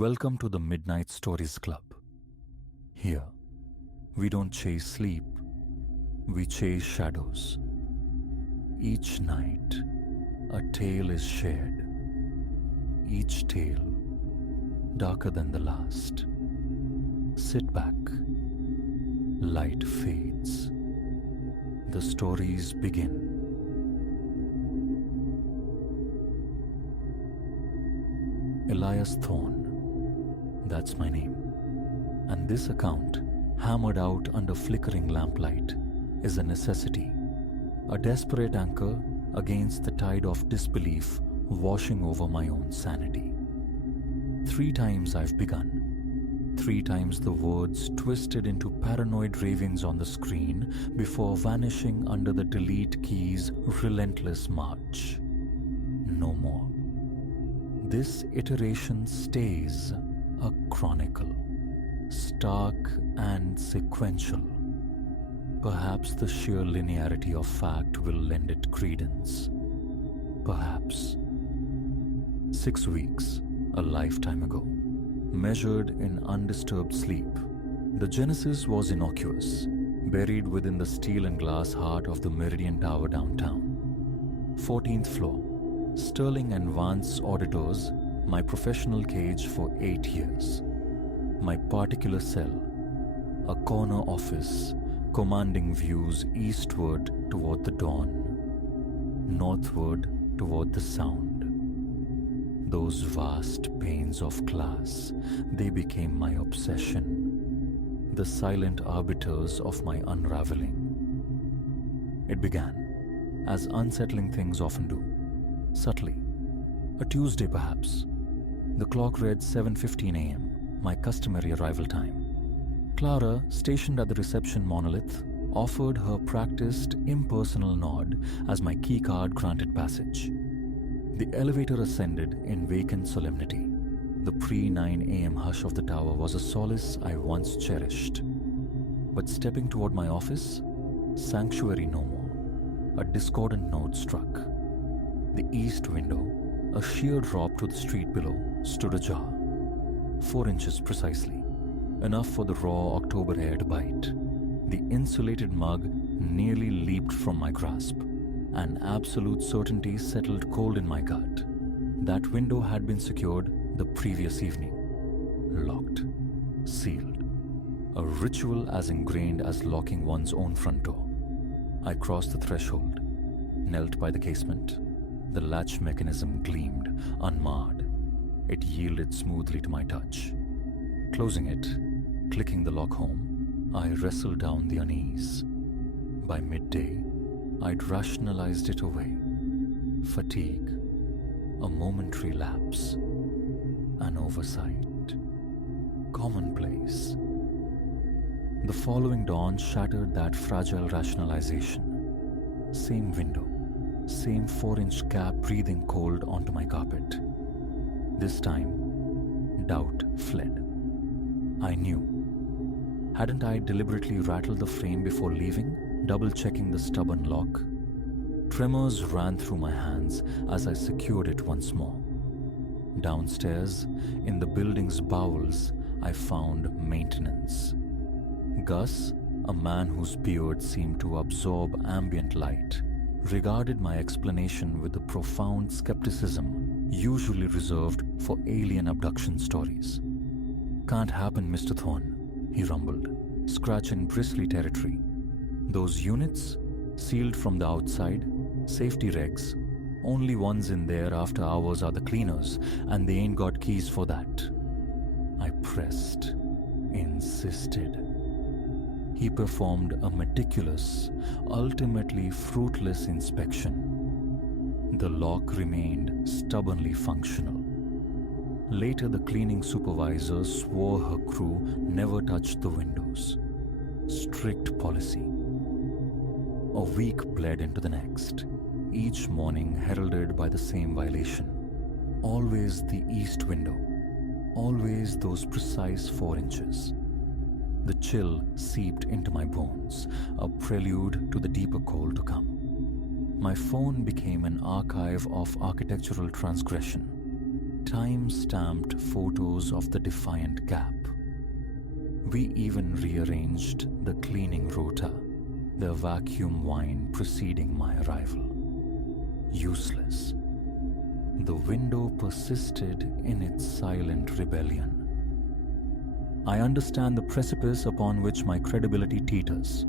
Welcome to the Midnight Stories Club. Here, we don't chase sleep, we chase shadows. Each night, a tale is shared. Each tale darker than the last. Sit back. Light fades. The stories begin. Elias Thorne. That's my name. And this account, hammered out under flickering lamplight, is a necessity. A desperate anchor against the tide of disbelief washing over my own sanity. 3 times I've begun. 3 times the words twisted into paranoid ravings on the screen before vanishing under the delete key's relentless march. No more. This iteration stays a chronicle, stark and sequential. Perhaps the sheer linearity of fact will lend it credence. Perhaps. 6 weeks, a lifetime ago, measured in undisturbed sleep, the genesis was innocuous, buried within the steel and glass heart of the Meridian Tower downtown. 14th floor, Sterling and Vance auditors, my professional cage for 8 years. My particular cell, a corner office commanding views eastward toward the dawn, northward toward the sound. Those vast panes of glass, they became my obsession, the silent arbiters of my unraveling. It began, as unsettling things often do, subtly. A Tuesday perhaps. The clock read 7:15 a.m., my customary arrival time. Clara, stationed at the reception monolith, offered her practiced, impersonal nod as my keycard granted passage. The elevator ascended in vacant solemnity. The pre-9 a.m. hush of the tower was a solace I once cherished. But stepping toward my office, sanctuary no more. A discordant note struck. The east window, a sheer drop to the street below, stood ajar. 4 inches precisely, enough for the raw October air to bite. The insulated mug nearly leaped from my grasp. An absolute certainty settled cold in my gut. That window had been secured the previous evening. Locked. Sealed. A ritual as ingrained as locking one's own front door. I crossed the threshold, knelt by the casement. The latch mechanism gleamed, unmarred. It yielded smoothly to my touch. Closing it, clicking the lock home, I wrestled down the unease. By midday, I'd rationalized it away. Fatigue, a momentary lapse, an oversight, commonplace. The following dawn shattered that fragile rationalization. Same window, same 4-inch gap breathing cold onto my carpet. This time, doubt fled. I knew. Hadn't I deliberately rattled the frame before leaving, double-checking the stubborn lock? Tremors ran through my hands as I secured it once more. Downstairs, in the building's bowels, I found maintenance. Gus, a man whose beard seemed to absorb ambient light, regarded my explanation with the profound skepticism usually reserved for alien abduction stories. "Can't happen, Mr. Thorne," he rumbled, scratching bristly territory. "Those units, sealed from the outside, safety regs, only ones in there after hours are the cleaners, and they ain't got keys for that." I pressed, insisted. He performed a meticulous, ultimately fruitless inspection. The lock remained stubbornly functional. Later, the cleaning supervisor swore her crew never touched the windows. Strict policy. A week bled into the next, each morning heralded by the same violation. Always the east window. Always those precise 4 inches. The chill seeped into my bones, a prelude to the deeper cold to come. My phone became an archive of architectural transgression. time-stamped photos of the defiant gap. We even rearranged the cleaning rota, the vacuum whine preceding my arrival. Useless. The window persisted in its silent rebellion. I understand the precipice upon which my credibility teeters.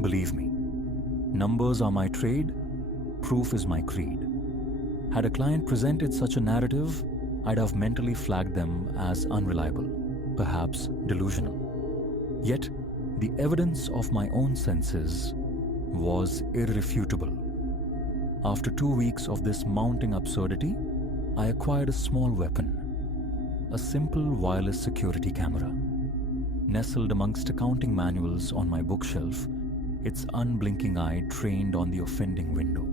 Believe me, numbers are my trade, proof is my creed. Had a client presented such a narrative, I'd have mentally flagged them as unreliable, perhaps delusional. Yet, the evidence of my own senses was irrefutable. After 2 weeks of this mounting absurdity, I acquired a small weapon, a simple wireless security camera. Nestled amongst accounting manuals on my bookshelf, its unblinking eye trained on the offending window.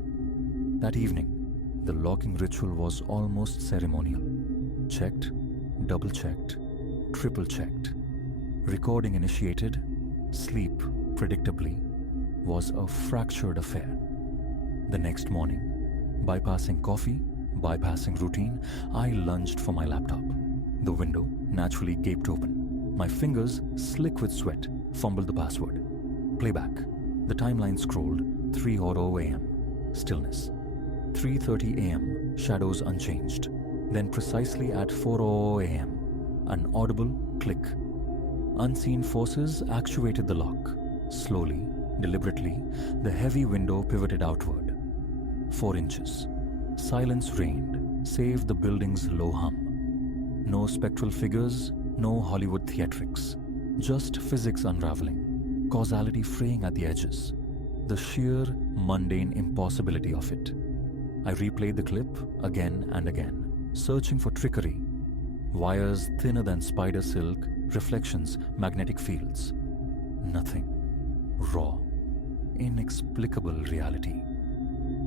That evening, the locking ritual was almost ceremonial. Checked, double-checked, triple-checked. Recording initiated, sleep, predictably, was a fractured affair. The next morning, bypassing coffee, bypassing routine, I lunged for my laptop. The window naturally gaped open. My fingers, slick with sweat, fumbled the password. Playback. The timeline scrolled, 3:00 a.m. Stillness. 3:30 a.m. Shadows unchanged. Then precisely at 4:00 a.m. an audible click. Unseen forces actuated the lock. Slowly, deliberately, the heavy window pivoted outward. 4 inches. Silence reigned, save the building's low hum. No spectral figures, no Hollywood theatrics. Just physics unraveling, causality fraying at the edges. The sheer, mundane impossibility of it. I replayed the clip again and again, searching for trickery. Wires thinner than spider silk, reflections, magnetic fields. Nothing. Raw, inexplicable reality.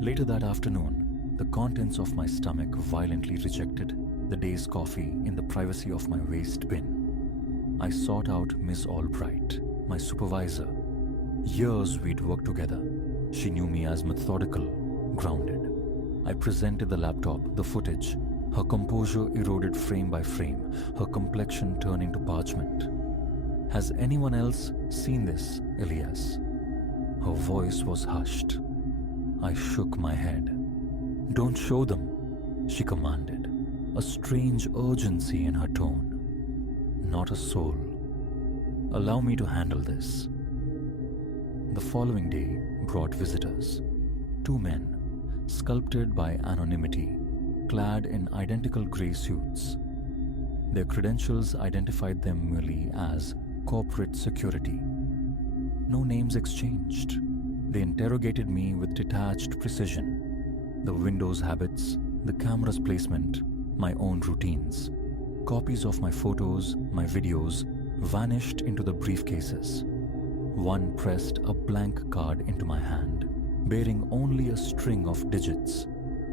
Later that afternoon, the contents of my stomach violently rejected the day's coffee in the privacy of my waste bin. I sought out Miss Albright, my supervisor. Years we'd worked together. She knew me as methodical, grounded. I presented the laptop, the footage, her composure eroded frame by frame, her complexion turning to parchment. Has anyone else seen this, Elias? Her voice was hushed. I shook my head. Don't show them, she commanded, a strange urgency in her tone. Not a soul. Allow me to handle this. The following day brought visitors. 2 men, sculpted by anonymity, clad in identical grey suits. Their credentials identified them merely as corporate security. No names exchanged. They interrogated me with detached precision. The window's habits, the camera's placement, my own routines. Copies of my photos, my videos, vanished into the briefcases. One pressed a blank card into my hand, bearing only a string of digits.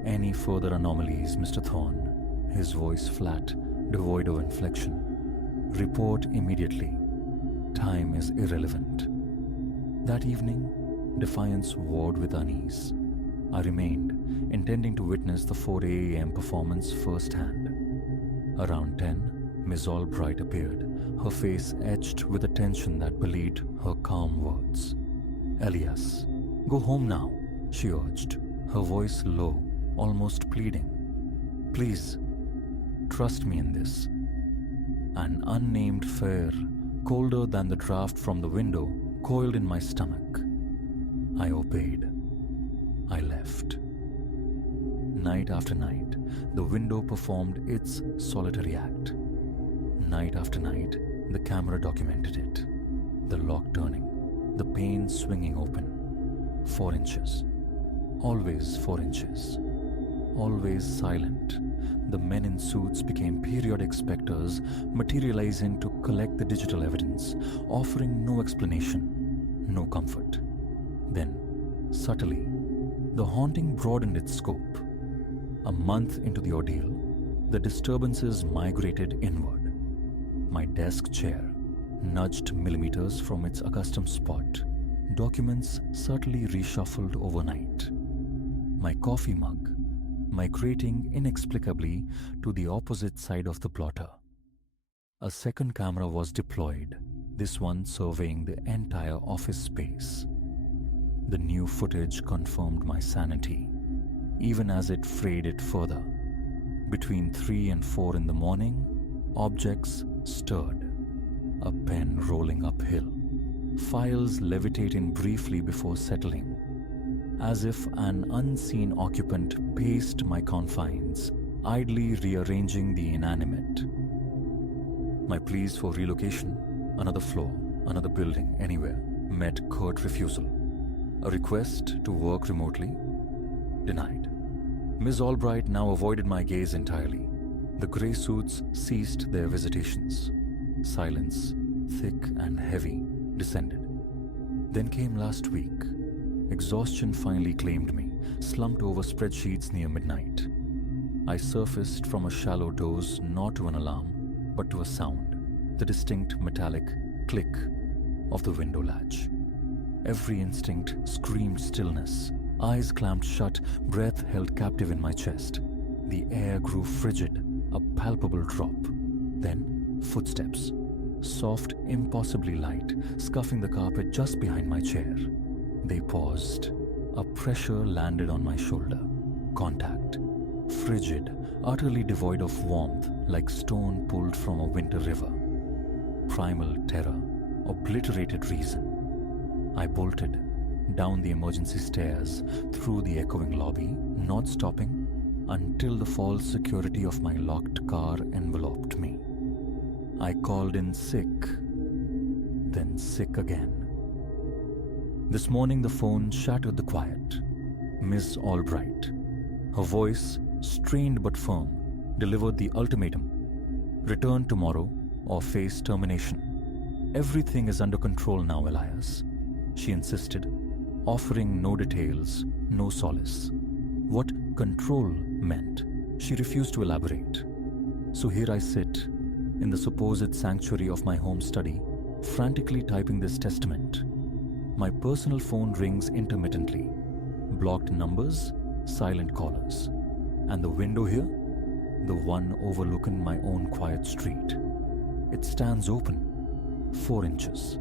Any further anomalies, Mr. Thorne? His voice flat, devoid of inflection. Report immediately. Time is irrelevant. That evening, defiance warred with unease. I remained, intending to witness the 4 a.m. performance firsthand. Around 10, Miss Albright appeared, her face etched with a tension that belied her calm words. Elias, go home now, she urged, her voice low, almost pleading. Please, trust me in this. An unnamed fear, colder than the draft from the window, coiled in my stomach. I obeyed. I left. Night after night, the window performed its solitary act. Night after night, the camera documented it. The lock turning, the pane swinging open. 4 inches. Always 4 inches. Always silent. The men in suits became periodic specters, materializing to collect the digital evidence, offering no explanation, no comfort. Then, subtly, the haunting broadened its scope. A month into the ordeal, the disturbances migrated inward. My desk chair nudged millimeters from its accustomed spot, documents subtly reshuffled overnight. My coffee mug, migrating inexplicably to the opposite side of the plotter. A second camera was deployed, this one surveying the entire office space. The new footage confirmed my sanity, even as it frayed it further. Between 3 and 4 in the morning, objects stirred. A pen rolling uphill, files levitating briefly before settling, as if an unseen occupant paced my confines, idly rearranging the inanimate. My pleas for relocation, another floor, another building, anywhere, met curt refusal. A request to work remotely? Denied. Ms. Albright now avoided my gaze entirely. The grey suits ceased their visitations. Silence, thick and heavy, descended. Then came last week. Exhaustion finally claimed me, slumped over spreadsheets near midnight. I surfaced from a shallow doze not to an alarm, but to a sound, the distinct metallic click of the window latch. Every instinct screamed stillness. Eyes clamped shut, breath held captive in my chest. The air grew frigid, a palpable drop. Then, footsteps. Soft, impossibly light, scuffing the carpet just behind my chair. They paused. A pressure landed on my shoulder. Contact. Frigid, utterly devoid of warmth, like stone pulled from a winter river. Primal terror, obliterated reason. I bolted. Down the emergency stairs, through the echoing lobby, not stopping, until the false security of my locked car enveloped me. I called in sick, then sick again. This morning the phone shattered the quiet. Miss Albright. Her voice, strained but firm, delivered the ultimatum. Return tomorrow or face termination. Everything is under control now, Elias, she insisted, offering no details, no solace. What control meant, she refused to elaborate. So here I sit, in the supposed sanctuary of my home study, frantically typing this testament. My personal phone rings intermittently. Blocked numbers, silent callers. And the window here? The one overlooking my own quiet street. It stands open, 4 inches.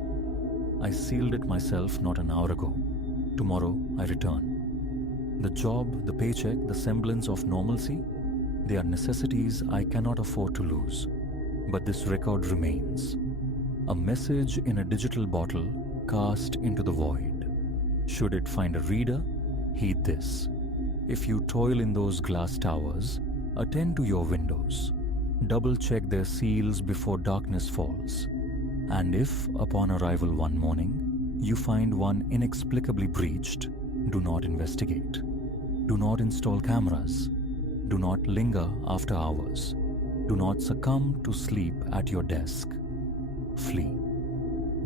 I sealed it myself not an hour ago. Tomorrow I return. The job, the paycheck, the semblance of normalcy, they are necessities I cannot afford to lose. But this record remains. A message in a digital bottle cast into the void. Should it find a reader, heed this. If you toil in those glass towers, attend to your windows. Double-check their seals before darkness falls. And if, upon arrival one morning, you find one inexplicably breached, do not investigate. Do not install cameras. Do not linger after hours. Do not succumb to sleep at your desk. Flee.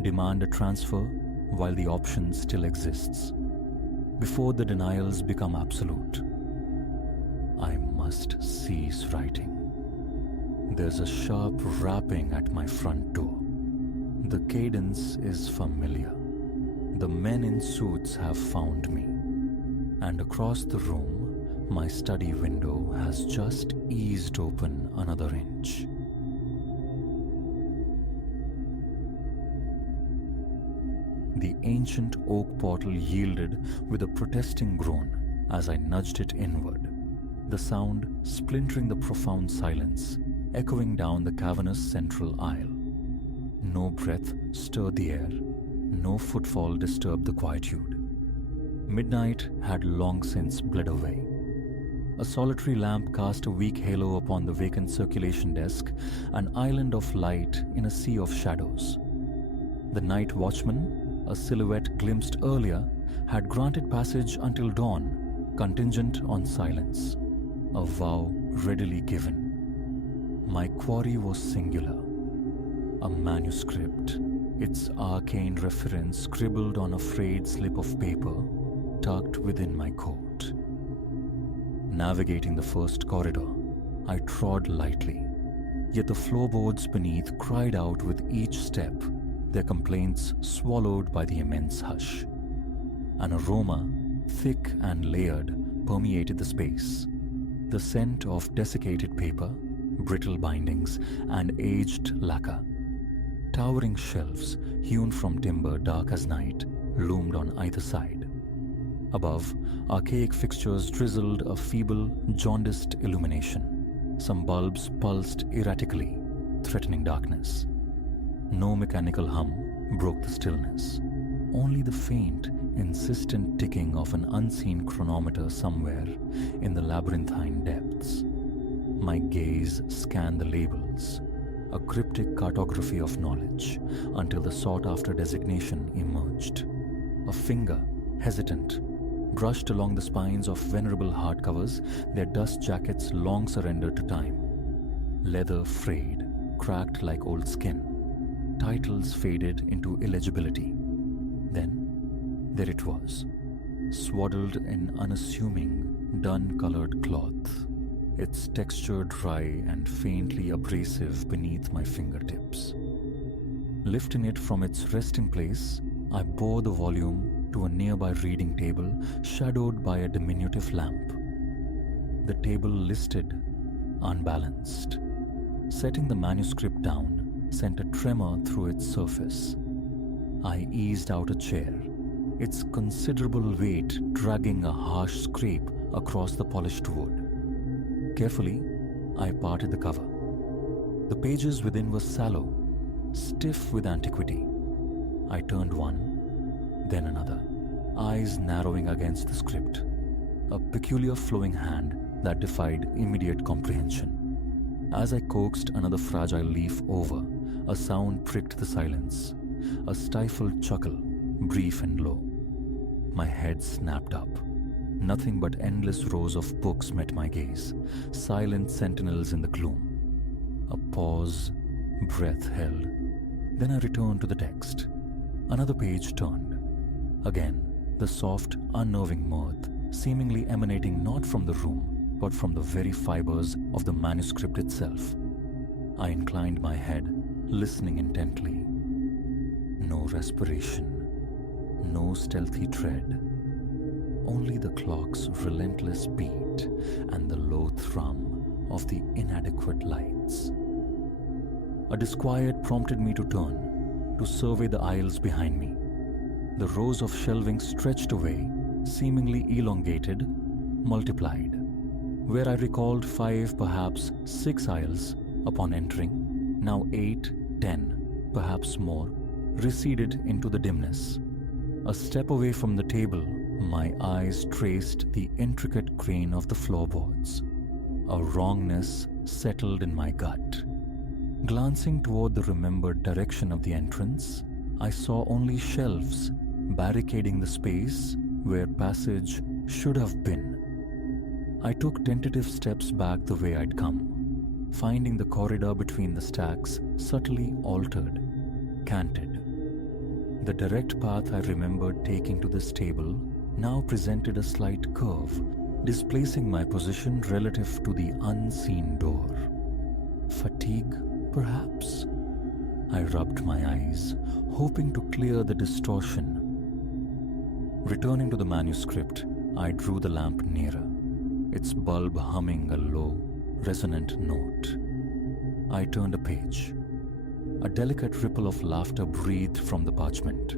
Demand a transfer while the option still exists. Before the denials become absolute. I must cease writing. There's a sharp rapping at my front door. The cadence is familiar. The men in suits have found me. And across the room, my study window has just eased open another inch. The ancient oak portal yielded with a protesting groan as I nudged it inward, the sound splintering the profound silence, echoing down the cavernous central aisle. No breath stirred the air, no footfall disturbed the quietude. Midnight had long since bled away. A solitary lamp cast a weak halo upon the vacant circulation desk, an island of light in a sea of shadows. The night watchman, a silhouette glimpsed earlier, had granted passage until dawn, contingent on silence, a vow readily given. My quarry was singular, a manuscript, its arcane reference scribbled on a frayed slip of paper tucked within my coat. Navigating the first corridor, I trod lightly, yet the floorboards beneath cried out with each step, their complaints swallowed by the immense hush. An aroma, thick and layered, permeated the space. The scent of desiccated paper, brittle bindings, and aged lacquer. Towering shelves, hewn from timber dark as night, loomed on either side. Above, archaic fixtures drizzled a feeble, jaundiced illumination. Some bulbs pulsed erratically, threatening darkness. No mechanical hum broke the stillness. Only the faint, insistent ticking of an unseen chronometer somewhere in the labyrinthine depths. My gaze scanned the labels, a cryptic cartography of knowledge, until the sought-after designation emerged. A finger, hesitant, brushed along the spines of venerable hardcovers, their dust jackets long surrendered to time. Leather frayed, cracked like old skin. Titles faded into illegibility. Then, there it was, swaddled in unassuming, dun-colored cloth, its texture dry and faintly abrasive beneath my fingertips. Lifting it from its resting place, I bore the volume to a nearby reading table shadowed by a diminutive lamp. The table listed, unbalanced. Setting the manuscript down sent a tremor through its surface. I eased out a chair, its considerable weight dragging a harsh scrape across the polished wood. Carefully, I parted the cover. The pages within were sallow, stiff with antiquity. I turned one, then another, eyes narrowing against the script, a peculiar flowing hand that defied immediate comprehension. As I coaxed another fragile leaf over, a sound pricked the silence, a stifled chuckle, brief and low. My head snapped up. Nothing but endless rows of books met my gaze, silent sentinels in the gloom. A pause, breath held. Then I returned to the text. Another page turned. Again, the soft, unnerving mirth, seemingly emanating not from the room, but from the very fibers of the manuscript itself. I inclined my head, listening intently. No respiration, no stealthy tread, only the clock's relentless beat and the low thrum of the inadequate lights. A disquiet prompted me to turn, to survey the aisles behind me. The rows of shelving stretched away, seemingly elongated, multiplied. Where I recalled 5, perhaps 6 aisles upon entering, now 8, 10, perhaps more, receded into the dimness. A step away from the table, my eyes traced the intricate grain of the floorboards. A wrongness settled in my gut. Glancing toward the remembered direction of the entrance, I saw only shelves barricading the space where passage should have been. I took tentative steps back the way I'd come, finding the corridor between the stacks subtly altered, canted. The direct path I remembered taking to this table now presented a slight curve, displacing my position relative to the unseen door. Fatigue, perhaps? I rubbed my eyes, hoping to clear the distortion. Returning to the manuscript, I drew the lamp nearer, its bulb humming a low, resonant note. I turned a page. A delicate ripple of laughter breathed from the parchment.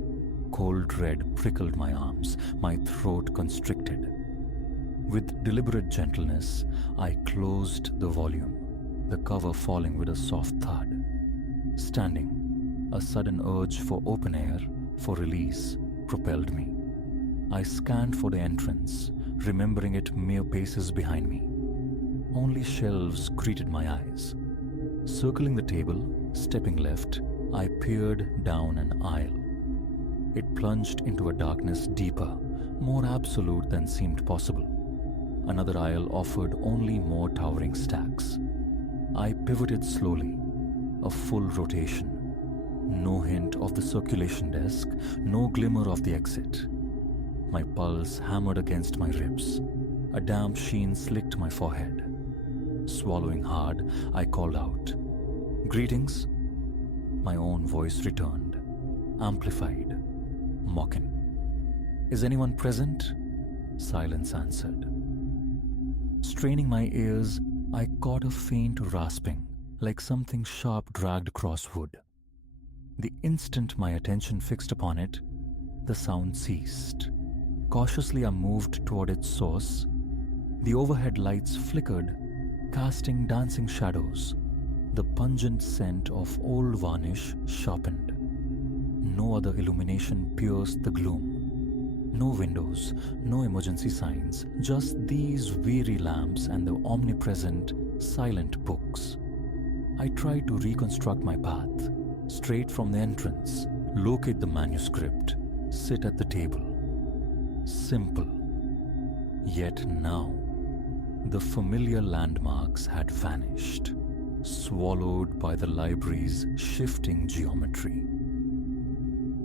Cold red prickled my arms, my throat constricted. With deliberate gentleness, I closed the volume, the cover falling with a soft thud. Standing, a sudden urge for open air, for release, propelled me. I scanned for the entrance, remembering it mere paces behind me. Only shelves greeted my eyes. Circling the table, stepping left, I peered down an aisle. It plunged into a darkness deeper, more absolute than seemed possible. Another aisle offered only more towering stacks. I pivoted slowly, a full rotation. No hint of the circulation desk, no glimmer of the exit. My pulse hammered against my ribs. A damp sheen slicked my forehead. Swallowing hard, I called out, "Greetings." My own voice returned, amplified, mocking. "Is anyone present?" Silence answered. Straining my ears, I caught a faint rasping, like something sharp dragged across wood. The instant my attention fixed upon it, the sound ceased. Cautiously, I moved toward its source. The overhead lights flickered, casting dancing shadows. The pungent scent of old varnish sharpened. No other illumination pierced the gloom. No windows, no emergency signs, just these weary lamps and the omnipresent, silent books. I tried to reconstruct my path, straight from the entrance, locate the manuscript, sit at the table. Simple. Yet now, the familiar landmarks had vanished, swallowed by the library's shifting geometry.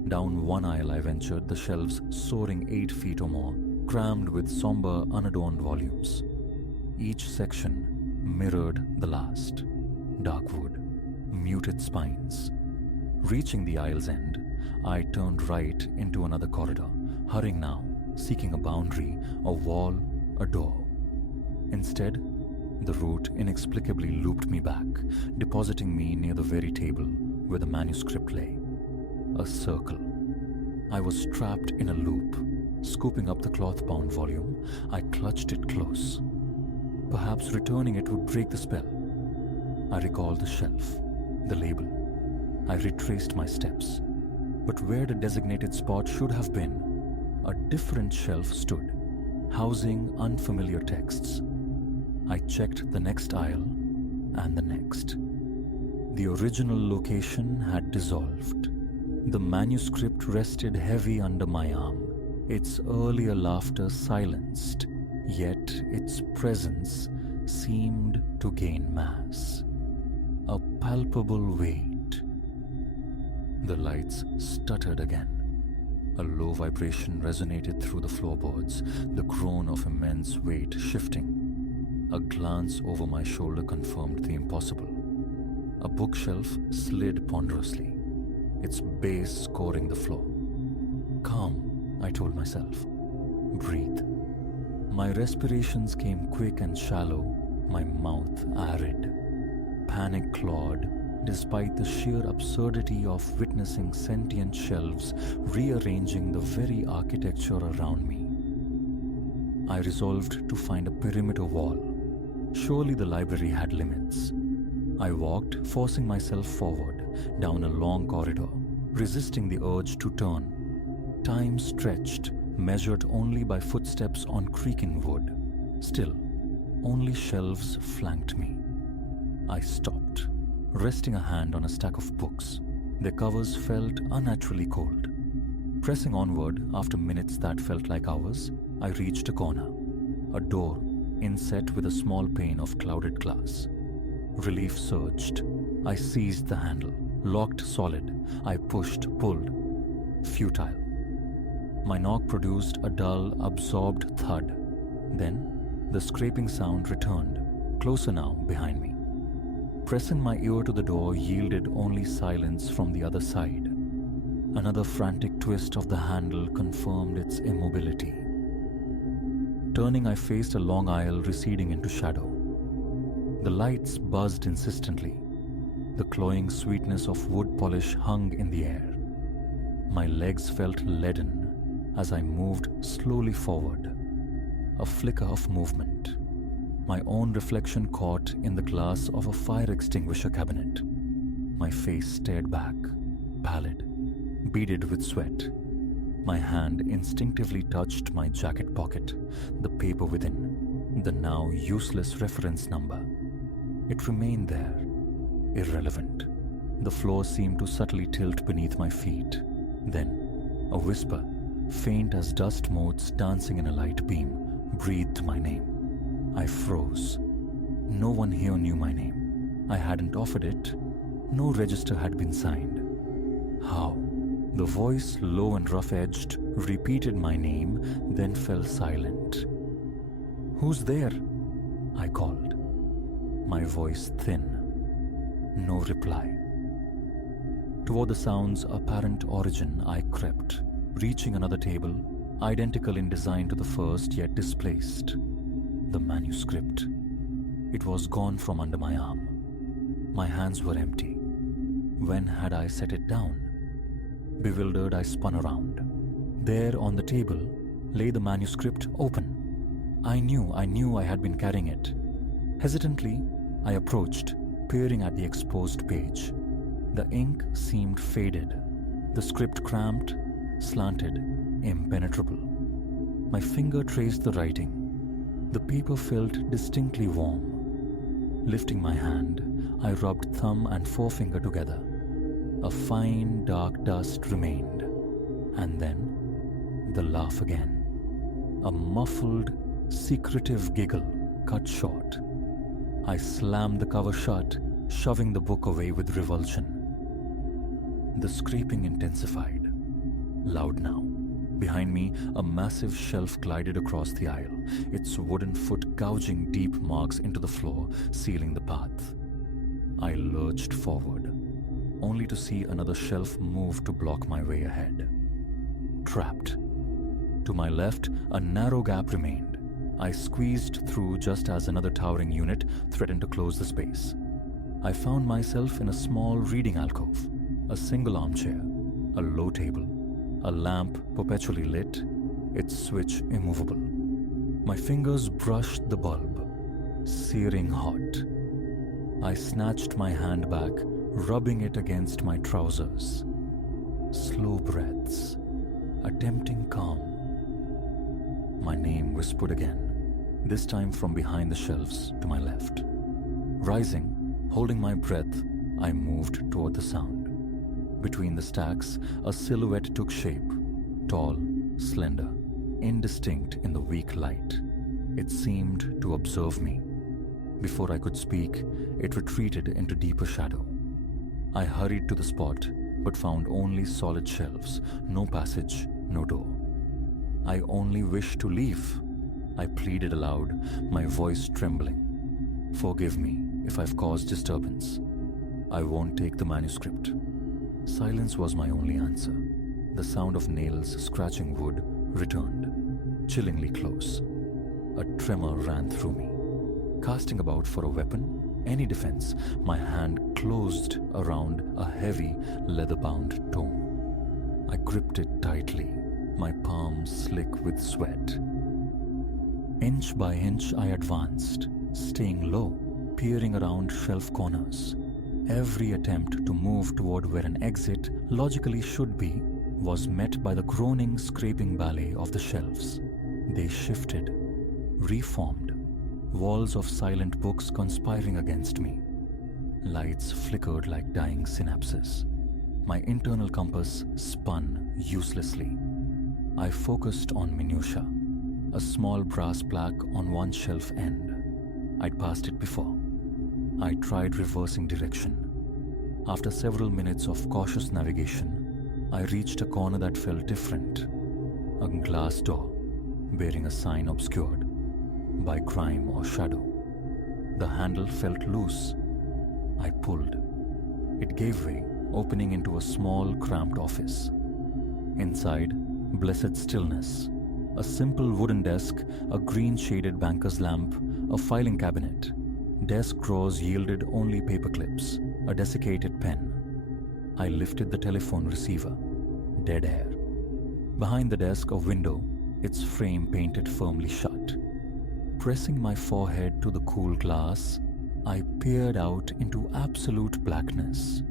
Down one aisle I ventured, the shelves soaring 8 feet or more, crammed with somber, unadorned volumes. Each section mirrored the last. Dark wood, muted spines. Reaching the aisle's end, I turned right into another corridor, hurrying now, seeking a boundary, a wall, a door. Instead, the route inexplicably looped me back, depositing me near the very table where the manuscript lay. A circle. I was trapped in a loop. Scooping up the cloth-bound volume, I clutched it close. Perhaps returning it would break the spell. I recalled the shelf, the label. I retraced my steps. But where the designated spot should have been, a different shelf stood, housing unfamiliar texts. I checked the next aisle and the next. The original location had dissolved. The manuscript rested heavy under my arm, its earlier laughter silenced, yet its presence seemed to gain mass. A palpable weight. The lights stuttered again. A low vibration resonated through the floorboards, the groan of immense weight shifting. A glance over my shoulder confirmed the impossible. A bookshelf slid ponderously, its base scoring the floor. Calm, I told myself. Breathe. My respirations came quick and shallow, my mouth arid. Panic clawed, despite the sheer absurdity of witnessing sentient shelves rearranging the very architecture around me. I resolved to find a perimeter wall. Surely the library had limits. I walked, forcing myself forward, down a long corridor, resisting the urge to turn. Time stretched, measured only by footsteps on creaking wood. Still, only shelves flanked me. I stopped, resting a hand on a stack of books. Their covers felt unnaturally cold. Pressing onward, after minutes that felt like hours, I reached a corner. A door, inset with a small pane of clouded glass. Relief surged. I seized the handle, locked solid. I pushed, pulled. Futile. My knock produced a dull, absorbed thud. Then, the scraping sound returned, closer now behind me. Pressing my ear to the door yielded only silence from the other side. Another frantic twist of the handle confirmed its immobility. Turning, I faced a long aisle receding into shadow. The lights buzzed insistently. The cloying sweetness of wood polish hung in the air. My legs felt leaden as I moved slowly forward. A flicker of movement. My own reflection caught in the glass of a fire extinguisher cabinet. My face stared back, pallid, beaded with sweat. My hand instinctively touched my jacket pocket, the paper within, the now useless reference number. It remained there, irrelevant. The floor seemed to subtly tilt beneath my feet. Then, a whisper, faint as dust motes dancing in a light beam, breathed my name. I froze. No one here knew my name. I hadn't offered it. No register had been signed. How? The voice, low and rough-edged, repeated my name, then fell silent. "Who's there?" I called. My voice thin. No reply. Toward the sound's apparent origin, I crept, reaching another table, identical in design to the first, yet displaced. The manuscript. It was gone from under my arm. My hands were empty. When had I set it down? Bewildered, I spun around. There on the table lay the manuscript open. I knew I had been carrying it. Hesitantly, I approached, peering at the exposed page. The ink seemed faded, the script cramped, slanted, impenetrable. My finger traced the writing. The paper felt distinctly warm. Lifting my hand, I rubbed thumb and forefinger together. A fine dark dust remained. And then, the laugh again. A muffled, secretive giggle cut short. I slammed the cover shut, shoving the book away with revulsion. The scraping intensified. Loud now. Behind me, a massive shelf glided across the aisle, its wooden foot gouging deep marks into the floor, sealing the path. I lurched forward, only to see another shelf move to block my way ahead. Trapped. To my left, a narrow gap remained. I squeezed through just as another towering unit threatened to close the space. I found myself in a small reading alcove, a single armchair, a low table, a lamp perpetually lit, its switch immovable. My fingers brushed the bulb, searing hot. I snatched my hand back, rubbing it against my trousers. Slow breaths, attempting calm. My name whispered again, this time from behind the shelves to my left. Rising, holding my breath, I moved toward the sound. Between the stacks, a silhouette took shape, tall, slender, indistinct in the weak light. It seemed to observe me. Before I could speak, it retreated into deeper shadow. I hurried to the spot, but found only solid shelves, no passage, no door. I only wished to leave. I pleaded aloud, my voice trembling. Forgive me if I've caused disturbance. I won't take the manuscript. Silence was my only answer. The sound of nails scratching wood returned, chillingly close. A tremor ran through me. Casting about for a weapon, any defense, my hand closed around a heavy, leather-bound tome. I gripped it tightly, my palms slick with sweat. Inch by inch I advanced, staying low, peering around shelf corners. Every attempt to move toward where an exit logically should be was met by the groaning, scraping ballet of the shelves. They shifted, reformed, walls of silent books conspiring against me. Lights flickered like dying synapses. My internal compass spun uselessly. I focused on minutiae, a small brass plaque on one shelf end. I'd passed it before. I tried reversing direction. After several minutes of cautious navigation, I reached a corner that felt different. A glass door, bearing a sign obscured by grime or shadow. The handle felt loose. I pulled. It gave way, opening into a small, cramped office. Inside, blessed stillness. A simple wooden desk, a green-shaded banker's lamp, a filing cabinet. Desk drawers yielded only paper clips, a desiccated pen. I lifted the telephone receiver. Dead air. Behind the desk, a window, its frame painted firmly shut. Pressing my forehead to the cool glass, I peered out into absolute blackness.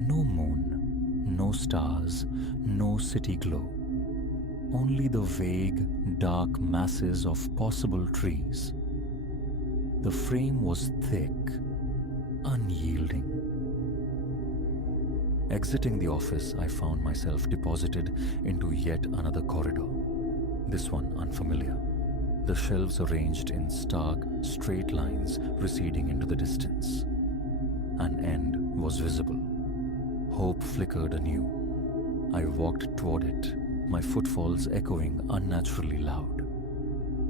No moon, no stars, no city glow. Only the vague, dark masses of possible trees. The frame was thick, unyielding. Exiting the office, I found myself deposited into yet another corridor, this one unfamiliar. The shelves arranged in stark, straight lines receding into the distance. An end was visible. Hope flickered anew. I walked toward it, my footfalls echoing unnaturally loud.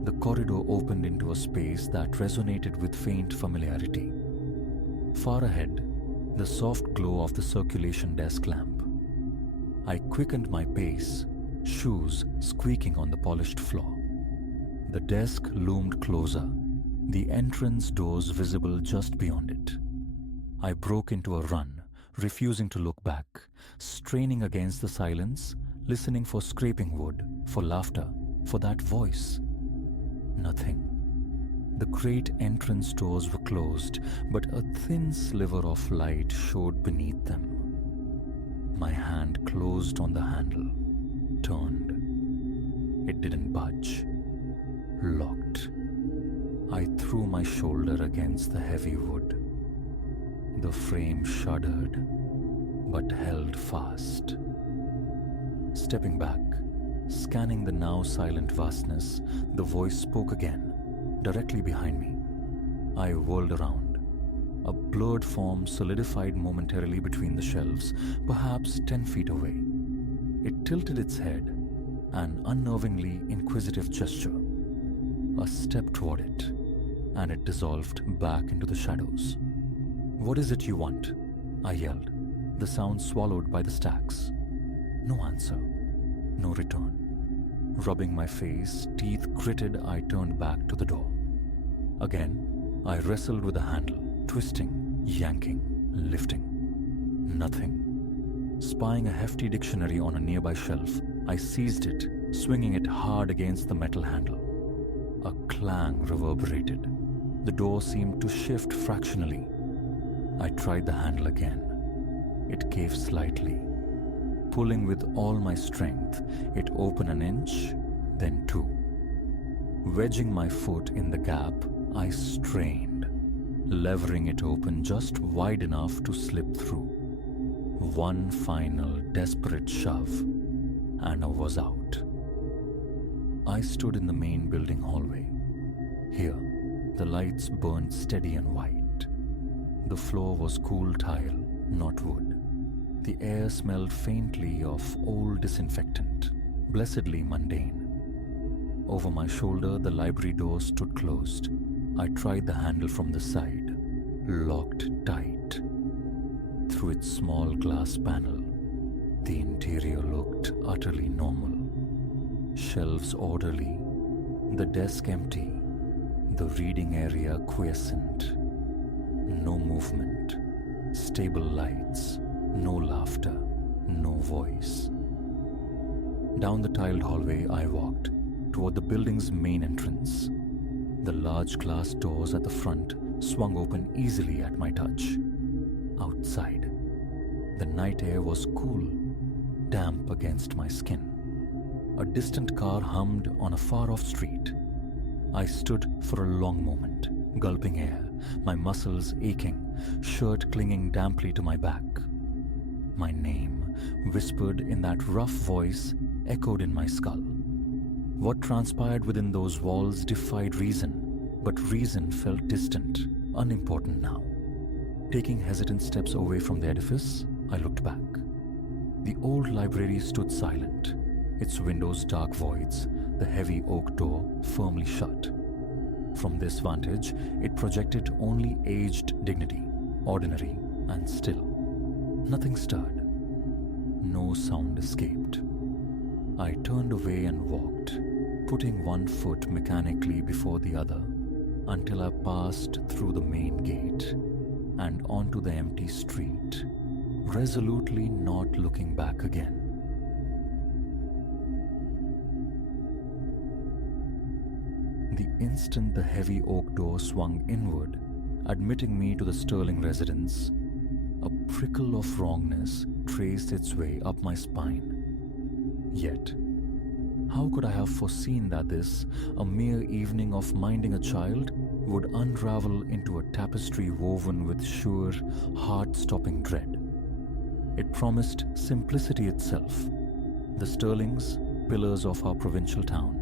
The corridor opened into a space that resonated with faint familiarity. Far ahead, the soft glow of the circulation desk lamp. I quickened my pace, shoes squeaking on the polished floor. The desk loomed closer, the entrance doors visible just beyond it. I broke into a run, refusing to look back, straining against the silence, listening for scraping wood, for laughter, for that voice. Nothing. The great entrance doors were closed, but a thin sliver of light showed beneath them. My hand closed on the handle, turned. It didn't budge. Locked. I threw my shoulder against the heavy wood. The frame shuddered, but held fast. Stepping back, scanning the now silent vastness, the voice spoke again, directly behind me. I whirled around. A blurred form solidified momentarily between the shelves, perhaps 10 feet away. It tilted its head, an unnervingly inquisitive gesture. A step toward it, and it dissolved back into the shadows. "What is it you want?" I yelled, the sound swallowed by the stacks. No answer, no return. Rubbing my face, teeth gritted, I turned back to the door. Again, I wrestled with the handle, twisting, yanking, lifting. Nothing. Spying a hefty dictionary on a nearby shelf, I seized it, swinging it hard against the metal handle. A clang reverberated. The door seemed to shift fractionally. I tried the handle again. It gave slightly. Pulling with all my strength, it opened an inch, then two. Wedging my foot in the gap, I strained, levering it open just wide enough to slip through. One final desperate shove, and I was out. I stood in the main building hallway. Here, the lights burned steady and white. The floor was cool tile, not wood. The air smelled faintly of old disinfectant, blessedly mundane. Over my shoulder, the library door stood closed. I tried the handle from the side, locked tight. Through its small glass panel, the interior looked utterly normal. Shelves orderly, the desk empty, the reading area quiescent. No movement, stable lights, no laughter, no voice. Down the tiled hallway I walked, toward the building's main entrance. The large glass doors at the front swung open easily at my touch. Outside, the night air was cool, damp against my skin. A distant car hummed on a far-off street. I stood for a long moment, gulping air, my muscles aching, shirt clinging damply to my back. My name, whispered in that rough voice, echoed in my skull. What transpired within those walls defied reason, but reason felt distant, unimportant now. Taking hesitant steps away from the edifice, I looked back. The old library stood silent, its windows dark voids, the heavy oak door firmly shut. From this vantage, it projected only aged dignity, ordinary and still. Nothing stirred. No sound escaped. I turned away and walked, putting one foot mechanically before the other, until I passed through the main gate and onto the empty street, resolutely not looking back again. The instant the heavy oak door swung inward, admitting me to the Sterling residence, a prickle of wrongness traced its way up my spine. Yet, how could I have foreseen that this, a mere evening of minding a child, would unravel into a tapestry woven with sure, heart-stopping dread? It promised simplicity itself. The Sterlings, pillars of our provincial town,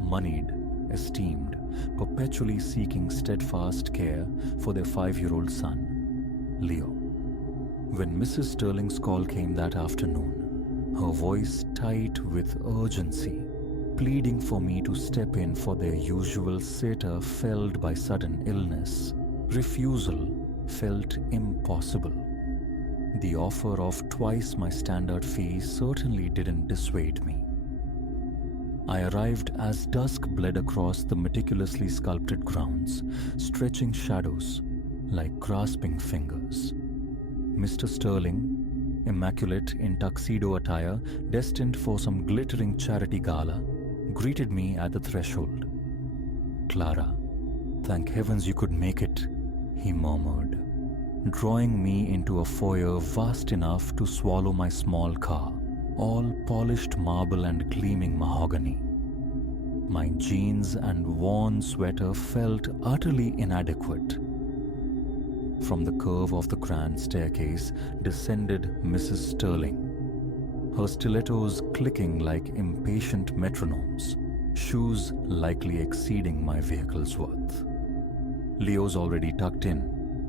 moneyed, esteemed, perpetually seeking steadfast care for their 5-year-old son, Leo. When Mrs. Sterling's call came that afternoon, her voice tight with urgency, pleading for me to step in for their usual sitter felled by sudden illness, refusal felt impossible. The offer of twice my standard fee certainly didn't dissuade me. I arrived as dusk bled across the meticulously sculpted grounds, stretching shadows like grasping fingers. Mr. Sterling, immaculate in tuxedo attire, destined for some glittering charity gala, greeted me at the threshold. "Clara, thank heavens you could make it," he murmured, drawing me into a foyer vast enough to swallow my small car, all polished marble and gleaming mahogany. My jeans and worn sweater felt utterly inadequate. From the curve of the grand staircase descended Mrs. Sterling, her stilettos clicking like impatient metronomes, shoes likely exceeding my vehicle's worth. "Leo's already tucked in,"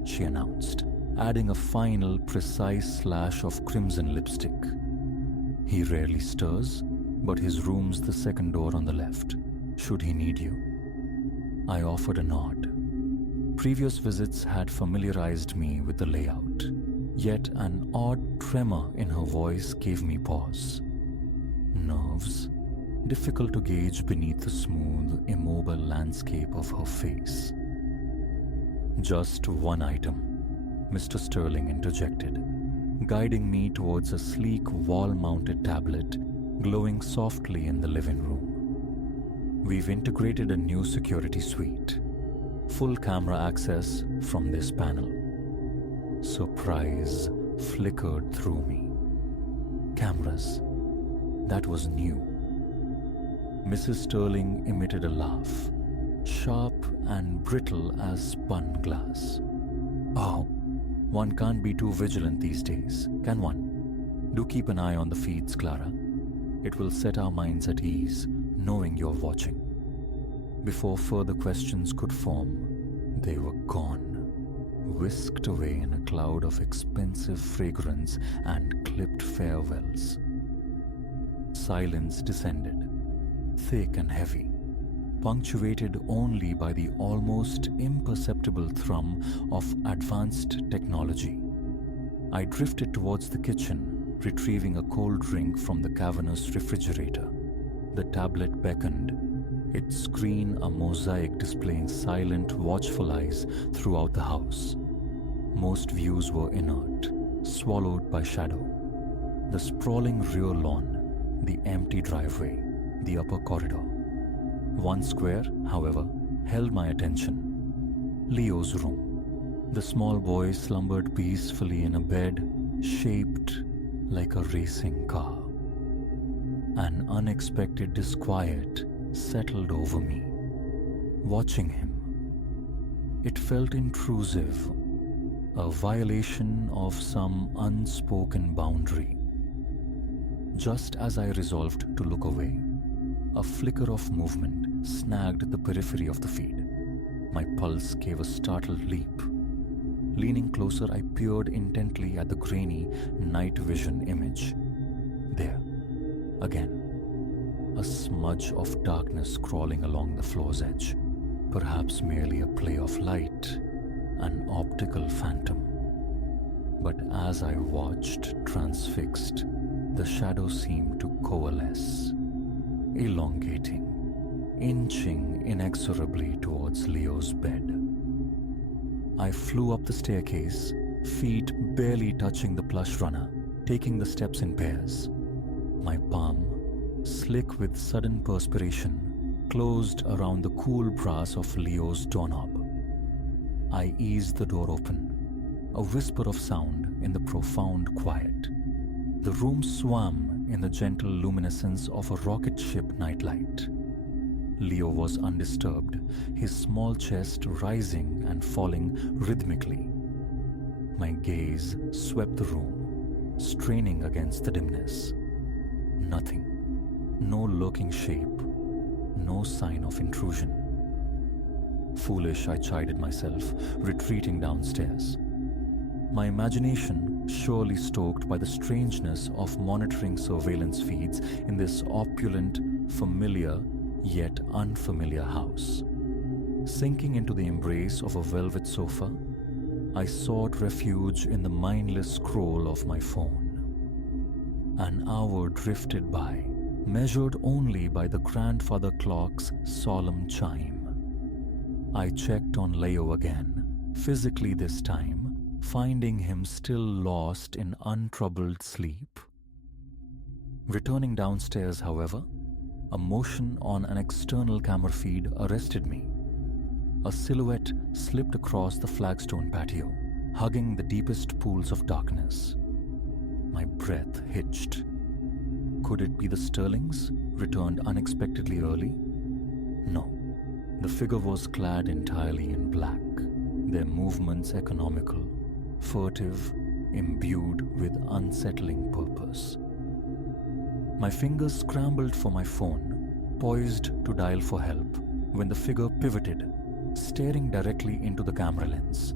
she announced, adding a final precise slash of crimson lipstick. "He rarely stirs, but his room's the second door on the left, should he need you." I offered a nod. Previous visits had familiarized me with the layout, yet an odd tremor in her voice gave me pause. Nerves, difficult to gauge beneath the smooth, immobile landscape of her face. "Just one item," Mr. Sterling interjected, guiding me towards a sleek wall-mounted tablet glowing softly in the living room. "We've integrated a new security suite. Full camera access from this panel." Surprise flickered through me. Cameras. That was new. Mrs. Sterling emitted a laugh, sharp and brittle as spun glass. "Oh, one can't be too vigilant these days, can one? Do keep an eye on the feeds, Clara. It will set our minds at ease, knowing you're watching." Before further questions could form, they were gone, whisked away in a cloud of expensive fragrance and clipped farewells. Silence descended, thick and heavy, punctuated only by the almost imperceptible thrum of advanced technology. I drifted towards the kitchen, retrieving a cold drink from the cavernous refrigerator. The tablet beckoned, its screen a mosaic displaying silent, watchful eyes throughout the house. Most views were inert, swallowed by shadow. The sprawling rear lawn, the empty driveway, the upper corridor. One square, however, held my attention. Leo's room. The small boy slumbered peacefully in a bed shaped like a racing car. An unexpected disquiet settled over me, watching him. It felt intrusive, a violation of some unspoken boundary. Just as I resolved to look away, a flicker of movement snagged the periphery of the feed. My pulse gave a startled leap. Leaning closer, I peered intently at the grainy night vision image. There, again, a smudge of darkness crawling along the floor's edge, perhaps merely a play of light, an optical phantom. But as I watched, transfixed, the shadow seemed to coalesce, elongating, inching inexorably towards Leo's bed. I flew up the staircase, feet barely touching the plush runner, taking the steps in pairs. My palm, slick with sudden perspiration, closed around the cool brass of Leo's doorknob. I eased the door open, a whisper of sound in the profound quiet. The room swam in the gentle luminescence of a rocket ship nightlight. Leo was undisturbed, his small chest rising and falling rhythmically. My gaze swept the room, straining against the dimness. Nothing. No lurking shape. No sign of intrusion. Foolish, I chided myself, retreating downstairs. My imagination, surely stoked by the strangeness of monitoring surveillance feeds in this opulent, familiar, yet unfamiliar house. Sinking into the embrace of a velvet sofa, I sought refuge in the mindless scroll of my phone. An hour drifted by, measured only by the grandfather clock's solemn chime. I checked on Leo again, physically this time, finding him still lost in untroubled sleep. Returning downstairs, however, a motion on an external camera feed arrested me. A silhouette slipped across the flagstone patio, hugging the deepest pools of darkness. My breath hitched. Could it be the Sterlings, returned unexpectedly early? No. The figure was clad entirely in black, their movements economical, furtive, imbued with unsettling purpose. My fingers scrambled for my phone, poised to dial for help, when the figure pivoted, staring directly into the camera lens.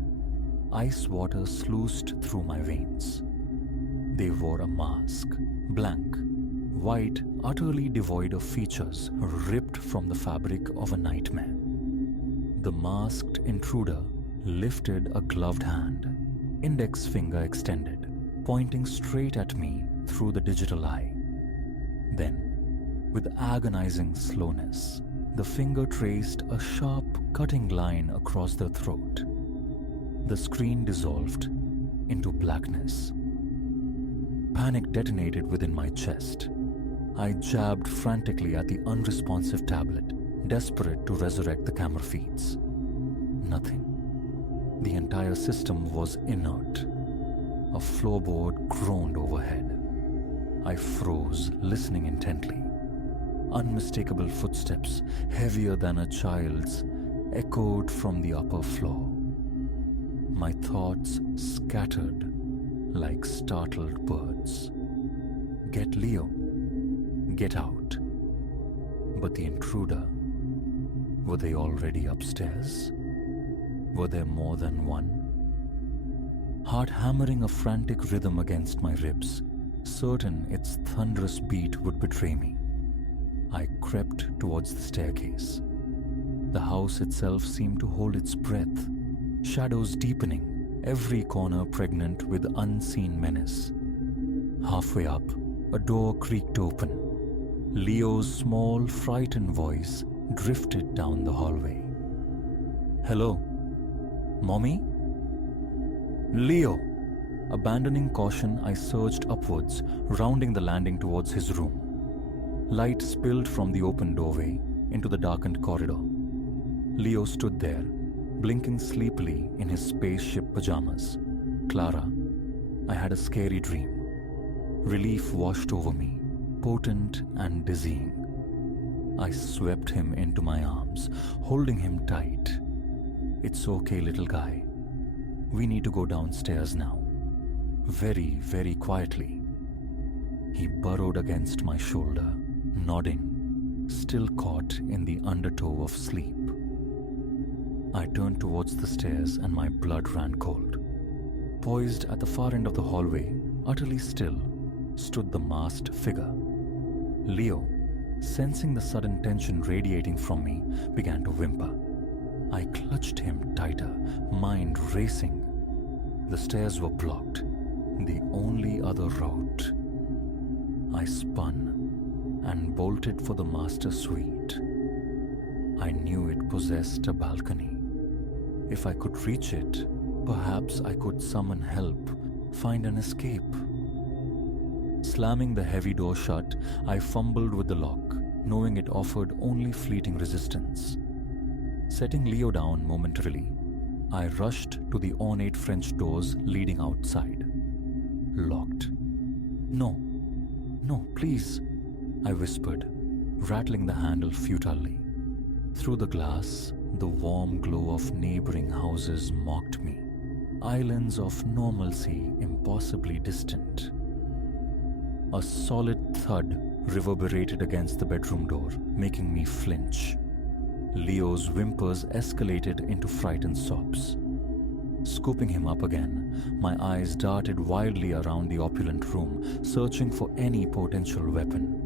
Ice water sluiced through my veins. They wore a mask, blank, white, utterly devoid of features, ripped from the fabric of a nightmare. The masked intruder lifted a gloved hand, index finger extended, pointing straight at me through the digital eye. Then, with agonizing slowness, the finger traced a sharp, cutting line across the throat. The screen dissolved into blackness. Panic detonated within my chest. I jabbed frantically at the unresponsive tablet, desperate to resurrect the camera feeds. Nothing. The entire system was inert. A floorboard groaned overhead. I froze, listening intently. Unmistakable footsteps, heavier than a child's, echoed from the upper floor. My thoughts scattered like startled birds. Get Leo. Get out. But the intruder, were they already upstairs? Were there more than one? Heart hammering a frantic rhythm against my ribs, certain its thunderous beat would betray me. I crept towards the staircase. The house itself seemed to hold its breath, shadows deepening, every corner pregnant with unseen menace. Halfway up, a door creaked open. Leo's small, frightened voice drifted down the hallway. "Hello? Mommy?" "Leo!" Abandoning caution, I surged upwards, rounding the landing towards his room. Light spilled from the open doorway into the darkened corridor. Leo stood there, blinking sleepily in his spaceship pajamas. "Clara, I had a scary dream." Relief washed over me, potent and dizzying. I swept him into my arms, holding him tight. "It's okay, little guy. We need to go downstairs now." Very, very quietly. He burrowed against my shoulder, nodding, still caught in the undertow of sleep. I turned towards the stairs and my blood ran cold. Poised at the far end of the hallway, utterly still, stood the masked figure. Leo, sensing the sudden tension radiating from me, began to whimper. I clutched him tighter, mind racing. The stairs were blocked, the only other route. I spun and bolted for the master suite. I knew it possessed a balcony. If I could reach it, perhaps I could summon help, find an escape. Slamming the heavy door shut, I fumbled with the lock, knowing it offered only fleeting resistance. Setting Leo down momentarily, I rushed to the ornate French doors leading outside. Locked. "No, no, please," I whispered, rattling the handle futilely. Through the glass, the warm glow of neighboring houses mocked me, islands of normalcy impossibly distant. A solid thud reverberated against the bedroom door, making me flinch. Leo's whimpers escalated into frightened sobs. Scooping him up again, my eyes darted wildly around the opulent room, searching for any potential weapon.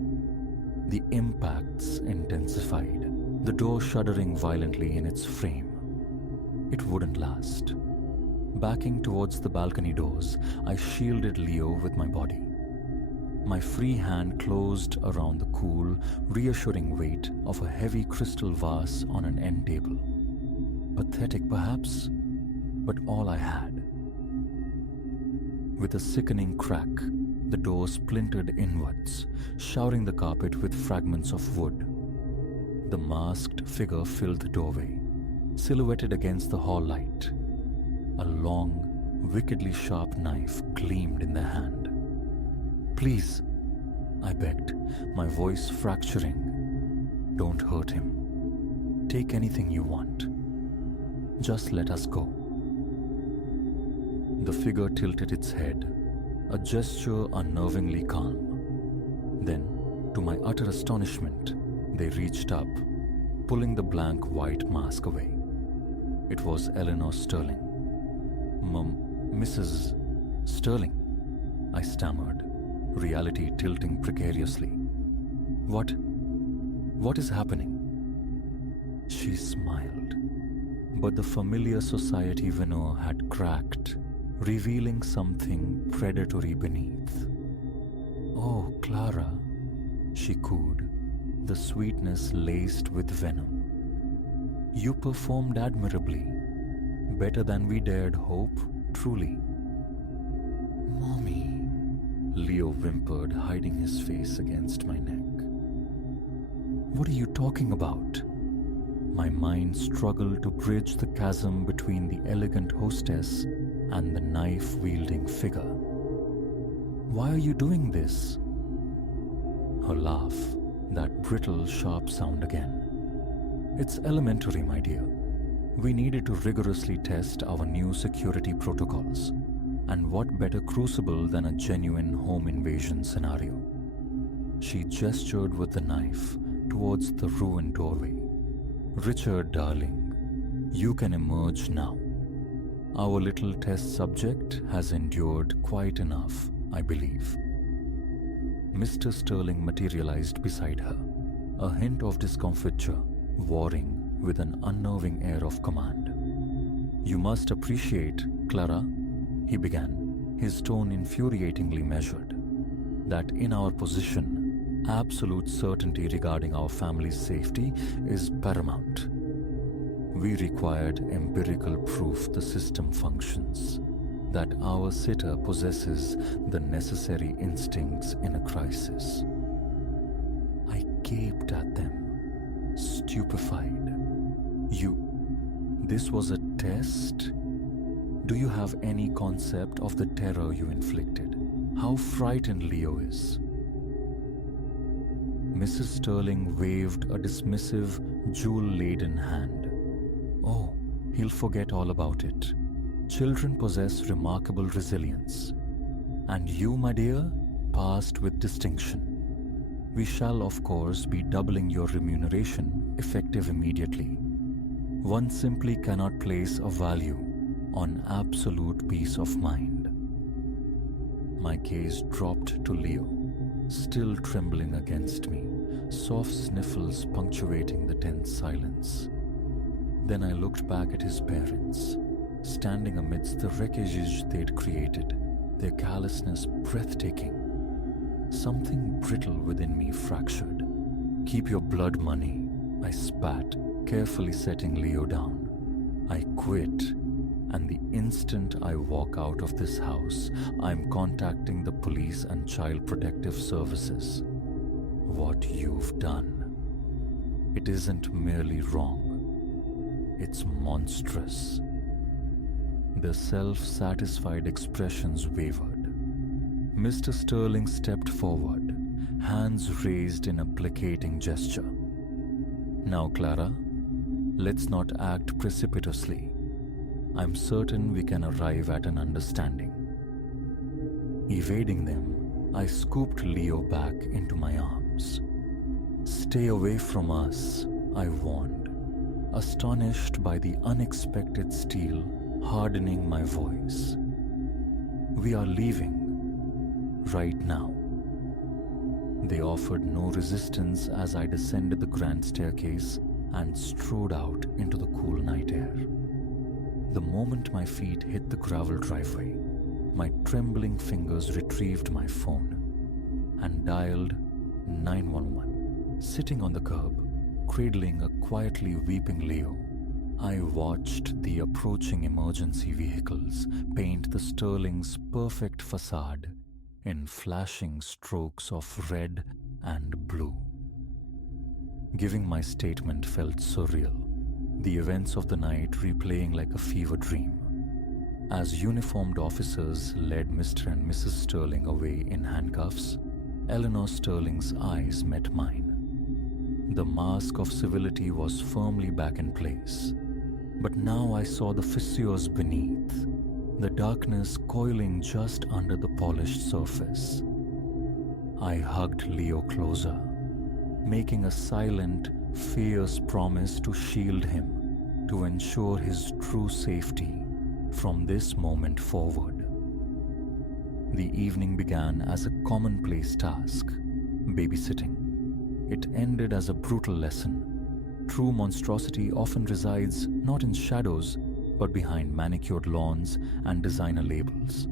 The impacts intensified, the door shuddering violently in its frame. It wouldn't last. Backing towards the balcony doors, I shielded Leo with my body. My free hand closed around the cool, reassuring weight of a heavy crystal vase on an end table. Pathetic, perhaps, but all I had. With a sickening crack, the door splintered inwards, showering the carpet with fragments of wood. The masked figure filled the doorway, silhouetted against the hall light. A long, wickedly sharp knife gleamed in the hand. "Please," I begged, my voice fracturing. "Don't hurt him. Take anything you want. Just let us go." The figure tilted its head, a gesture unnervingly calm. Then, to my utter astonishment, they reached up, pulling the blank white mask away. It was Eleanor Sterling. Mrs. Sterling," I stammered, reality tilting precariously. What is happening?" She smiled, but the familiar society veneer had cracked, revealing something predatory beneath. "Oh, Clara," she cooed, the sweetness laced with venom. "You performed admirably, better than we dared hope, truly." "Mommy," Leo whimpered, hiding his face against my neck. "What are you talking about?" My mind struggled to bridge the chasm between the elegant hostess and the knife-wielding figure. "Why are you doing this?" Her laugh, that brittle, sharp sound again. "It's elementary, my dear. We needed to rigorously test our new security protocols. And what better crucible than a genuine home invasion scenario?" She gestured with the knife towards the ruined doorway. "Richard, darling, you can emerge now. Our little test subject has endured quite enough, I believe." Mr. Sterling materialized beside her, a hint of discomfiture warring with an unnerving air of command. "You must appreciate, Clara," he began, his tone infuriatingly measured, "that in our position, absolute certainty regarding our family's safety is paramount. We required empirical proof the system functions, that our sitter possesses the necessary instincts in a crisis." I gaped at them, stupefied. This was a test? Do you have any concept of the terror you inflicted? How frightened Leo is?" Mrs. Sterling waved a dismissive, jewel-laden hand. "Oh, he'll forget all about it. Children possess remarkable resilience. And you, my dear, passed with distinction. We shall, of course, be doubling your remuneration, effective immediately. One simply cannot place a value on absolute peace of mind." My gaze dropped to Leo, still trembling against me, soft sniffles punctuating the tense silence. Then I looked back at his parents, standing amidst the wreckage they'd created, their callousness breathtaking. Something brittle within me fractured. "Keep your blood money," I spat, carefully setting Leo down. "I quit, and the instant I walk out of this house, I'm contacting the police and Child Protective Services. What you've done, it isn't merely wrong, it's monstrous." The self-satisfied expressions wavered. Mr. Sterling stepped forward, hands raised in a placating gesture. "Now, Clara, let's not act precipitously. I'm certain we can arrive at an understanding." Evading them, I scooped Leo back into my arms. "Stay away from us," I warned, astonished by the unexpected steel hardening my voice. "We are leaving. Right now." They offered no resistance as I descended the grand staircase and strode out into the cool night air. The moment my feet hit the gravel driveway, my trembling fingers retrieved my phone. and dialed 911. Sitting on the curb, cradling a quietly weeping Leo, I watched the approaching emergency vehicles paint the Sterling's perfect facade in flashing strokes of red and blue. Giving my statement felt surreal, the events of the night replaying like a fever dream. As uniformed officers led Mr. and Mrs. Sterling away in handcuffs, Eleanor Sterling's eyes met mine. The mask of civility was firmly back in place, but now I saw the fissures beneath, the darkness coiling just under the polished surface. I hugged Leo closer, making a silent, fierce promise to shield him, to ensure his true safety from this moment forward. The evening began as a commonplace task, babysitting. It ended as a brutal lesson. True monstrosity often resides not in shadows, but behind manicured lawns and designer labels.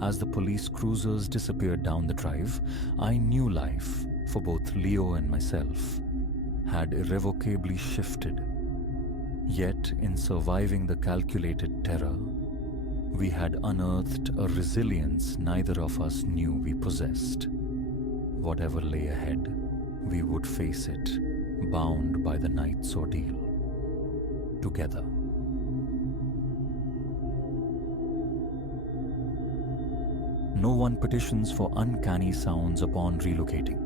As the police cruisers disappeared down the drive, I knew life, for both Leo and myself, had irrevocably shifted. Yet, in surviving the calculated terror, we had unearthed a resilience neither of us knew we possessed. Whatever lay ahead, we would face it, bound by the night's ordeal, together. No one petitions for uncanny sounds upon relocating.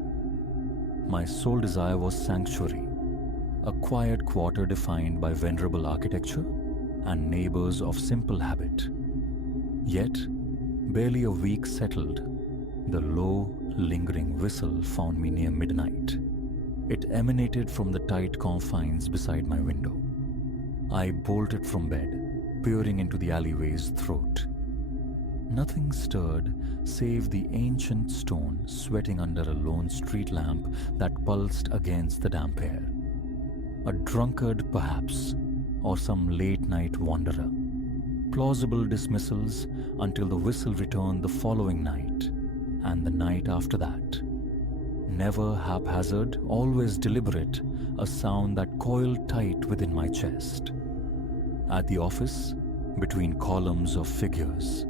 My sole desire was sanctuary, a quiet quarter defined by venerable architecture and neighbors of simple habit. Yet, barely a week settled, the low, lingering whistle found me near midnight. It emanated from the tight confines beside my window. I bolted from bed, peering into the alleyway's throat. Nothing stirred save the ancient stone sweating under a lone street lamp that pulsed against the damp air. A drunkard, perhaps, or some late-night wanderer. Plausible dismissals until the whistle returned the following night, and the night after that. Never haphazard, always deliberate, a sound that coiled tight within my chest. At the office, between columns of figures,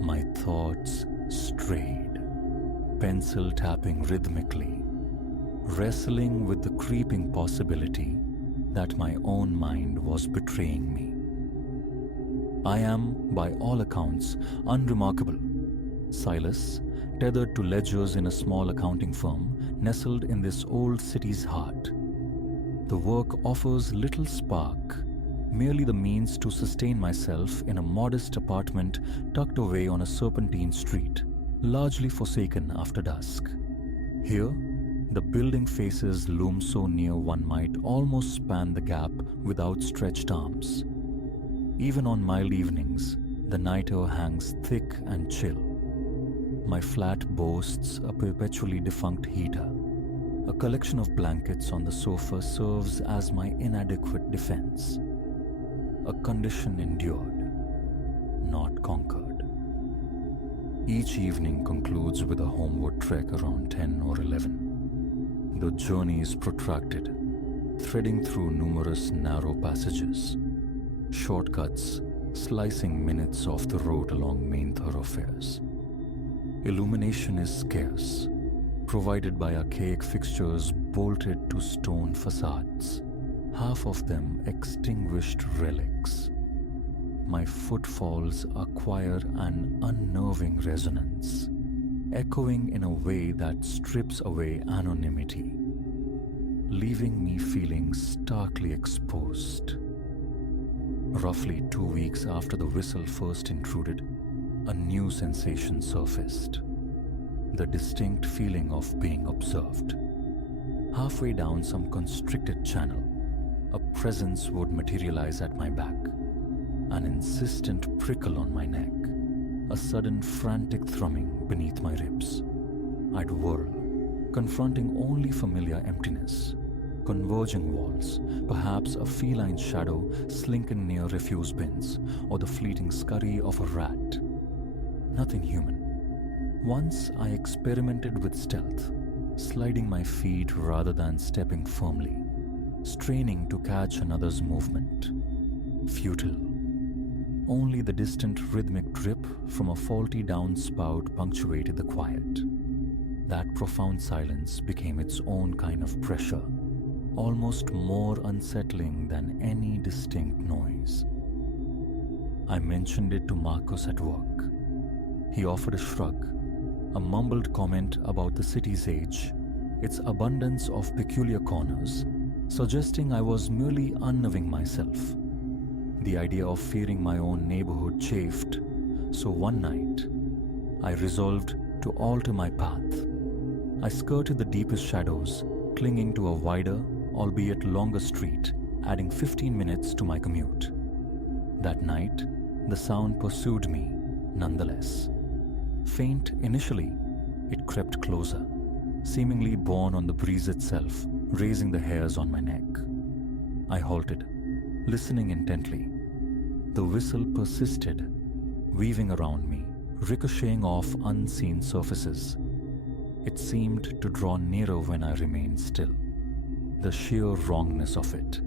my thoughts strayed, pencil tapping rhythmically, wrestling with the creeping possibility that my own mind was betraying me. I am, by all accounts, unremarkable. Silas, tethered to ledgers in a small accounting firm, nestled in this old city's heart. The work offers little spark, merely the means to sustain myself in a modest apartment tucked away on a serpentine street, largely forsaken after dusk. Here, the building faces loom so near one might almost span the gap with outstretched arms. Even on mild evenings, the night air hangs thick and chill. My flat boasts a perpetually defunct heater. A collection of blankets on the sofa serves as my inadequate defense. A condition endured, not conquered. Each evening concludes with a homeward trek around 10 or 11. The journey is protracted, threading through numerous narrow passages, shortcuts slicing minutes off the road along main thoroughfares. Illumination is scarce, provided by archaic fixtures bolted to stone facades, half of them extinguished relics. My footfalls acquire an unnerving resonance, echoing in a way that strips away anonymity, leaving me feeling starkly exposed. Roughly 2 weeks after the whistle first intruded, a new sensation surfaced. The distinct feeling of being observed. Halfway down some constricted channel, a presence would materialize at my back, an insistent prickle on my neck, a sudden frantic thrumming beneath my ribs. I'd whirl, confronting only familiar emptiness, converging walls, perhaps a feline shadow slinking near refuse bins, or the fleeting scurry of a rat. Nothing human, Once I experimented with stealth, sliding my feet rather than stepping firmly, straining to catch another's movement. Futile. Only the distant rhythmic drip from a faulty downspout punctuated the quiet. That profound silence became its own kind of pressure, almost more unsettling than any distinct noise. I mentioned it to Marcus at work. He offered a shrug, a mumbled comment about the city's age, its abundance of peculiar corners, suggesting I was merely unnerving myself. The idea of fearing my own neighborhood chafed, so one night, I resolved to alter my path. I skirted the deepest shadows, clinging to a wider, albeit longer street, adding 15 minutes to my commute. That night, the sound pursued me, nonetheless. Faint initially, it crept closer, seemingly borne on the breeze itself, raising the hairs on my neck. I halted, listening intently. The whistle persisted, weaving around me, ricocheting off unseen surfaces. It seemed to draw nearer when I remained still. The sheer wrongness of it,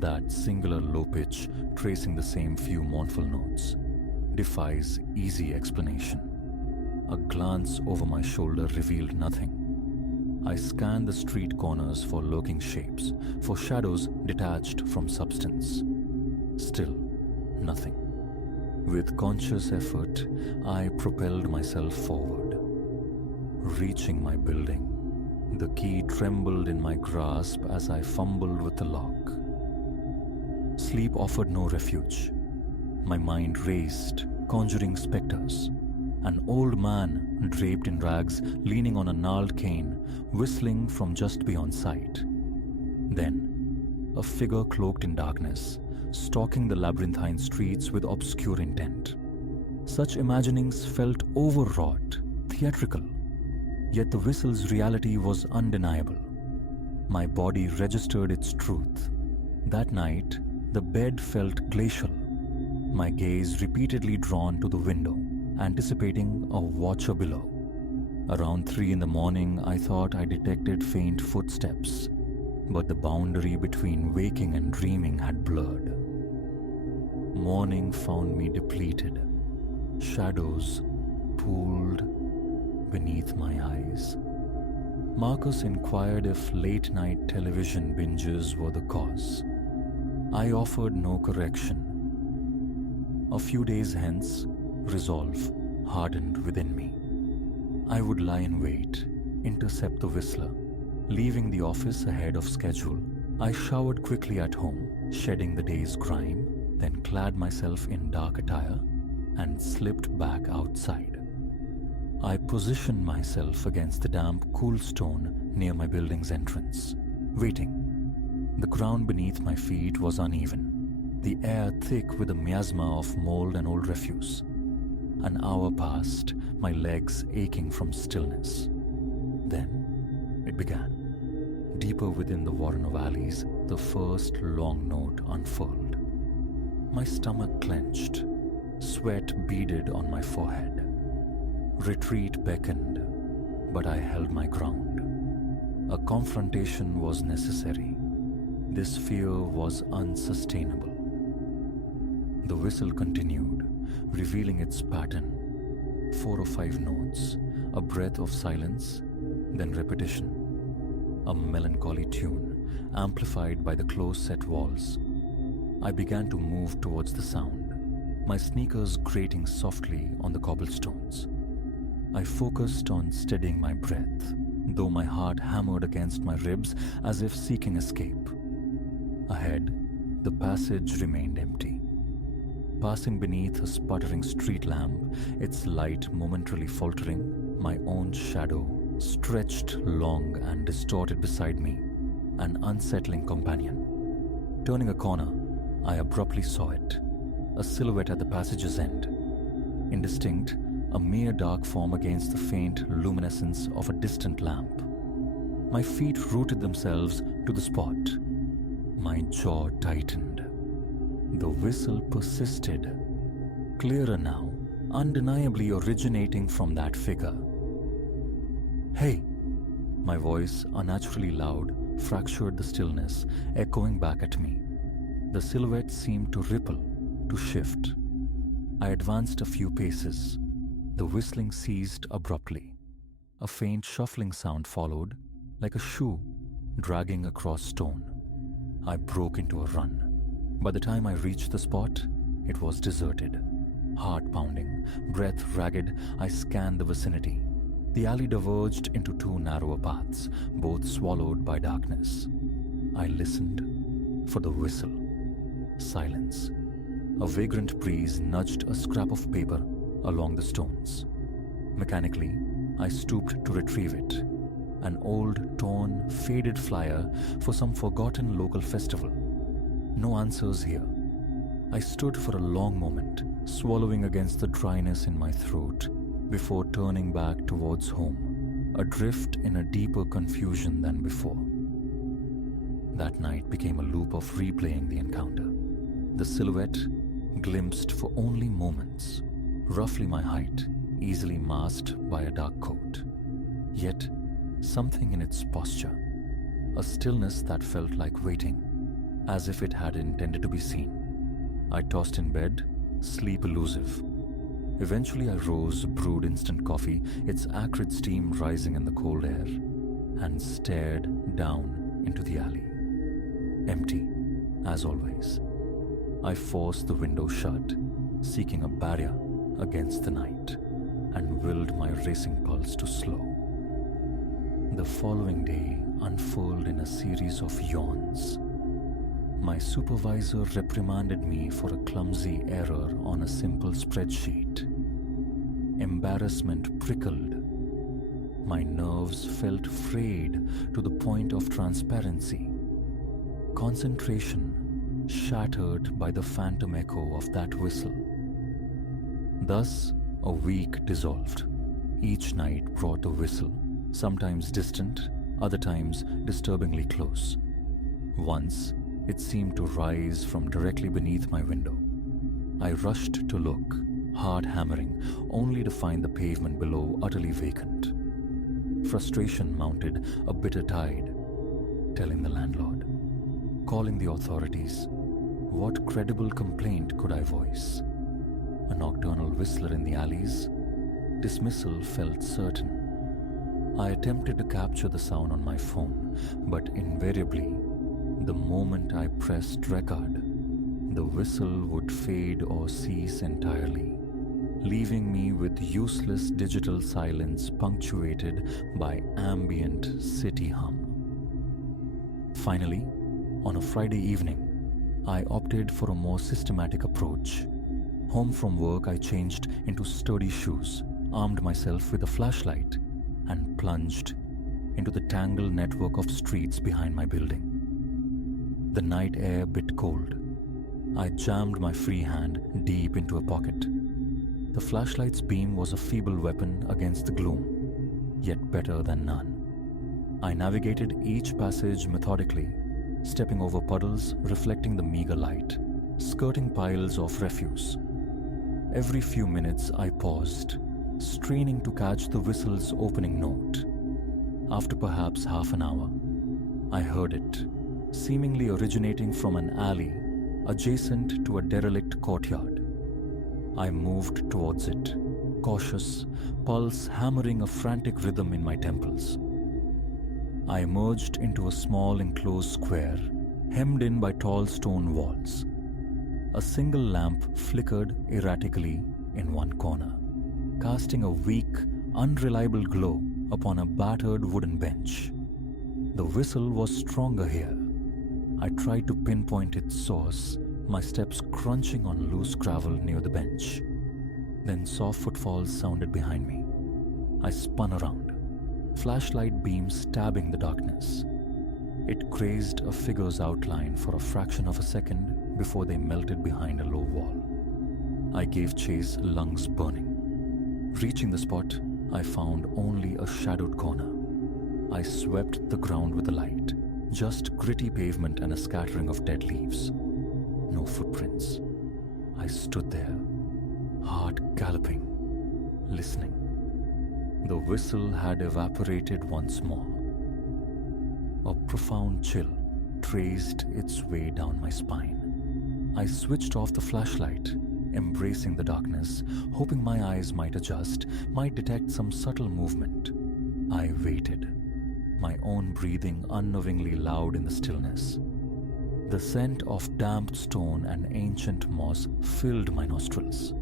that singular low pitch tracing the same few mournful notes, defies easy explanation. A glance over my shoulder revealed nothing. I scanned the street corners for lurking shapes, for shadows detached from substance. Still, nothing. With conscious effort, I propelled myself forward. Reaching my building, the key trembled in my grasp as I fumbled with the lock. Sleep offered no refuge. My mind raced, conjuring specters. An old man, draped in rags, leaning on a gnarled cane, whistling from just beyond sight. Then, a figure cloaked in darkness, stalking the labyrinthine streets with obscure intent. Such imaginings felt overwrought, theatrical. Yet the whistle's reality was undeniable. My body registered its truth. That night, the bed felt glacial, my gaze repeatedly drawn to the window, anticipating a watcher below. Around 3 a.m, I thought I detected faint footsteps, but the boundary between waking and dreaming had blurred. Morning found me depleted, shadows pooled beneath my eyes. Marcus inquired if late-night television binges were the cause. I offered no correction. A few days hence, resolve hardened within me. I would lie in wait, intercept the whistler. Leaving the office ahead of schedule, I showered quickly at home, shedding the day's grime, then clad myself in dark attire and slipped back outside. I positioned myself against the damp, cool stone near my building's entrance, waiting. The ground beneath my feet was uneven, the air thick with a miasma of mold and old refuse. An hour passed, my legs aching from stillness. Then it began. Deeper within the warren of alleys, the first long note unfurled. My stomach clenched, sweat beaded on my forehead. Retreat beckoned, but I held my ground. A confrontation was necessary. This fear was unsustainable. The whistle continued, revealing its pattern. 4 or 5 notes, a breath of silence, then repetition. A melancholy tune, amplified by the close-set walls. I began to move towards the sound, my sneakers grating softly on the cobblestones. I focused on steadying my breath, though my heart hammered against my ribs as if seeking escape. Ahead, the passage remained empty. Passing beneath a sputtering street lamp, its light momentarily faltering, my own shadow stretched long and distorted beside me, an unsettling companion. Turning a corner, I abruptly saw it, a silhouette at the passage's end. Indistinct, a mere dark form against the faint luminescence of a distant lamp. My feet rooted themselves to the spot. My jaw tightened. The whistle persisted, clearer now, undeniably originating from that figure. Hey! My voice, unnaturally loud, fractured the stillness, echoing back at me. The silhouette seemed to ripple, to shift. I advanced a few paces. The whistling ceased abruptly. A faint shuffling sound followed, like a shoe dragging across stone. I broke into a run. By the time I reached the spot, it was deserted. Heart pounding, breath ragged, I scanned the vicinity. The alley diverged into two narrower paths, both swallowed by darkness. I listened for the whistle. Silence. A vagrant breeze nudged a scrap of paper along the stones. Mechanically, I stooped to retrieve it. An old, torn, faded flyer for some forgotten local festival. No answers here. I stood for a long moment, swallowing against the dryness in my throat, before turning back towards home, adrift in a deeper confusion than before. That night became a loop of replaying the encounter. The silhouette, glimpsed for only moments, roughly my height, easily masked by a dark coat. Yet, something in its posture, a stillness that felt like waiting, as if it had intended to be seen. I tossed in bed, sleep elusive. Eventually I rose, brewed instant coffee, its acrid steam rising in the cold air, and stared down into the alley. Empty, as always. I forced the window shut, seeking a barrier against the night, and willed my racing pulse to slow. The following day unfurled in a series of yawns. My supervisor reprimanded me for a clumsy error on a simple spreadsheet. Embarrassment prickled. My nerves felt frayed to the point of transparency. Concentration shattered by the phantom echo of that whistle. Thus, a week dissolved. Each night brought a whistle, sometimes distant, other times disturbingly close. Once, it seemed to rise from directly beneath my window. I rushed to look, hard hammering, only to find the pavement below utterly vacant. Frustration mounted a bitter tide, telling the landlord, calling the authorities. What credible complaint could I voice? A nocturnal whistler in the alleys? Dismissal felt certain. I attempted to capture the sound on my phone, but invariably, the moment I pressed record, the whistle would fade or cease entirely, leaving me with useless digital silence punctuated by ambient city hum. Finally, on a Friday evening, I opted for a more systematic approach. Home from work, I changed into sturdy shoes, armed myself with a flashlight, and plunged into the tangled network of streets behind my building. The night air bit cold. I jammed my free hand deep into a pocket. The flashlight's beam was a feeble weapon against the gloom, yet better than none. I navigated each passage methodically, stepping over puddles reflecting the meager light, skirting piles of refuse. Every few minutes I paused, straining to catch the whistle's opening note. After perhaps half an hour, I heard it, seemingly originating from an alley adjacent to a derelict courtyard. I moved towards it, cautious, pulse hammering a frantic rhythm in my temples. I emerged into a small enclosed square, hemmed in by tall stone walls. A single lamp flickered erratically in one corner, casting a weak, unreliable glow upon a battered wooden bench. The whistle was stronger here. I tried to pinpoint its source, my steps crunching on loose gravel near the bench. Then soft footfalls sounded behind me. I spun around, flashlight beam stabbing the darkness. It grazed a figure's outline for a fraction of a second before they melted behind a low wall. I gave chase, lungs burning. Reaching the spot, I found only a shadowed corner. I swept the ground with the light, just gritty pavement and a scattering of dead leaves. No footprints. I stood there, heart galloping, listening. The whistle had evaporated once more. A profound chill traced its way down my spine. I switched off the flashlight, embracing the darkness, hoping my eyes might adjust, might detect some subtle movement. I waited, my own breathing unknowingly loud in the stillness. The scent of damp stone and ancient moss filled my nostrils.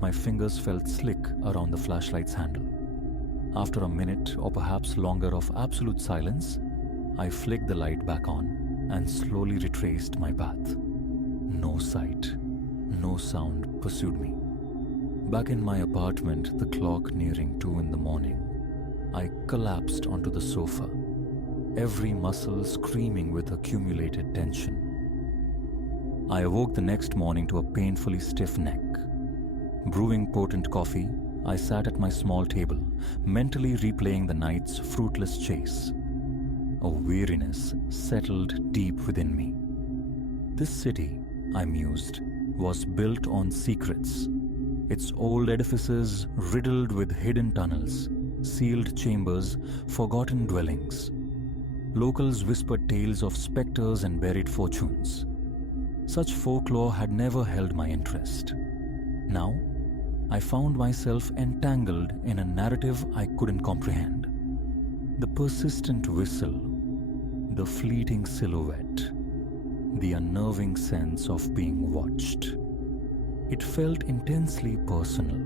My fingers felt slick around the flashlight's handle. After a minute or perhaps longer of absolute silence, I flicked the light back on and slowly retraced my path. No sight, no sound pursued me. Back in my apartment, the clock nearing 2 in the morning, I collapsed onto the sofa, every muscle screaming with accumulated tension. I awoke the next morning to a painfully stiff neck. Brewing potent coffee, I sat at my small table, mentally replaying the night's fruitless chase. A weariness settled deep within me. This city, I mused, was built on secrets, its old edifices riddled with hidden tunnels, sealed chambers, forgotten dwellings. Locals whispered tales of specters and buried fortunes. Such folklore had never held my interest. Now, I found myself entangled in a narrative I couldn't comprehend. The persistent whistle, the fleeting silhouette, the unnerving sense of being watched. It felt intensely personal.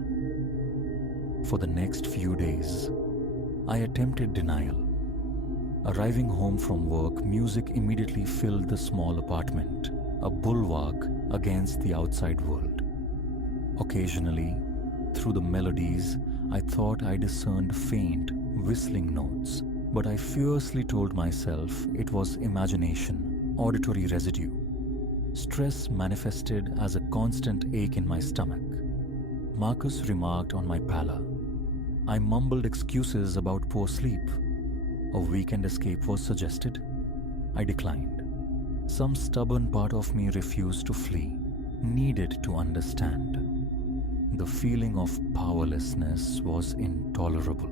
For the next few days, I attempted denial. Arriving home from work, music immediately filled the small apartment, a bulwark against the outside world. Occasionally, through the melodies, I thought I discerned faint, whistling notes, but I fiercely told myself it was imagination, auditory residue. Stress manifested as a constant ache in my stomach. Marcus remarked on my pallor. I mumbled excuses about poor sleep. A weekend escape was suggested. I declined. Some stubborn part of me refused to flee, needed to understand. The feeling of powerlessness was intolerable.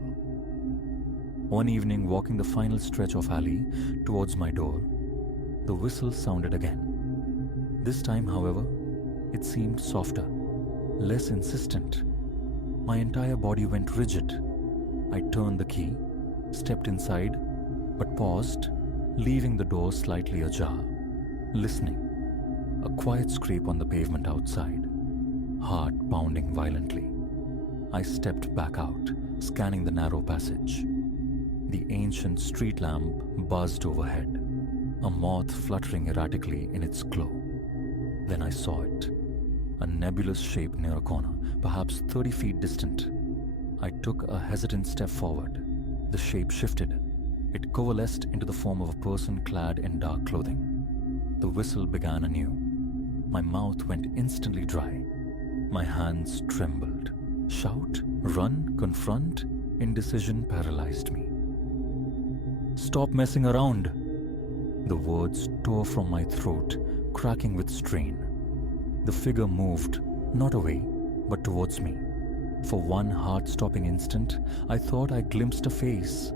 One evening, walking the final stretch of alley towards my door, the whistle sounded again. This time, however, it seemed softer, less insistent. My entire body went rigid. I turned the key, stepped inside, but paused, leaving the door slightly ajar, listening. A quiet scrape on the pavement outside, heart pounding violently. I stepped back out, scanning the narrow passage. The ancient street lamp buzzed overhead, a moth fluttering erratically in its glow. Then I saw it, a nebulous shape near a corner, perhaps 30 feet distant. I took a hesitant step forward. The shape shifted. It coalesced into the form of a person clad in dark clothing. The whistle began anew. My mouth went instantly dry. My hands trembled. Shout, run, confront, indecision paralyzed me. "Stop messing around!" The words tore from my throat, cracking with strain. The figure moved, not away, but towards me. For one heart-stopping instant, I thought I glimpsed a face,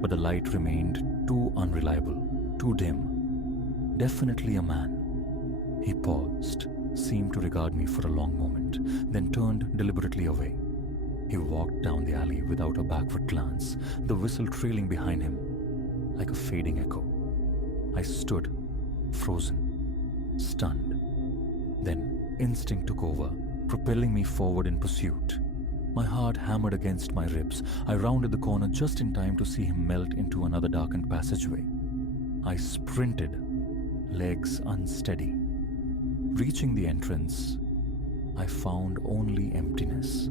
but the light remained too unreliable, too dim. Definitely a man. He paused, seemed to regard me for a long moment, then turned deliberately away. He walked down the alley without a backward glance, the whistle trailing behind him, like a fading echo. I stood, frozen, stunned. Then instinct took over, propelling me forward in pursuit. My heart hammered against my ribs. I rounded the corner just in time to see him melt into another darkened passageway. I sprinted, legs unsteady. Reaching the entrance, I found only emptiness.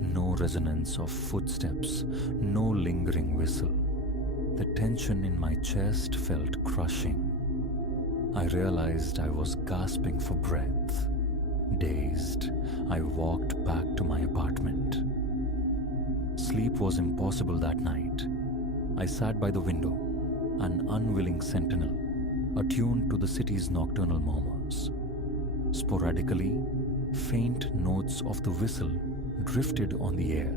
No resonance of footsteps, no lingering whistle. The tension in my chest felt crushing. I realized I was gasping for breath. Dazed, I walked back to my apartment. Sleep was impossible that night. I sat by the window, an unwilling sentinel, attuned to the city's nocturnal murmurs. Sporadically, faint notes of the whistle drifted on the air.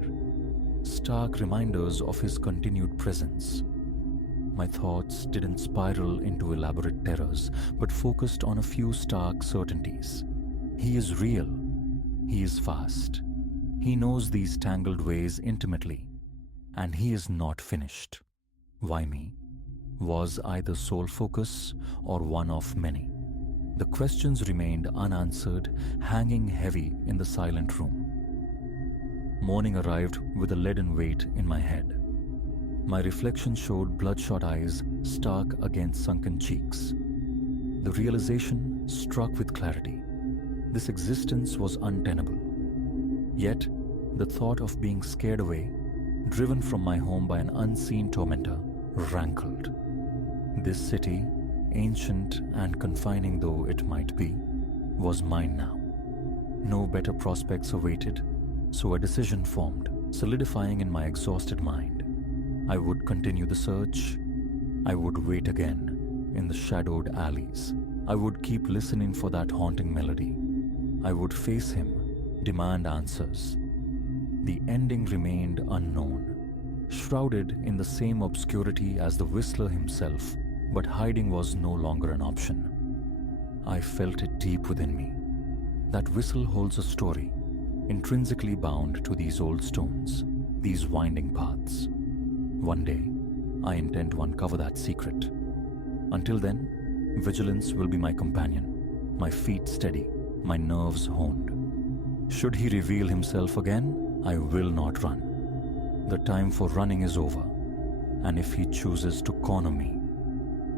stark reminders of his continued presence. My thoughts didn't spiral into elaborate terrors, but focused on a few stark certainties. He is real. He is fast. He knows these tangled ways intimately. And he is not finished. Why me? Was I the sole focus or one of many? The questions remained unanswered, hanging heavy in the silent room. Morning arrived with a leaden weight in my head. My reflection showed bloodshot eyes stark against sunken cheeks. The realization struck with clarity. This existence was untenable. Yet, the thought of being scared away, driven from my home by an unseen tormentor, rankled. This city, ancient and confining though it might be, was mine now. No better prospects awaited, so a decision formed, solidifying in my exhausted mind. I would continue the search. I would wait again in the shadowed alleys. I would keep listening for that haunting melody. I would face him, demand answers. The ending remained unknown, shrouded in the same obscurity as the whistler himself, but hiding was no longer an option. I felt it deep within me. That whistle holds a story, intrinsically bound to these old stones, these winding paths. One day, I intend to uncover that secret. Until then, vigilance will be my companion, my feet steady, my nerves honed. Should he reveal himself again, I will not run. The time for running is over, and if he chooses to corner me,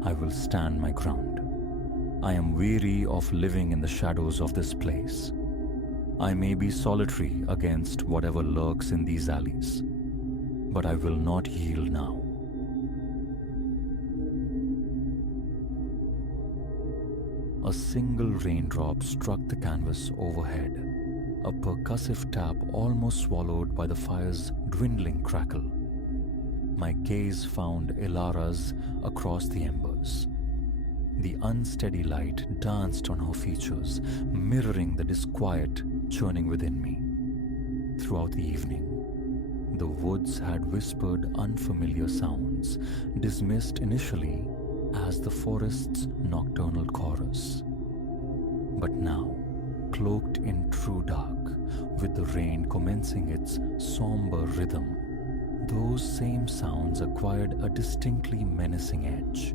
I will stand my ground. I am weary of living in the shadows of this place. I may be solitary against whatever lurks in these alleys, but I will not yield now. A single raindrop struck the canvas overhead, a percussive tap almost swallowed by the fire's dwindling crackle. My gaze found Ilara's across the embers. The unsteady light danced on her features, mirroring the disquiet churning within me. Throughout the evening, the woods had whispered unfamiliar sounds, dismissed initially as the forest's nocturnal chorus. But now, cloaked in true dark, with the rain commencing its somber rhythm, those same sounds acquired a distinctly menacing edge.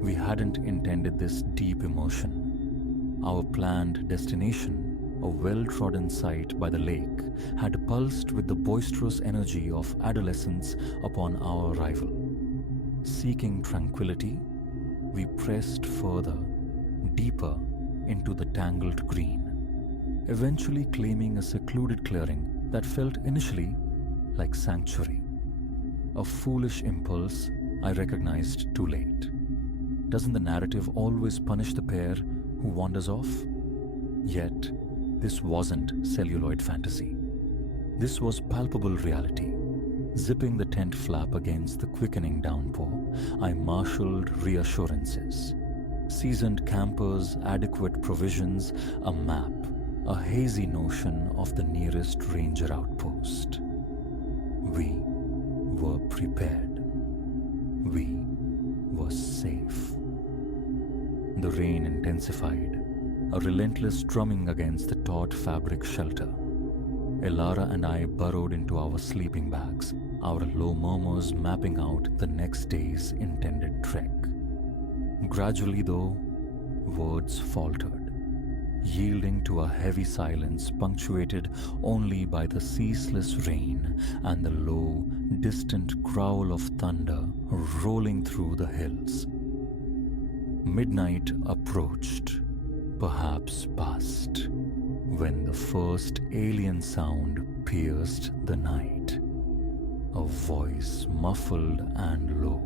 We hadn't intended this deep immersion. Our planned destination, a well-trodden site by the lake, had pulsed with the boisterous energy of adolescence upon our arrival. Seeking tranquility, we pressed further, deeper into the tangled green, eventually claiming a secluded clearing that felt initially like sanctuary. A foolish impulse I recognized too late. Doesn't the narrative always punish the pair who wanders off? Yet, this wasn't celluloid fantasy. This was palpable reality. Zipping the tent flap against the quickening downpour, I marshaled reassurances. Seasoned campers, adequate provisions, a map, a hazy notion of the nearest ranger outpost. We were prepared. We were safe. The rain intensified, a relentless drumming against the taut fabric shelter. Ilara and I burrowed into our sleeping bags, our low murmurs mapping out the next day's intended trek. Gradually, though, words faltered, yielding to a heavy silence punctuated only by the ceaseless rain and the low, distant growl of thunder rolling through the hills. Midnight approached, perhaps past, when the first alien sound pierced the night. A voice muffled and low,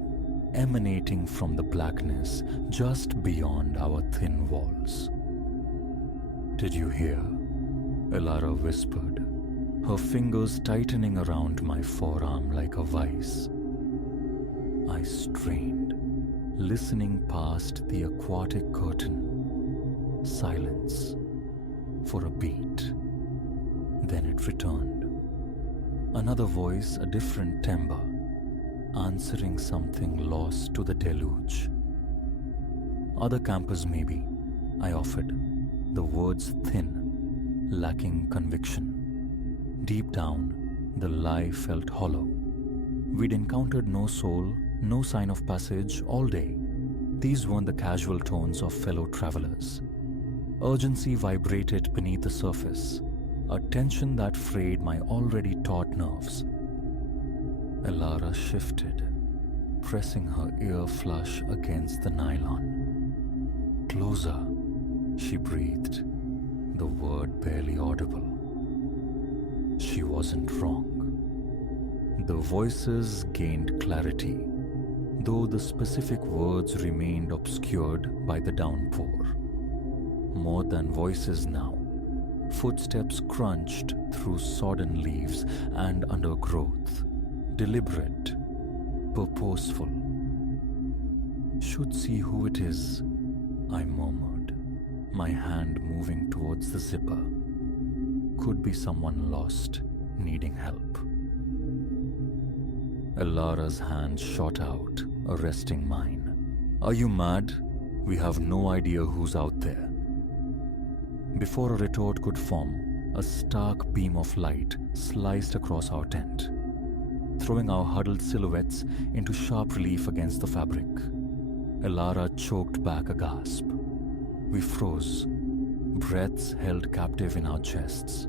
emanating from the blackness just beyond our thin walls. "Did you hear?" Ilara whispered, her fingers tightening around my forearm like a vice. I strained, listening past the aquatic curtain. Silence for a beat. Then it returned. Another voice, a different timbre, answering something lost to the deluge. Other campers, maybe, I offered, the words thin, lacking conviction. Deep down, the lie felt hollow. We'd encountered no soul, no sign of passage all day. These weren't the casual tones of fellow travelers. Urgency vibrated beneath the surface, a tension that frayed my already taut nerves. Elara shifted, pressing her ear flush against the nylon. Closer, she breathed, the word barely audible. She wasn't wrong. The voices gained clarity, though the specific words remained obscured by the downpour. More than voices now, footsteps crunched through sodden leaves and undergrowth, deliberate, purposeful. Should see who it is, I murmured, my hand moving towards the zipper. Could be someone lost, needing help. Elara's hand shot out, arresting mine. Are you mad? We have no idea who's out there. Before a retort could form, a stark beam of light sliced across our tent, throwing our huddled silhouettes into sharp relief against the fabric. Elara choked back a gasp. We froze, breaths held captive in our chests.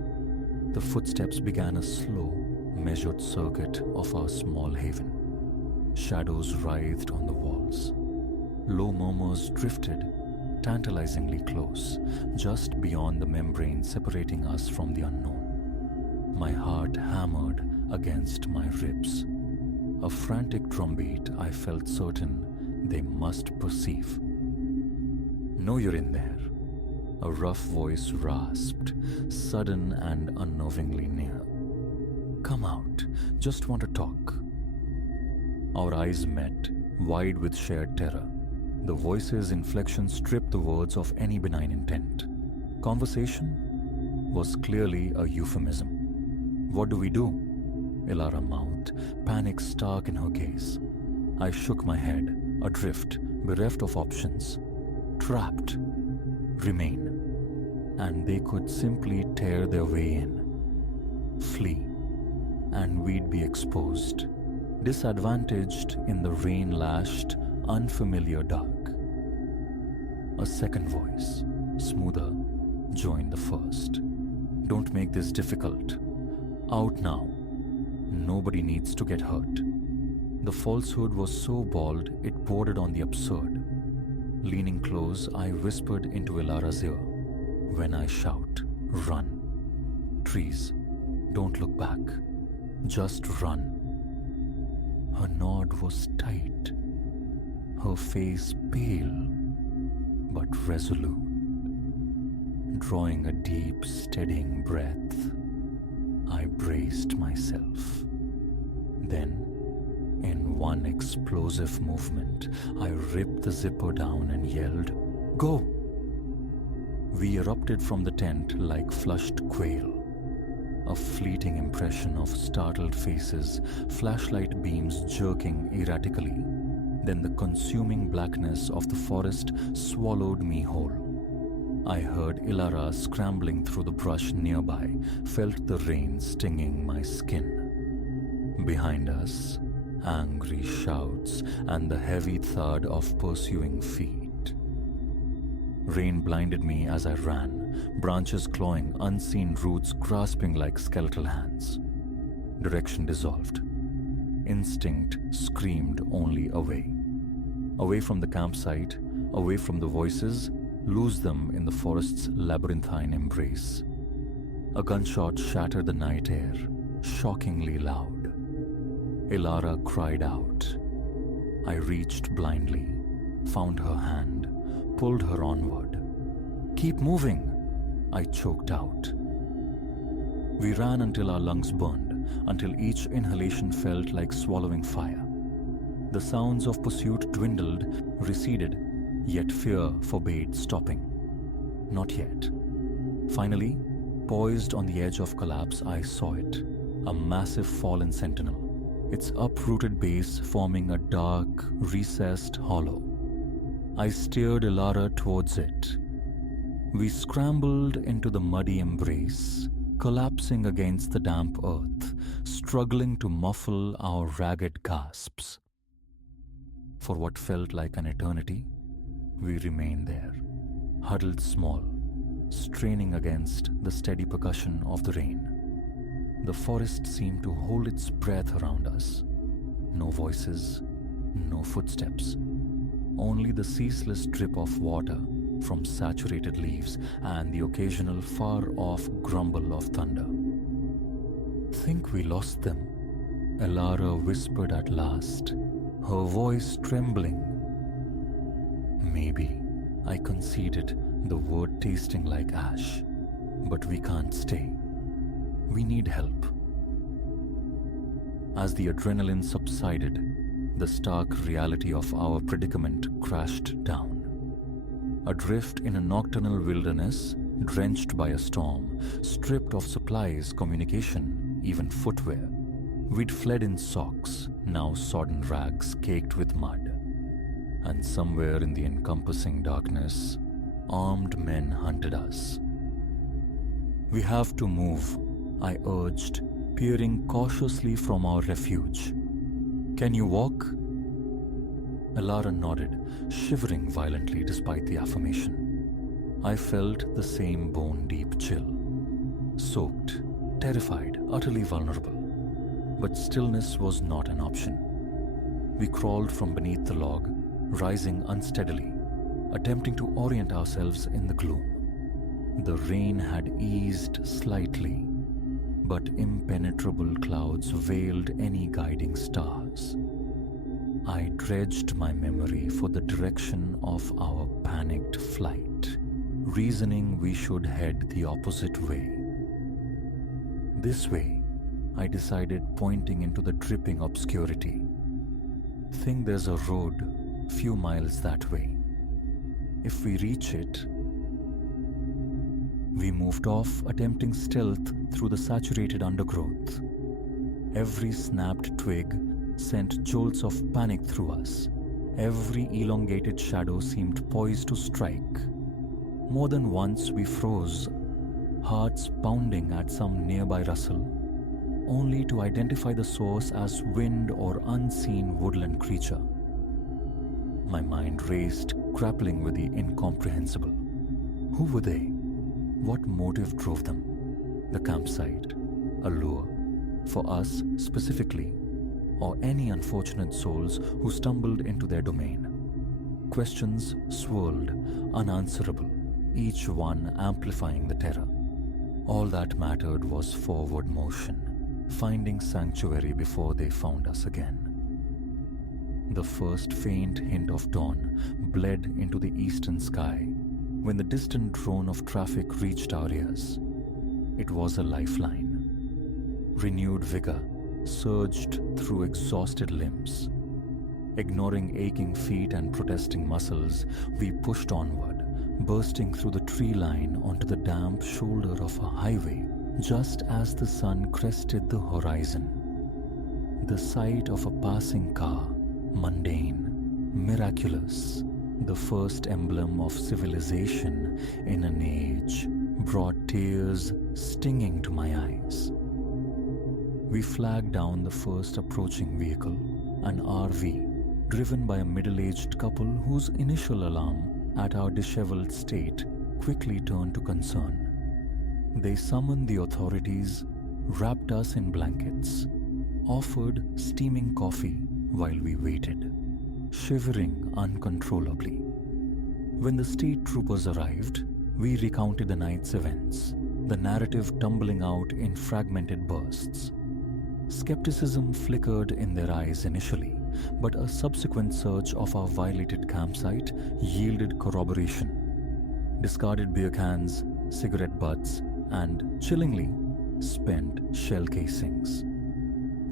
The footsteps began a slow, measured circuit of our small haven. Shadows writhed on the walls. Low murmurs drifted, tantalizingly close, just beyond the membrane separating us from the unknown. My heart hammered against my ribs. A frantic drumbeat I felt certain they must perceive. "Know you're in there," a rough voice rasped, sudden and unnervingly near. "Come out, just want to talk." Our eyes met, wide with shared terror. The voice's inflection stripped the words of any benign intent. Conversation was clearly a euphemism. "What do we do?" Elara mouthed, panic stark in her gaze. I shook my head, adrift, bereft of options. Trapped. Remain. And they could simply tear their way in. Flee. And we'd be exposed, disadvantaged in the rain-lashed, unfamiliar dark. A second voice, smoother, joined the first. "Don't make this difficult. Out now. Nobody needs to get hurt." The falsehood was so bald it bordered on the absurd. Leaning close, I whispered into Elara's ear. "When I shout, run. Trees, don't look back. Just run." Her nod was tight, her face pale but resolute. Drawing a deep, steadying breath, I braced myself. Then, in one explosive movement, I ripped the zipper down and yelled, "Go!" We erupted from the tent like flushed quail. A fleeting impression of startled faces, flashlight beams jerking erratically. Then the consuming blackness of the forest swallowed me whole. I heard Elara scrambling through the brush nearby, felt the rain stinging my skin. Behind us, angry shouts and the heavy thud of pursuing feet. Rain blinded me as I ran, branches clawing, unseen roots grasping like skeletal hands. Direction dissolved. Instinct screamed only away. Away from the campsite, away from the voices, lose them in the forest's labyrinthine embrace. A gunshot shattered the night air, shockingly loud. Elara cried out. I reached blindly, found her hand, pulled her onward. "Keep moving," I choked out. We ran until our lungs burned, until each inhalation felt like swallowing fire. The sounds of pursuit dwindled, receded, yet fear forbade stopping. Not yet. Finally, poised on the edge of collapse, I saw it. a massive fallen sentinel, its uprooted base forming a dark, recessed hollow. I steered Elara towards it. We scrambled into the muddy embrace, collapsing against the damp earth, struggling to muffle our ragged gasps. For what felt like an eternity, we remained there, huddled small, straining against the steady percussion of the rain. The forest seemed to hold its breath around us. No voices, no footsteps, only the ceaseless drip of water from saturated leaves and the occasional far-off grumble of thunder. "Think we lost them?" Elara whispered at last, her voice trembling. "Maybe," I conceded, the word tasting like ash. "But we can't stay. We need help." As the adrenaline subsided, the stark reality of our predicament crashed down. Adrift in a nocturnal wilderness, drenched by a storm, stripped of supplies, communication, even footwear, we'd fled in socks, now sodden rags caked with mud. And somewhere in the encompassing darkness, armed men hunted us. "We have to move," I urged, peering cautiously from our refuge. "Can you walk?" Elara nodded, shivering violently despite the affirmation. I felt the same bone-deep chill. Soaked, terrified, utterly vulnerable. But stillness was not an option. We crawled from beneath the log, rising unsteadily, attempting to orient ourselves in the gloom. The rain had eased slightly, but impenetrable clouds veiled any guiding stars. I dredged my memory for the direction of our panicked flight, reasoning we should head the opposite way. "This way," I decided, pointing into the dripping obscurity. "Think there's a road few miles that way. If we reach it..." We moved off, attempting stealth through the saturated undergrowth. Every snapped twig sent jolts of panic through us. Every elongated shadow seemed poised to strike. More than once we froze, hearts pounding at some nearby rustle, only to identify the source as wind or unseen woodland creature. My mind raced, grappling with the incomprehensible. Who were they? What motive drove them? The campsite, a lure, for us specifically, or any unfortunate souls who stumbled into their domain. Questions swirled, unanswerable, each one amplifying the terror. All that mattered was forward motion, finding sanctuary before they found us again. The first faint hint of dawn bled into the eastern sky when the distant drone of traffic reached our ears. It was a lifeline. Renewed vigor surged through exhausted limbs. Ignoring aching feet and protesting muscles, we pushed onward, bursting through the tree line onto the damp shoulder of a highway just as the sun crested the horizon. The sight of a passing car, mundane, miraculous, the first emblem of civilization in an age, brought tears stinging to my eyes. We flagged down the first approaching vehicle, an RV, driven by a middle-aged couple whose initial alarm at our disheveled state quickly turned to concern. They summoned the authorities, wrapped us in blankets, offered steaming coffee while we waited, shivering uncontrollably. When the state troopers arrived, we recounted the night's events, the narrative tumbling out in fragmented bursts. Skepticism flickered in their eyes initially, but a subsequent search of our violated campsite yielded corroboration. Discarded beer cans, cigarette butts, and, chillingly, spent shell casings.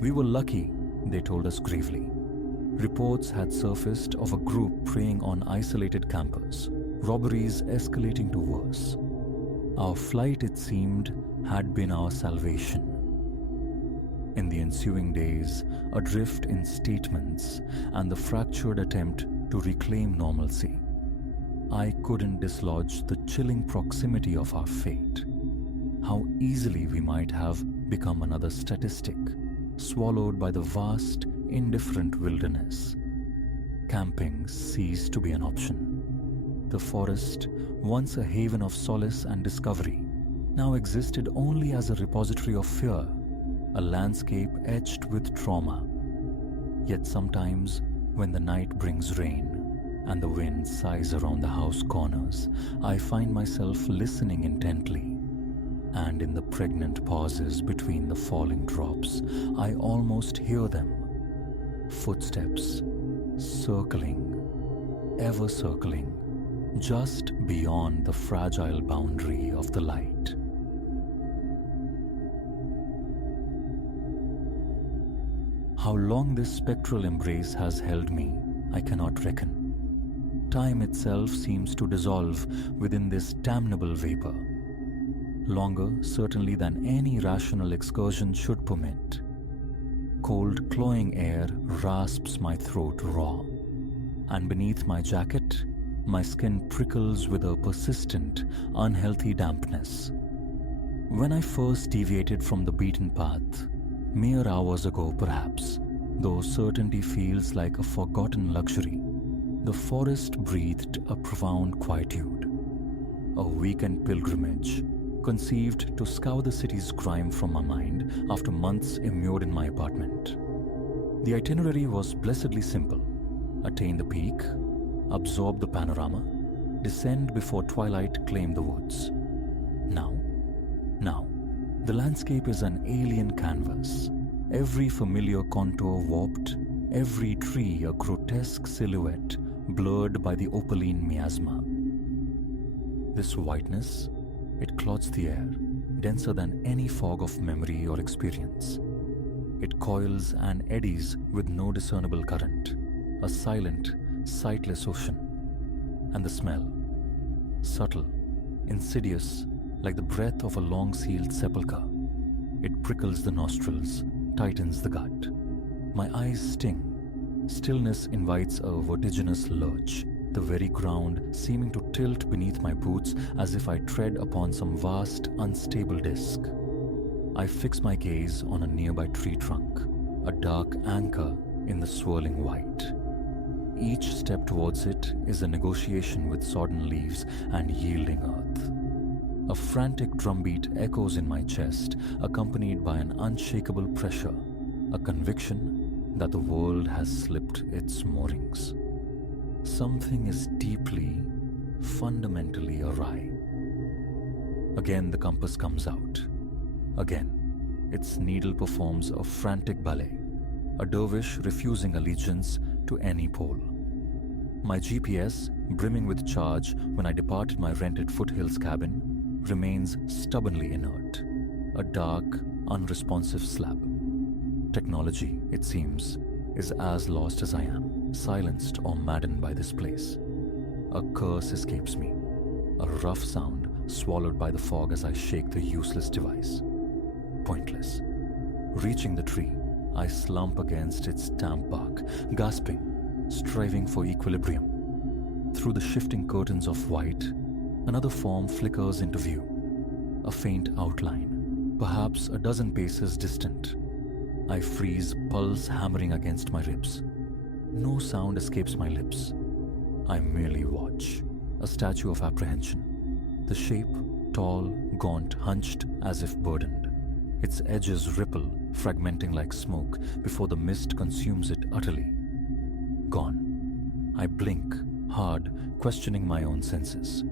We were lucky, they told us gravely. Reports had surfaced of a group preying on isolated campers, robberies escalating to worse. Our flight, it seemed, had been our salvation. In the ensuing days, adrift in statements and the fractured attempt to reclaim normalcy, I couldn't dislodge the chilling proximity of our fate. How easily we might have become another statistic, swallowed by the vast, indifferent wilderness. Camping ceased to be an option. The forest, once a haven of solace and discovery, now existed only as a repository of fear, a landscape etched with trauma. Yet sometimes, when the night brings rain and the wind sighs around the house corners, I find myself listening intently. And in the pregnant pauses between the falling drops, I almost hear them. Footsteps, circling, ever circling, just beyond the fragile boundary of the light. How long this spectral embrace has held me, I cannot reckon. Time itself seems to dissolve within this damnable vapor. Longer, certainly, than any rational excursion should permit. Cold, cloying air rasps my throat raw, and beneath my jacket, my skin prickles with a persistent, unhealthy dampness. When I first deviated from the beaten path, mere hours ago perhaps, though certainty feels like a forgotten luxury, the forest breathed a profound quietude. A weekend pilgrimage, conceived to scour the city's grime from my mind after months immured in my apartment. The itinerary was blessedly simple. Attain the peak, absorb the panorama, descend before twilight claimed the woods. Now, the landscape is an alien canvas, every familiar contour warped, every tree a grotesque silhouette blurred by the opaline miasma. This whiteness, it clots the air, denser than any fog of memory or experience. It coils and eddies with no discernible current, a silent, sightless ocean. And the smell, subtle, insidious, like the breath of a long-sealed sepulchre. It prickles the nostrils, tightens the gut. My eyes sting. Stillness invites a vertiginous lurch, the very ground seeming to tilt beneath my boots as if I tread upon some vast, unstable disk. I fix my gaze on a nearby tree trunk, a dark anchor in the swirling white. Each step towards it is a negotiation with sodden leaves and yielding earth. A frantic drumbeat echoes in my chest, accompanied by an unshakable pressure, a conviction that the world has slipped its moorings. Something is deeply, fundamentally awry. Again the compass comes out. Again, its needle performs a frantic ballet, a dervish refusing allegiance to any pole. My GPS, brimming with charge when I departed my rented foothills cabin, remains stubbornly inert, a dark, unresponsive slab. Technology, it seems, is as lost as I am, silenced or maddened by this place. A curse escapes me, a rough sound swallowed by the fog as I shake the useless device. Pointless. Reaching the tree, I slump against its damp bark, gasping, striving for equilibrium. Through the shifting curtains of white, another form flickers into view, a faint outline, perhaps a dozen paces distant. I freeze, pulse hammering against my ribs. No sound escapes my lips. I merely watch, a statue of apprehension. The shape, tall, gaunt, hunched as if burdened. Its edges ripple, fragmenting like smoke before the mist consumes it utterly. Gone. I blink, hard, questioning my own senses.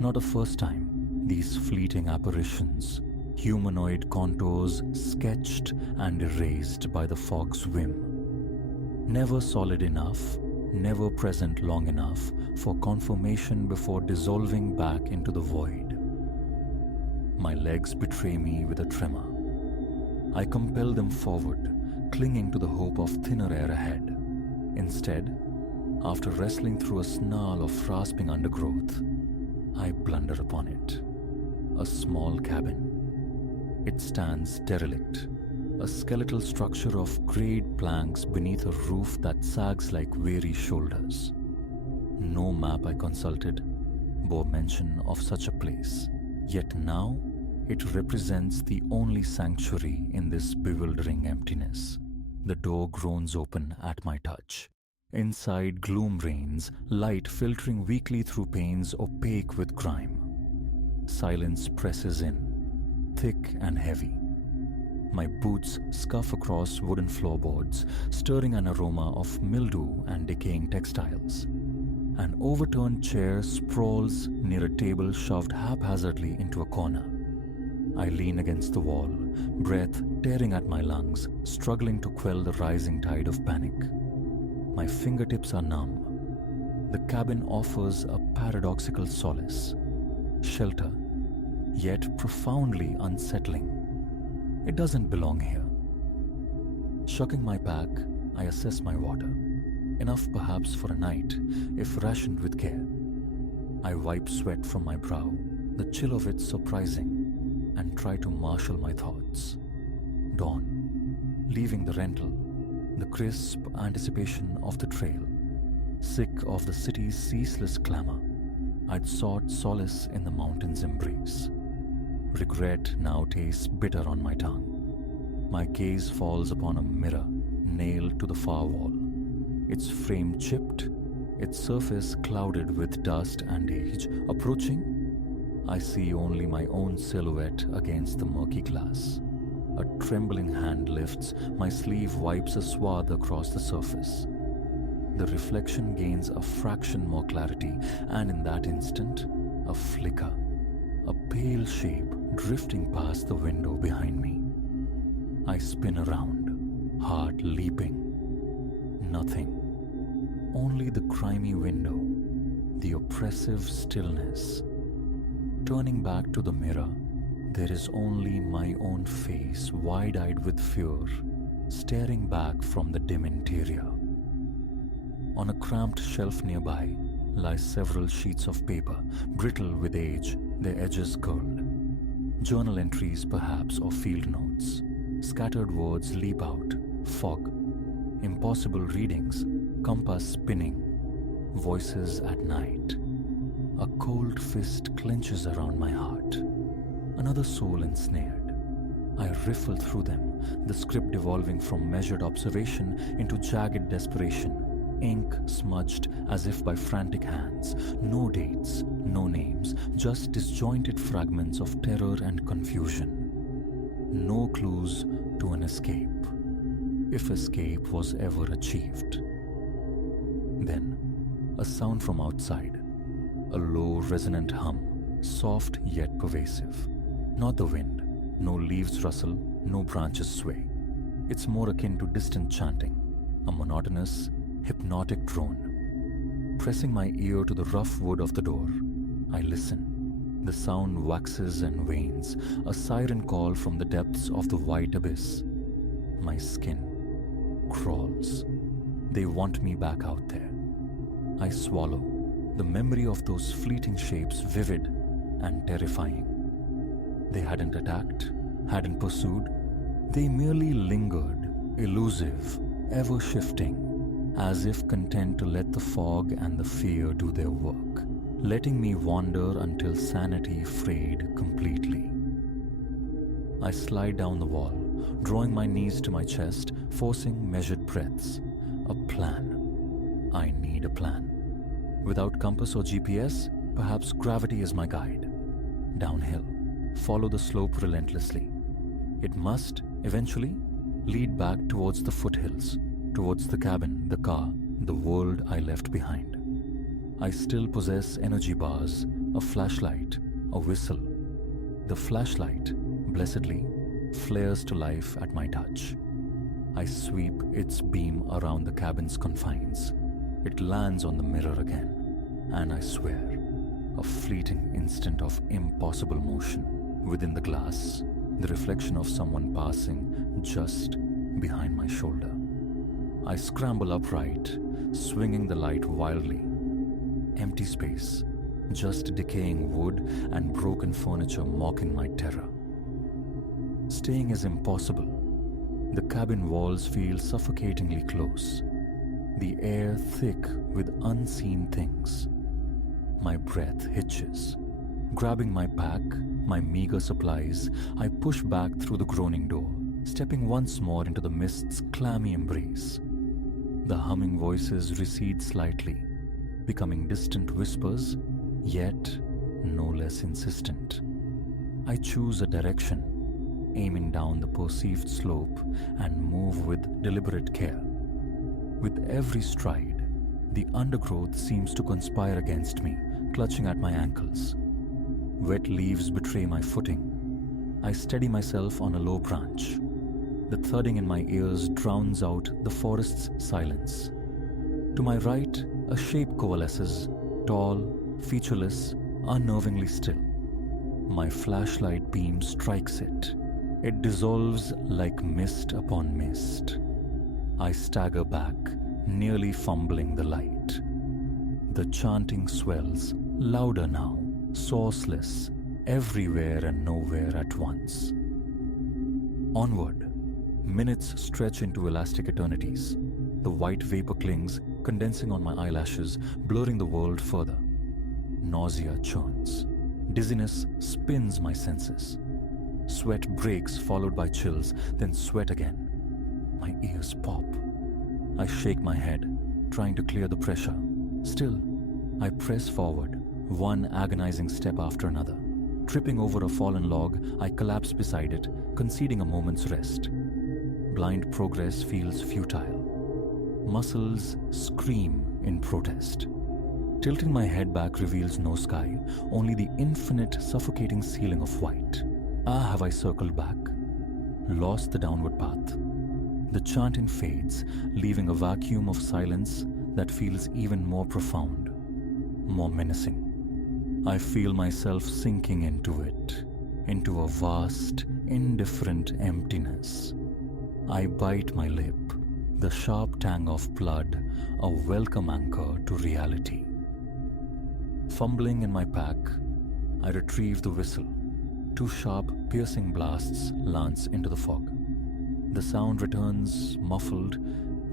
Not a first time, these fleeting apparitions, humanoid contours sketched and erased by the fog's whim. Never solid enough, never present long enough for confirmation before dissolving back into the void. My legs betray me with a tremor. I compel them forward, clinging to the hope of thinner air ahead. Instead, after wrestling through a snarl of rasping undergrowth, I blunder upon it. A small cabin. It stands derelict, a skeletal structure of greyed planks beneath a roof that sags like weary shoulders. No map I consulted bore mention of such a place, yet now it represents the only sanctuary in this bewildering emptiness. The door groans open at my touch. Inside, gloom reigns, light filtering weakly through panes opaque with grime. Silence presses in, thick and heavy. My boots scuff across wooden floorboards, stirring an aroma of mildew and decaying textiles. An overturned chair sprawls near a table shoved haphazardly into a corner. I lean against the wall, breath tearing at my lungs, struggling to quell the rising tide of panic. My fingertips are numb. The cabin offers a paradoxical solace. Shelter, yet profoundly unsettling. It doesn't belong here. Shucking my pack, I assess my water. Enough perhaps for a night, if rationed with care. I wipe sweat from my brow, the chill of it surprising, and try to marshal my thoughts. Dawn, leaving the rental, the crisp anticipation of the trail. Sick of the city's ceaseless clamor, I'd sought solace in the mountain's embrace. Regret now tastes bitter on my tongue. My gaze falls upon a mirror nailed to the far wall, its frame chipped, its surface clouded with dust and age. Approaching, I see only my own silhouette against the murky glass. A trembling hand lifts, my sleeve wipes a swath across the surface. The reflection gains a fraction more clarity, and in that instant, a flicker, a pale shape drifting past the window behind me. I spin around, heart leaping. Nothing. Only the grimy window, the oppressive stillness. Turning back to the mirror, there is only my own face, wide-eyed with fear, staring back from the dim interior. On a cramped shelf nearby lie several sheets of paper, brittle with age, their edges curled. Journal entries perhaps, or field notes. Scattered words leap out, fog, impossible readings, compass spinning, voices at night. A cold fist clenches around my heart. Another soul ensnared. I riffle through them, the script devolving from measured observation into jagged desperation, ink smudged as if by frantic hands. No dates, no names, just disjointed fragments of terror and confusion. No clues to an escape, if escape was ever achieved. Then, a sound from outside, a low resonant hum, soft yet pervasive. Not the wind, no leaves rustle, no branches sway. It's more akin to distant chanting, a monotonous, hypnotic drone. Pressing my ear to the rough wood of the door, I listen. The sound waxes and wanes, a siren call from the depths of the white abyss. My skin crawls. They want me back out there. I swallow, the memory of those fleeting shapes vivid and terrifying. They hadn't attacked, hadn't pursued. They merely lingered, elusive, ever shifting, as if content to let the fog and the fear do their work, letting me wander until sanity frayed completely. I slide down the wall, drawing my knees to my chest, forcing measured breaths. A plan. I need a plan. Without compass or GPS, perhaps gravity is my guide. Downhill, follow the slope relentlessly. It must, eventually, lead back towards the foothills, towards the cabin, the car, the world I left behind. I still possess energy bars, a flashlight, a whistle. The flashlight, blessedly, flares to life at my touch. I sweep its beam around the cabin's confines. It lands on the mirror again, and I swear, a fleeting instant of impossible motion. Within the glass, the reflection of someone passing just behind my shoulder. I scramble upright, swinging the light wildly. Empty space, just decaying wood and broken furniture mocking my terror. Staying is impossible. The cabin walls feel suffocatingly close, the air thick with unseen things. My breath hitches. Grabbing my pack, my meager supplies, I push back through the groaning door, stepping once more into the mist's clammy embrace. The humming voices recede slightly, becoming distant whispers, yet no less insistent. I choose a direction, aiming down the perceived slope, and move with deliberate care. With every stride, the undergrowth seems to conspire against me, clutching at my ankles. Wet leaves betray my footing. I steady myself on a low branch. The thudding in my ears drowns out the forest's silence. To my right, a shape coalesces, tall, featureless, unnervingly still. My flashlight beam strikes it. It dissolves like mist upon mist. I stagger back, nearly fumbling the light. The chanting swells, louder now, sourceless, everywhere and nowhere at once. Onward, minutes stretch into elastic eternities. The white vapor clings, condensing on my eyelashes, blurring the world further. Nausea churns. Dizziness spins my senses. Sweat breaks, followed by chills, then sweat again. My ears pop. I shake my head, trying to clear the pressure. Still, I press forward, one agonizing step after another. Tripping over a fallen log, I collapse beside it, conceding a moment's rest. Blind progress feels futile. Muscles scream in protest. Tilting my head back reveals no sky, only the infinite, suffocating ceiling of white. Ah, have I circled back? Lost the downward path. The chanting fades, leaving a vacuum of silence that feels even more profound, more menacing. I feel myself sinking into it, into a vast, indifferent emptiness. I bite my lip, the sharp tang of blood, a welcome anchor to reality. Fumbling in my pack, I retrieve the whistle. Two sharp, piercing blasts lance into the fog. The sound returns, muffled,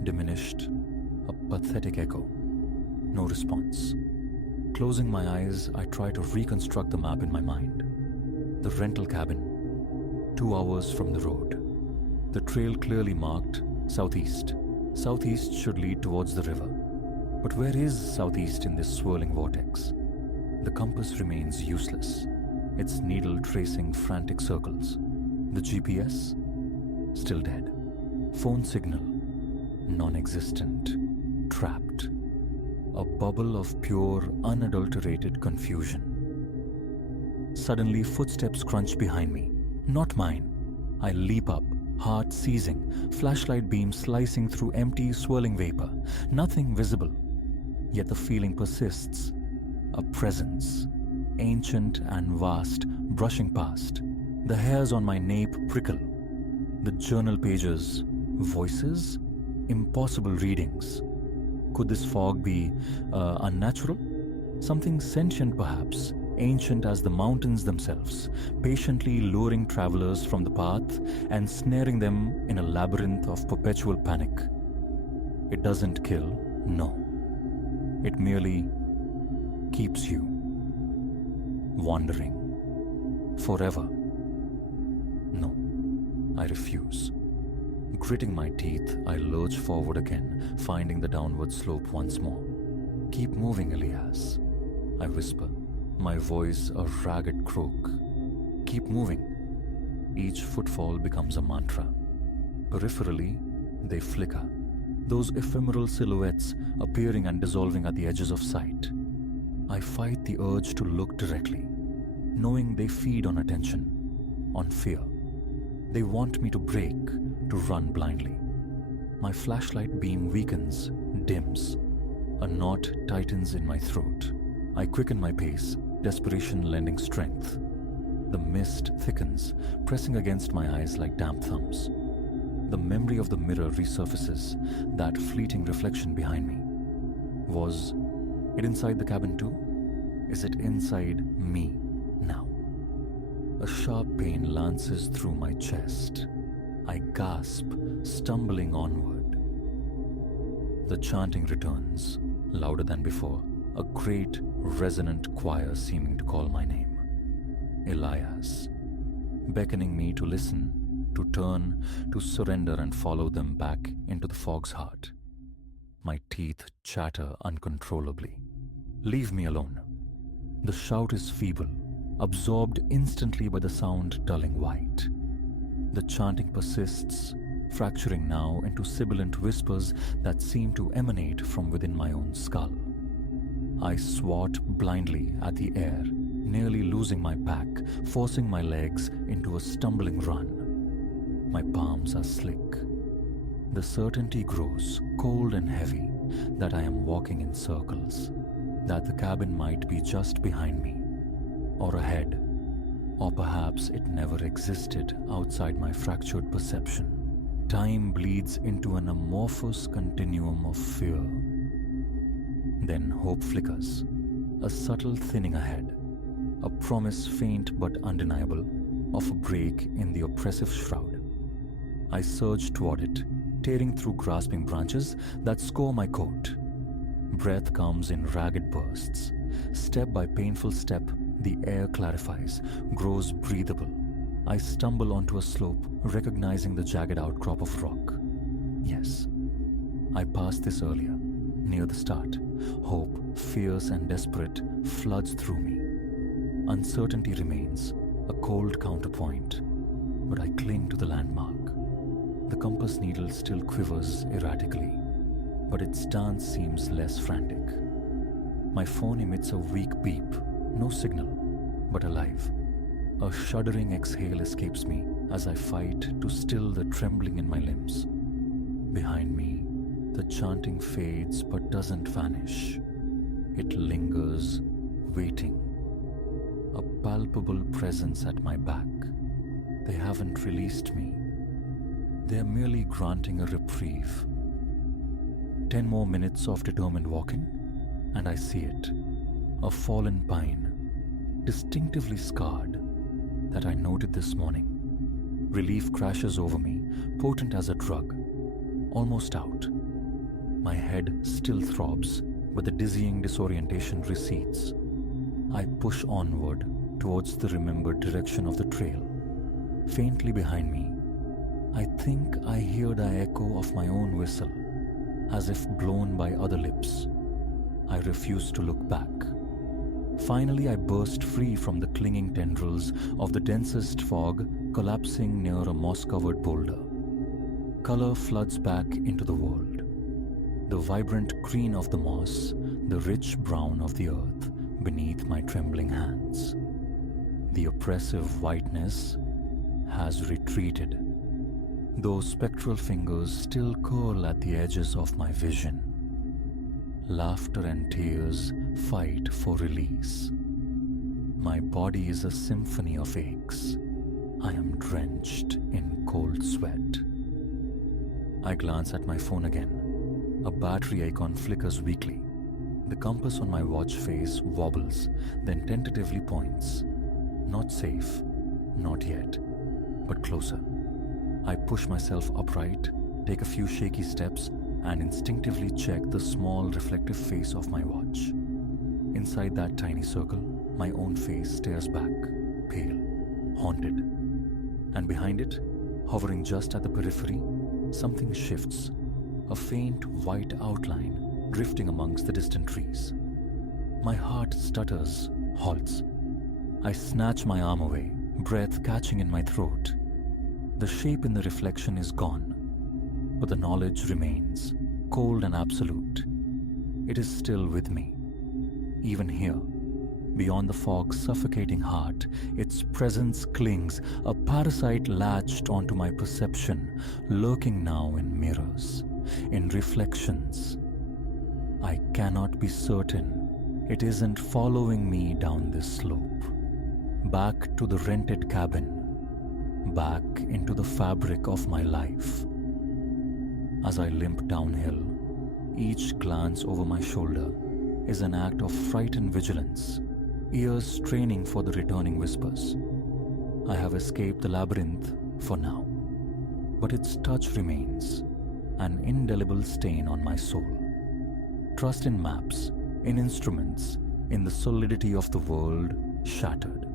diminished, a pathetic echo. No response. Closing my eyes, I try to reconstruct the map in my mind. The rental cabin, 2 hours from the road. The trail clearly marked southeast. Southeast should lead towards the river. But where is southeast in this swirling vortex? The compass remains useless, its needle tracing frantic circles. The GPS? Still dead. Phone signal? Non-existent. Trapped. A bubble of pure, unadulterated confusion. Suddenly, footsteps crunch behind me. Not mine. I leap up, heart seizing, flashlight beam slicing through empty, swirling vapor. Nothing visible. Yet the feeling persists. A presence, ancient and vast, brushing past. The hairs on my nape prickle. The journal pages, voices, impossible readings. Could this fog be unnatural? Something sentient perhaps, ancient as the mountains themselves, patiently luring travelers from the path and snaring them in a labyrinth of perpetual panic. It doesn't kill, no. It merely keeps you wandering forever. No, I refuse. Gritting my teeth, I lurch forward again, finding the downward slope once more. Keep moving, Elias, I whisper, my voice a ragged croak. Keep moving. Each footfall becomes a mantra. Peripherally, they flicker, those ephemeral silhouettes appearing and dissolving at the edges of sight. I fight the urge to look directly, knowing they feed on attention, on fear. They want me to break, to run blindly. My flashlight beam weakens, dims. A knot tightens in my throat. I quicken my pace, desperation lending strength. The mist thickens, pressing against my eyes like damp thumbs. The memory of the mirror resurfaces, that fleeting reflection behind me. Was it inside the cabin too? Is it inside me now? A sharp pain lances through my chest. I gasp, stumbling onward. The chanting returns, louder than before, a great, resonant choir seeming to call my name. Elias, beckoning me to listen, to turn, to surrender and follow them back into the fog's heart. My teeth chatter uncontrollably. Leave me alone. The shout is feeble, absorbed instantly by the sound dulling white. The chanting persists, fracturing now into sibilant whispers that seem to emanate from within my own skull. I swat blindly at the air, nearly losing my pack, forcing my legs into a stumbling run. My palms are slick. The certainty grows cold and heavy that I am walking in circles, that the cabin might be just behind me, or ahead, or perhaps it never existed outside my fractured perception. Time bleeds into an amorphous continuum of fear. Then hope flickers, a subtle thinning ahead, a promise faint but undeniable of a break in the oppressive shroud. I surge toward it, tearing through grasping branches that score my coat. Breath comes in ragged bursts. Step by painful step, the air clarifies, grows breathable. I stumble onto a slope, recognizing the jagged outcrop of rock. Yes, I passed this earlier, near the start. Hope, fierce and desperate, floods through me. Uncertainty remains, a cold counterpoint, but I cling to the landmark. The compass needle still quivers erratically, but its dance seems less frantic. My phone emits a weak beep, no signal, but alive. A shuddering exhale escapes me as I fight to still the trembling in my limbs. Behind me, the chanting fades but doesn't vanish. It lingers, waiting. A palpable presence at my back. They haven't released me. They're merely granting a reprieve. 10 more minutes of determined walking, and I see it. A fallen pine, distinctively scarred, that I noted this morning. Relief crashes over me, potent as a drug. Almost out. My head still throbs, but the dizzying disorientation recedes. I push onward towards the remembered direction of the trail. Faintly behind me, I think I hear the echo of my own whistle, as if blown by other lips. I refuse to look back. Finally, I burst free from the clinging tendrils of the densest fog, collapsing near a moss-covered boulder. Color floods back into the world. The vibrant green of the moss, the rich brown of the earth beneath my trembling hands. The oppressive whiteness has retreated. Those spectral fingers still curl at the edges of my vision. Laughter and tears fight for release. My body is a symphony of aches. I am drenched in cold sweat. I glance at my phone again. A battery icon flickers weakly. The compass on my watch face wobbles, then tentatively points. Not safe, not yet, but closer. I push myself upright, take a few shaky steps, and instinctively check the small reflective face of my watch. Inside that tiny circle, my own face stares back, pale, haunted. And behind it, hovering just at the periphery, something shifts, a faint white outline drifting amongst the distant trees. My heart stutters, halts. I snatch my arm away, breath catching in my throat. The shape in the reflection is gone, but the knowledge remains, cold and absolute. It is still with me. Even here, beyond the fog's suffocating heart, its presence clings, a parasite latched onto my perception, lurking now in mirrors, in reflections. I cannot be certain it isn't following me down this slope, back to the rented cabin, back into the fabric of my life. As I limp downhill, each glance over my shoulder is an act of frightened vigilance, ears straining for the returning whispers. I have escaped the labyrinth for now. but its touch remains, an indelible stain on my soul. Trust in maps, in instruments, in the solidity of the world shattered.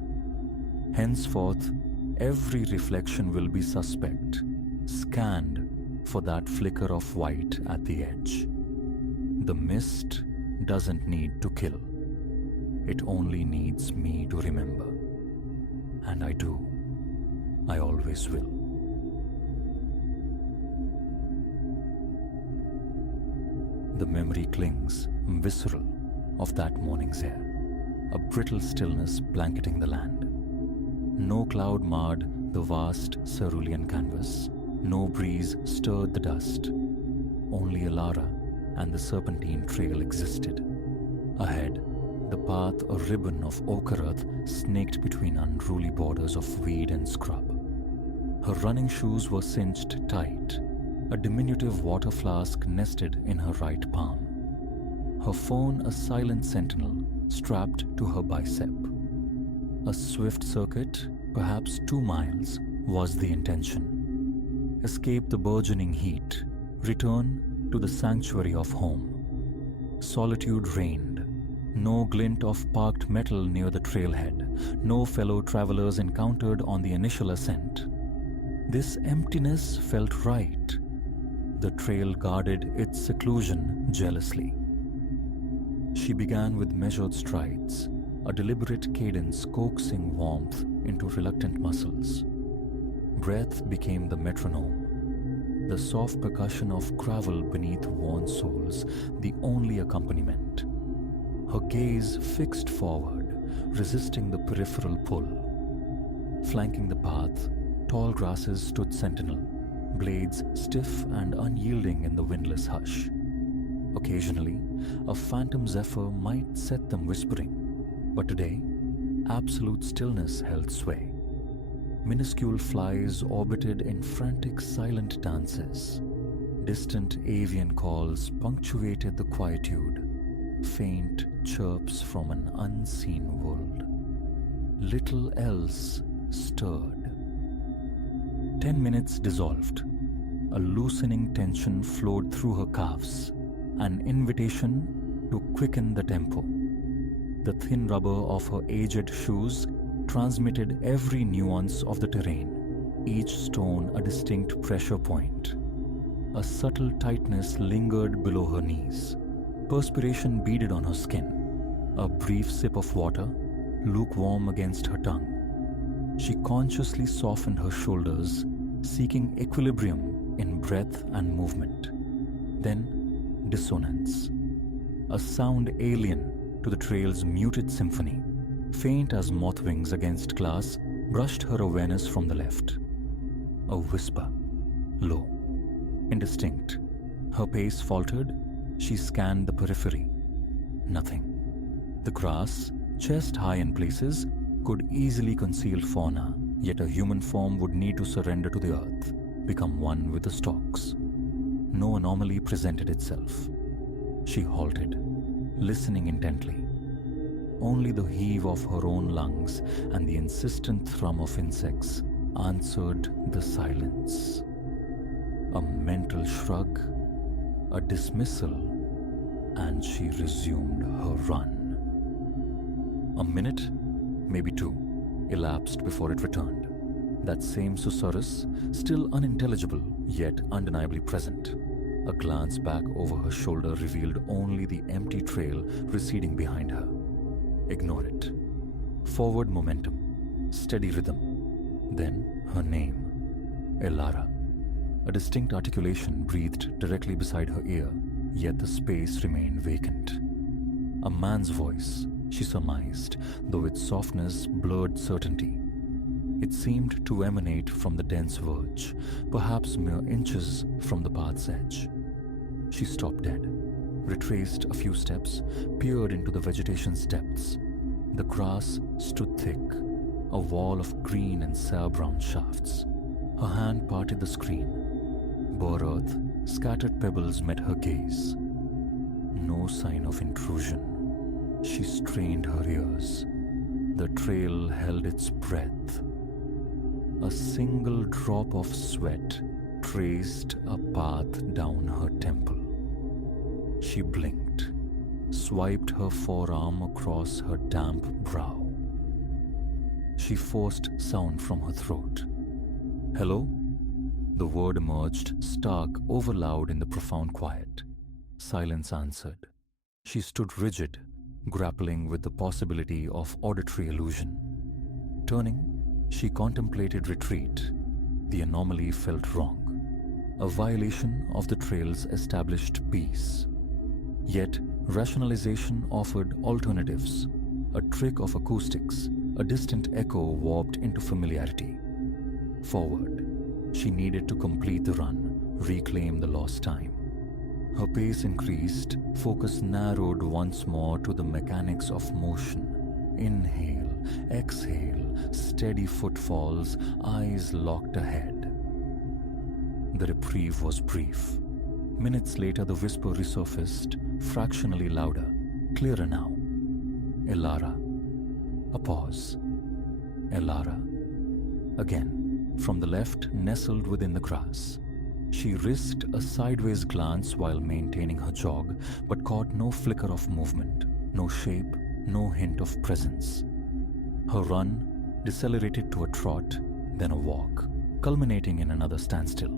Henceforth, every reflection will be suspect, scanned for that flicker of white at the edge. The mist doesn't need to kill. It only needs me to remember. And I do. I always will. The memory clings, visceral, of that morning's air, a brittle stillness blanketing the land. No cloud marred the vast cerulean canvas, no breeze stirred the dust. Only Elara and the serpentine trail existed. Ahead, the path, a ribbon of ochre earth, snaked between unruly borders of weed and scrub. Her running shoes were cinched tight, a diminutive water flask nested in her right palm. Her phone a silent sentinel strapped to her bicep. A swift circuit, perhaps 2 miles, was the intention. Escape the burgeoning heat, return to the sanctuary of home. Solitude reigned. No glint of parked metal near the trailhead, no fellow travelers encountered on the initial ascent. This emptiness felt right. The trail guarded its seclusion jealously. She began with measured strides, a deliberate cadence coaxing warmth into reluctant muscles. Breath became the metronome, the soft percussion of gravel beneath worn soles, the only accompaniment. Her gaze fixed forward, resisting the peripheral pull. Flanking the path, tall grasses stood sentinel, blades stiff and unyielding in the windless hush. Occasionally, a phantom zephyr might set them whispering, but today, absolute stillness held sway. Minuscule flies orbited in frantic silent dances. Distant avian calls punctuated the quietude, faint chirps from an unseen world. Little else stirred. 10 minutes dissolved. A loosening tension flowed through her calves, an invitation to quicken the tempo. The thin rubber of her aged shoes transmitted every nuance of the terrain, each stone a distinct pressure point. A subtle tightness lingered below her knees. Perspiration beaded on her skin. A brief sip of water, lukewarm against her tongue. She consciously softened her shoulders, seeking equilibrium in breath and movement. Then, dissonance. A sound alien to the trail's muted symphony, faint as moth wings against glass, brushed her awareness from the left. A whisper, low, indistinct. Her pace faltered. She scanned the periphery. Nothing. The grass, chest high in places, could easily conceal fauna, yet a human form would need to surrender to the earth, become one with the stalks. No anomaly presented itself. She halted, listening intently. Only the heave of her own lungs and the insistent thrum of insects answered the silence. A mental shrug, a dismissal, and she resumed her run. A minute, maybe 2, elapsed before it returned. That same susurrus, still unintelligible, yet undeniably present. A glance back over her shoulder revealed only the empty trail receding behind her. Ignore it. Forward momentum, steady rhythm. Then her name, Elara. A distinct articulation breathed directly beside her ear, yet the space remained vacant. A man's voice, she surmised, though its softness blurred certainty. It seemed to emanate from the dense verge, perhaps mere inches from the path's edge. She stopped dead, retraced a few steps, peered into the vegetation's depths. The grass stood thick, a wall of green and sour-brown shafts. Her hand parted the screen. Bare earth, scattered pebbles met her gaze. No sign of intrusion. She strained her ears. The trail held its breath. A single drop of sweat traced a path down her temple. She blinked, swiped her forearm across her damp brow. She forced sound from her throat. "Hello?" The word emerged, stark, overloud in the profound quiet. Silence answered. She stood rigid, grappling with the possibility of auditory illusion. Turning, she contemplated retreat. The anomaly felt wrong, a violation of the trail's established peace. Yet, rationalization offered alternatives, a trick of acoustics, a distant echo warped into familiarity. Forward. She needed to complete the run, reclaim the lost time. Her pace increased, focus narrowed once more to the mechanics of motion. Inhale, exhale, steady footfalls, eyes locked ahead. The reprieve was brief. Minutes later, the whisper resurfaced, fractionally louder, clearer now. "Elara." A pause. "Elara." Again. From the left, nestled within the grass. She risked a sideways glance while maintaining her jog, but caught no flicker of movement, no shape, no hint of presence. Her run decelerated to a trot, then a walk, culminating in another standstill.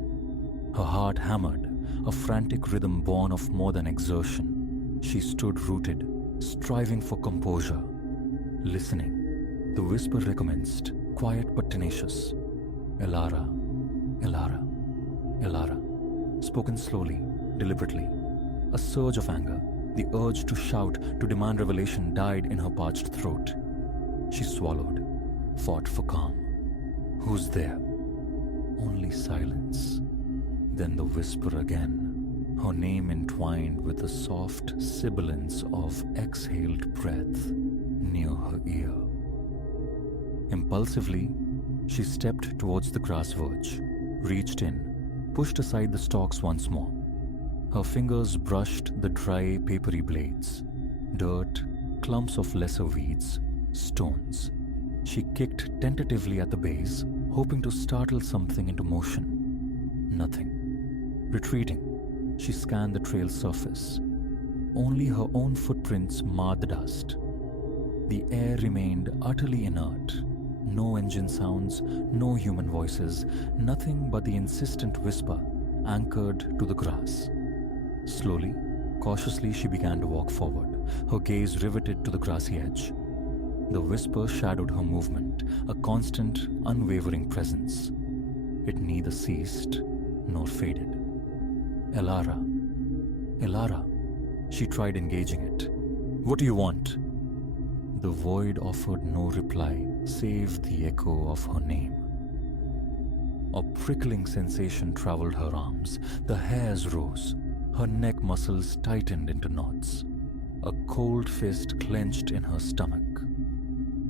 Her heart hammered, a frantic rhythm born of more than exertion. She stood rooted, striving for composure. Listening, the whisper recommenced, quiet but tenacious. "Elara, Elara, Elara," spoken slowly, deliberately. A surge of anger, the urge to shout, to demand revelation, died in her parched throat. She swallowed, fought for calm. "Who's there?" Only silence. Then the whisper again, her name entwined with the soft sibilance of exhaled breath near her ear. Impulsively, she stepped towards the grass verge, reached in, pushed aside the stalks once more. Her fingers brushed the dry, papery blades. Dirt, clumps of lesser weeds, stones. She kicked tentatively at the base, hoping to startle something into motion. Nothing. Retreating, she scanned the trail's surface. Only her own footprints marred the dust. The air remained utterly inert. No engine sounds, no human voices, nothing but the insistent whisper anchored to the grass. Slowly, cautiously, she began to walk forward, her gaze riveted to the grassy edge. The whisper shadowed her movement, a constant, unwavering presence. It neither ceased nor faded. "Elara, Elara," she tried engaging it. "What do you want?" The void offered no reply, save the echo of her name. A prickling sensation traveled her arms. The hairs rose. Her neck muscles tightened into knots. A cold fist clenched in her stomach.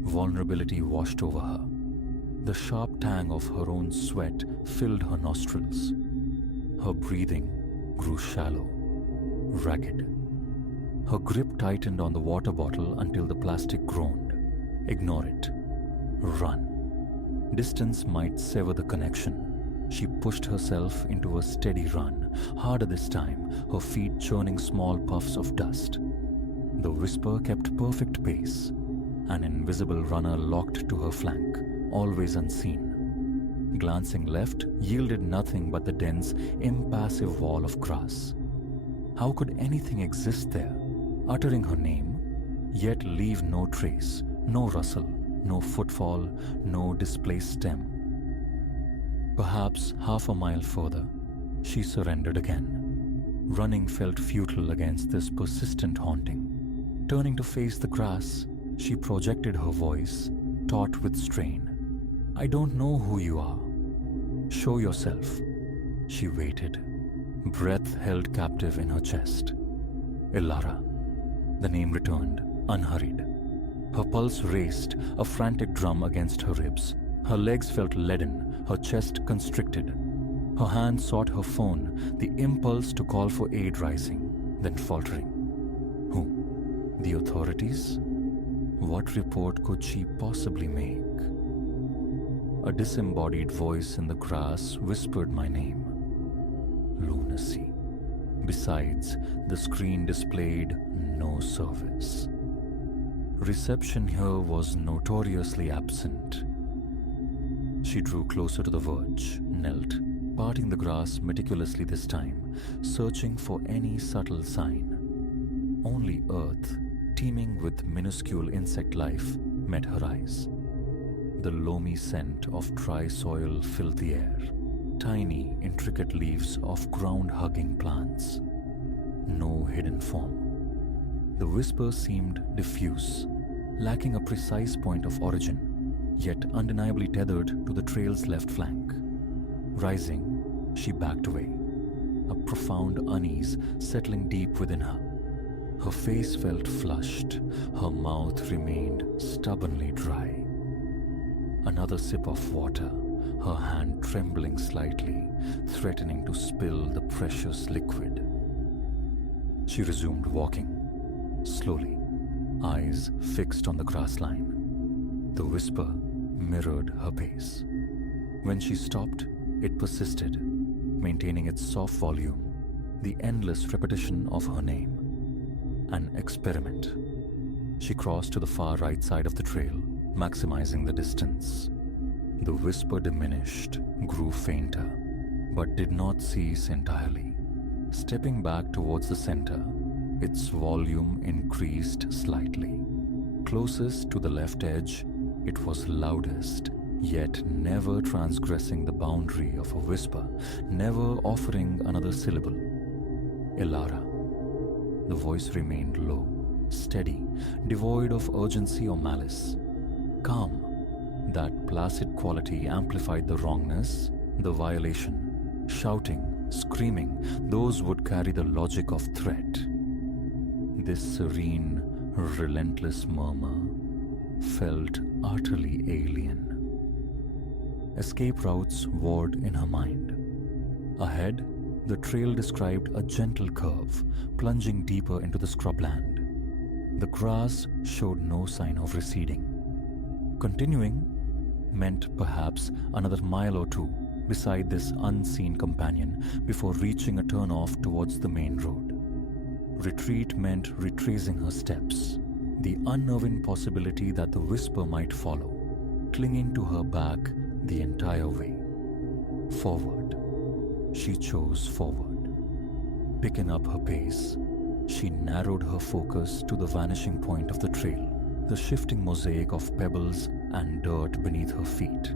Vulnerability washed over her. The sharp tang of her own sweat filled her nostrils. Her breathing grew shallow, ragged. Her grip tightened on the water bottle until the plastic groaned. Ignore it. Run. Distance might sever the connection. She pushed herself into a steady run, harder this time, her feet churning small puffs of dust. The whisper kept perfect pace. An invisible runner locked to her flank, always unseen. Glancing left yielded nothing but the dense, impassive wall of grass. How could anything exist there, uttering her name, yet leave no trace, no rustle, no footfall, no displaced stem? Perhaps half a mile further, she surrendered again. Running felt futile against this persistent haunting. Turning to face the grass, she projected her voice, taut with strain. "I don't know who you are. Show yourself." She waited, breath held captive in her chest. "Elara." The name returned, unhurried. Her pulse raced, a frantic drum against her ribs. Her legs felt leaden, her chest constricted. Her hand sought her phone, the impulse to call for aid rising, then faltering. Who? The authorities? What report could she possibly make? A disembodied voice in the grass whispered my name. lunacy. Besides, the screen displayed no service. Reception here was notoriously absent. She drew closer to the verge, knelt, parting the grass meticulously this time, searching for any subtle sign. Only earth, teeming with minuscule insect life, met her eyes. The loamy scent of dry soil filled the air, tiny, intricate leaves of ground-hugging plants. No hidden form. The whisper seemed diffuse, lacking a precise point of origin, yet undeniably tethered to the trail's left flank. Rising, she backed away, a profound unease settling deep within her. Her face felt flushed, her mouth remained stubbornly dry. Another sip of water, her hand trembling slightly, threatening to spill the precious liquid. She resumed walking, slowly, eyes fixed on the grass line. The whisper mirrored her pace. When she stopped, it persisted, maintaining its soft volume, the endless repetition of her name. An experiment. She crossed to the far right side of the trail, maximizing the distance. The whisper diminished, grew fainter, but did not cease entirely. Stepping back towards the center, its volume increased slightly. Closest to the left edge, it was loudest, yet never transgressing the boundary of a whisper, never offering another syllable. Elara. The voice remained low, steady, devoid of urgency or malice. Calm. That placid quality amplified the wrongness, the violation. Shouting, screaming, those would carry the logic of threat. This serene, relentless murmur felt utterly alien. Escape routes warred in her mind. Ahead, the trail described a gentle curve, plunging deeper into the scrubland. The grass showed no sign of receding. Continuing meant perhaps another mile or two beside this unseen companion before reaching a turnoff towards the main road. Retreat meant retracing her steps, the unnerving possibility that the whisper might follow, clinging to her back the entire way. Forward. She chose forward. Picking up her pace, she narrowed her focus to the vanishing point of the trail, the shifting mosaic of pebbles and dirt beneath her feet.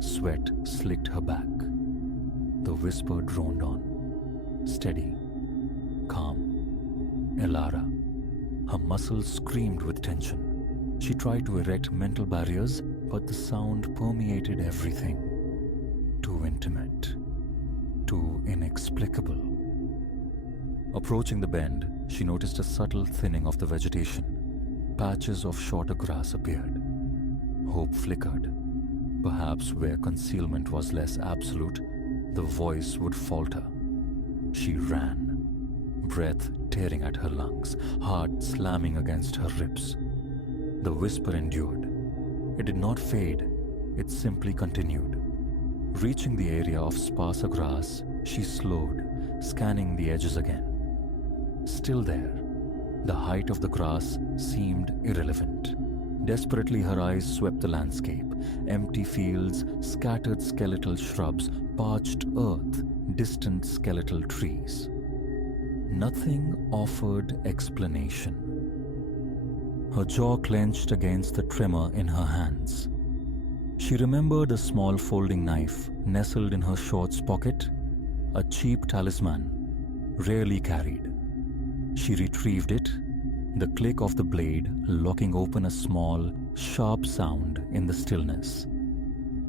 Sweat slicked her back. The whisper droned on, steady, calm. Elara. Her muscles screamed with tension. She tried to erect mental barriers, but the sound permeated everything. Too intimate. Too inexplicable. Approaching the bend, she noticed a subtle thinning of the vegetation. Patches of shorter grass appeared. Hope flickered. Perhaps where concealment was less absolute, the voice would falter. She ran, breath tearing at her lungs, heart slamming against her ribs. The whisper endured. It did not fade, it simply continued. Reaching the area of sparser grass, she slowed, scanning the edges again. Still there, the height of the grass seemed irrelevant. Desperately, her eyes swept the landscape. Empty fields, scattered skeletal shrubs, parched earth, distant skeletal trees. Nothing offered explanation. Her jaw clenched against the tremor in her hands. She remembered a small folding knife nestled in her shorts pocket, a cheap talisman, rarely carried. She retrieved it, the click of the blade locking open a small, sharp sound in the stillness.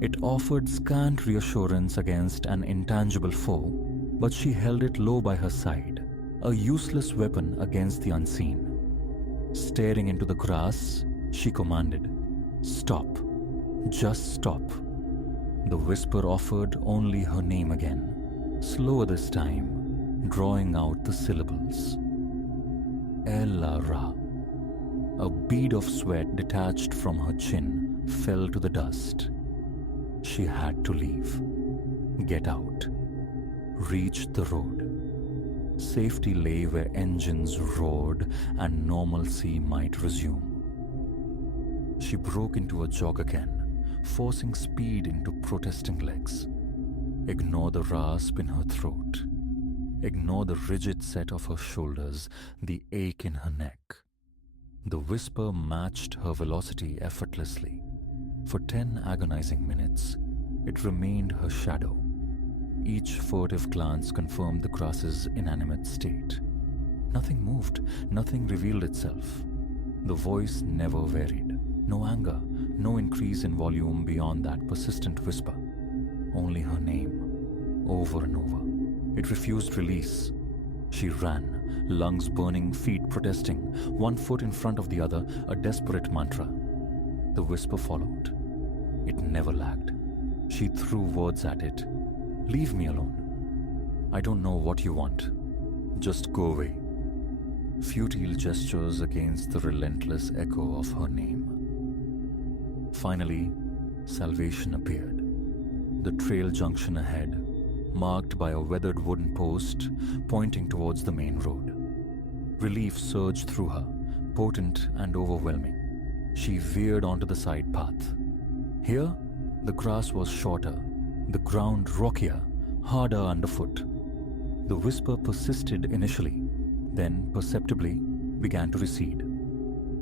It offered scant reassurance against an intangible foe, but she held it low by her side, a useless weapon against the unseen. Staring into the grass, she commanded, "Stop. Just stop." The whisper offered only her name again, slower this time, drawing out the syllables. Elara. A bead of sweat detached from her chin fell to the dust. She had to leave. Get out. reached the road. Safety lay where engines roared and normalcy might resume. She broke into a jog again, forcing speed into protesting legs. Ignore the rasp in her throat. Ignore the rigid set of her shoulders, the ache in her neck. The whisper matched her velocity effortlessly. For 10 agonizing minutes, it remained her shadow. Each furtive glance confirmed the grass's inanimate state. Nothing moved, nothing revealed itself. The voice never varied. No anger, no increase in volume beyond that persistent whisper. Only her name, over and over. It refused release. She ran, lungs burning, feet protesting, one foot in front of the other, a desperate mantra. The whisper followed. It never lagged. She threw words at it. Leave me alone. I don't know what you want. Just go away. Futile gestures against the relentless echo of her name. Finally, salvation appeared. The trail junction ahead, marked by a weathered wooden post pointing towards the main road. Relief surged through her, potent and overwhelming. She veered onto the side path. Here, the grass was shorter, the ground rockier, harder underfoot. The whisper persisted initially, then perceptibly began to recede.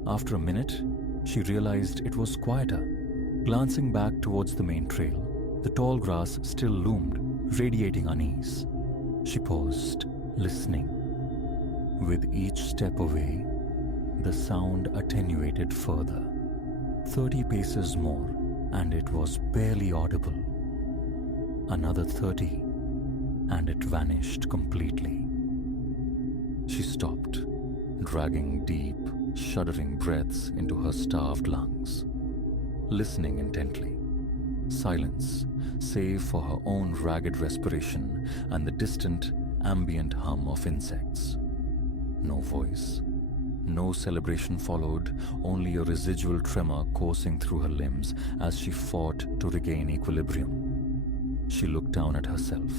After a minute, she realized it was quieter. Glancing back towards the main trail, the tall grass still loomed, radiating unease. She paused, listening. With each step away, the sound attenuated further. 30 paces more, and it was barely audible. Another 30, and it vanished completely. She stopped, dragging deep, shuddering breaths into her starved lungs, listening intently. Silence, save for her own ragged respiration and the distant, ambient hum of insects. No voice. No celebration followed, only a residual tremor coursing through her limbs as she fought to regain equilibrium. She looked down at herself.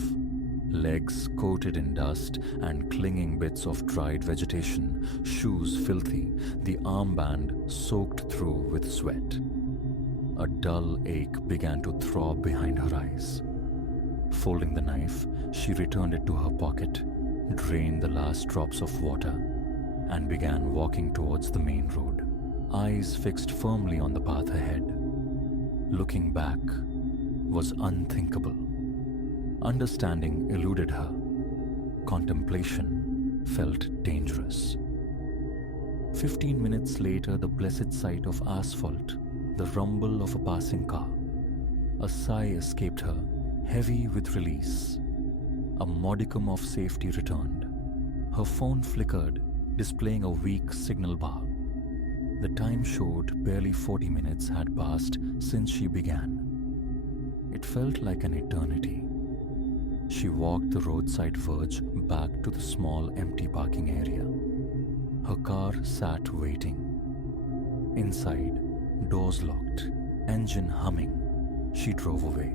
Legs coated in dust and clinging bits of dried vegetation, shoes filthy, the armband soaked through with sweat. A dull ache began to throb behind her eyes. Folding the knife, she returned it to her pocket, drained the last drops of water, and began walking towards the main road, eyes fixed firmly on the path ahead. Looking back was unthinkable. Understanding eluded her. Contemplation felt dangerous. 15 minutes later, the blessed sight of asphalt, the rumble of a passing car. A sigh escaped her, heavy with release. A modicum of safety returned. Her phone flickered, displaying a weak signal bar. The time showed barely 40 minutes had passed since she began. It felt like an eternity. She walked the roadside verge back to the small empty parking area. Her car sat waiting. Inside, doors locked, engine humming. She drove away,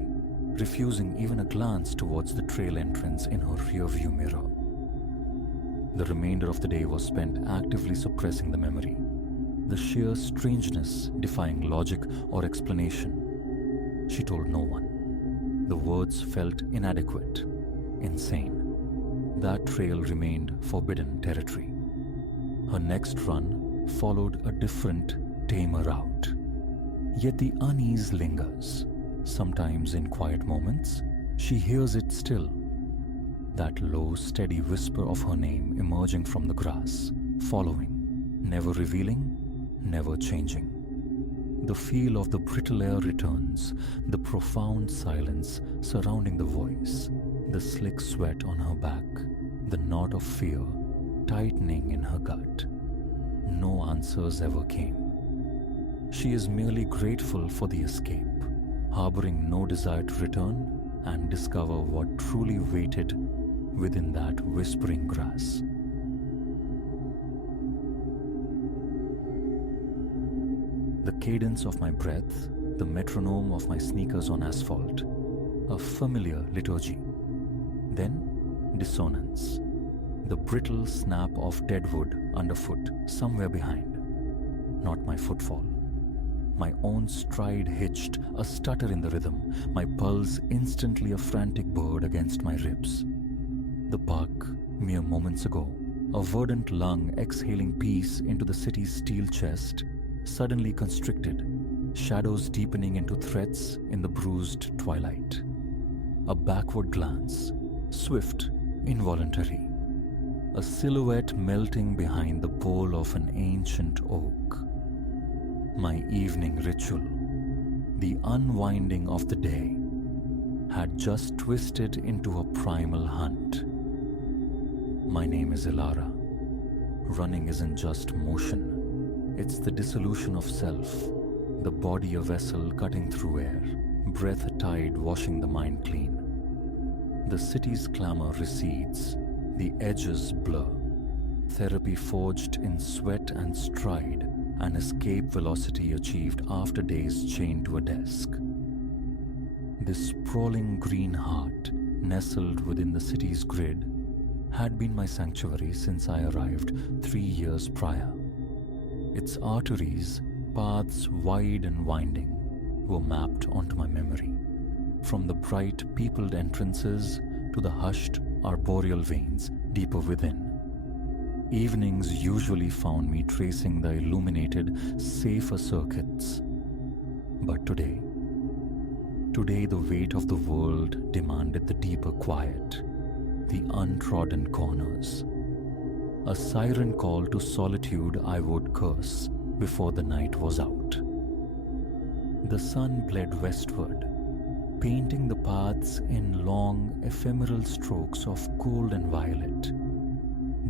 refusing even a glance towards the trail entrance in her rearview mirror. The remainder of the day was spent actively suppressing the memory, the sheer strangeness defying logic or explanation. She told no one. The words felt inadequate, insane. That trail remained forbidden territory. Her next run followed a different, tamer route. Yet the unease lingers. Sometimes in quiet moments, she hears it still. That low, steady whisper of her name emerging from the grass, following, never revealing, never changing. The feel of the brittle air returns, the profound silence surrounding the voice, the slick sweat on her back, the knot of fear tightening in her gut. No answers ever came. She is merely grateful for the escape, harboring no desire to return and discover what truly waited within that whispering grass. The cadence of my breath, the metronome of my sneakers on asphalt, a familiar liturgy. Then dissonance, the brittle snap of dead wood underfoot somewhere behind. Not my footfall. My own stride hitched, a stutter in the rhythm, my pulse instantly a frantic bird against my ribs. The park, mere moments ago, a verdant lung exhaling peace into the city's steel chest, suddenly constricted, shadows deepening into threats in the bruised twilight. A backward glance, swift, involuntary. A silhouette melting behind the bole of an ancient oak. My evening ritual, the unwinding of the day, had just twisted into a primal hunt. My name is Ilara. Running isn't just motion. It's the dissolution of self, the body a vessel cutting through air, breath a tide washing the mind clean. The city's clamor recedes, the edges blur. Therapy forged in sweat and stride, an escape velocity achieved after days chained to a desk. This sprawling green heart, nestled within the city's grid, had been my sanctuary since I arrived 3 years prior. Its arteries, paths wide and winding, were mapped onto my memory. From the bright peopled entrances to the hushed arboreal veins deeper within. Evenings usually found me tracing the illuminated, safer circuits. But today the weight of the world demanded the deeper quiet, the untrodden corners. A siren call to solitude I would curse before the night was out. The sun bled westward, painting the paths in long, ephemeral strokes of gold and violet.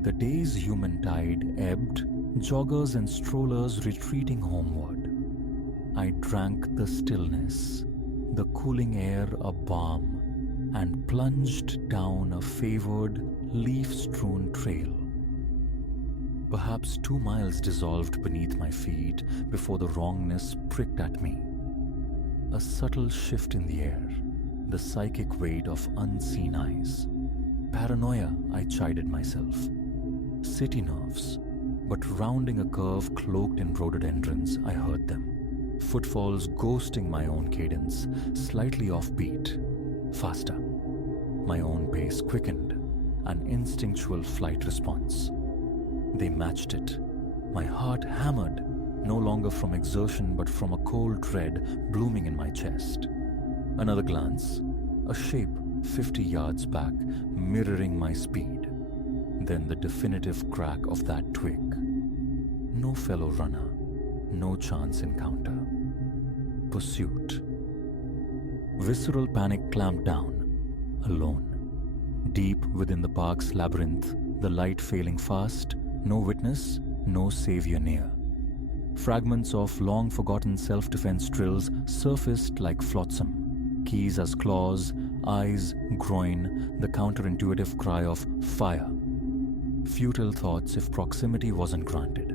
The day's human tide ebbed, joggers and strollers retreating homeward. I drank the stillness, the cooling air a balm, and plunged down a favored, leaf-strewn trail. Perhaps 2 miles dissolved beneath my feet before the wrongness pricked at me. A subtle shift in the air, the psychic weight of unseen eyes. Paranoia, I chided myself. City nerves, but rounding a curve cloaked in rhododendrons, I heard them. Footfalls ghosting my own cadence, slightly offbeat, faster. My own pace quickened, an instinctual flight response. They matched it. My heart hammered, no longer from exertion but from a cold dread blooming in my chest. Another glance, a shape 50 yards back, mirroring my speed. Then the definitive crack of that twig. No fellow runner, no chance encounter. Pursuit. Visceral panic clamped down, alone. Deep within the park's labyrinth, the light failing fast, no witness, no savior near. Fragments of long-forgotten self-defense drills surfaced like flotsam. Keys as claws, eyes, groin, the counterintuitive cry of fire. Futile thoughts if proximity wasn't granted.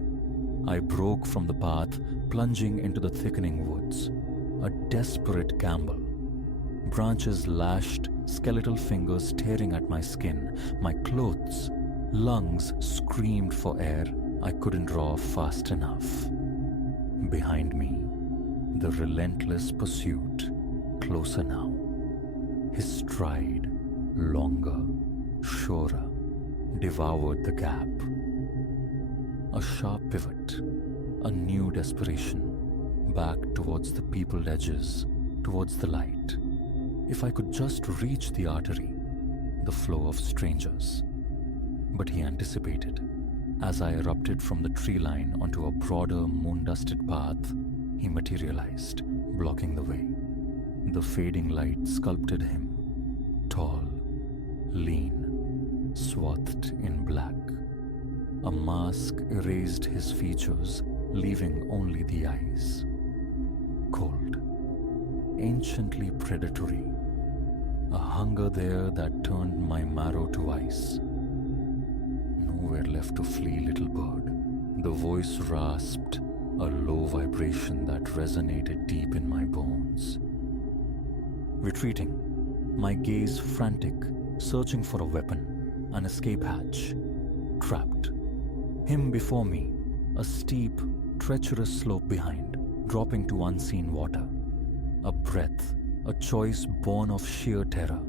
I broke from the path, plunging into the thickening woods. A desperate gamble. Branches lashed, skeletal fingers tearing at my skin. My clothes, lungs screamed for air I couldn't draw fast enough. Behind me, the relentless pursuit, closer now. His stride, longer, surer, devoured the gap. A sharp pivot, a new desperation, back towards the peopled edges, towards the light. If I could just reach the artery, the flow of strangers. But he anticipated. As I erupted from the tree line onto a broader, moon-dusted path, he materialized, blocking the way. The fading light sculpted him, tall, lean, swathed in black. A mask erased his features, leaving only the eyes. Cold, anciently predatory, a hunger there that turned my marrow to ice. Nowhere left to flee, little bird. The voice rasped, a low vibration that resonated deep in my bones. Retreating, my gaze frantic, searching for a weapon. an escape hatch. Trapped. Him before me, a steep, treacherous slope behind, dropping to unseen water. A breath, a choice born of sheer terror.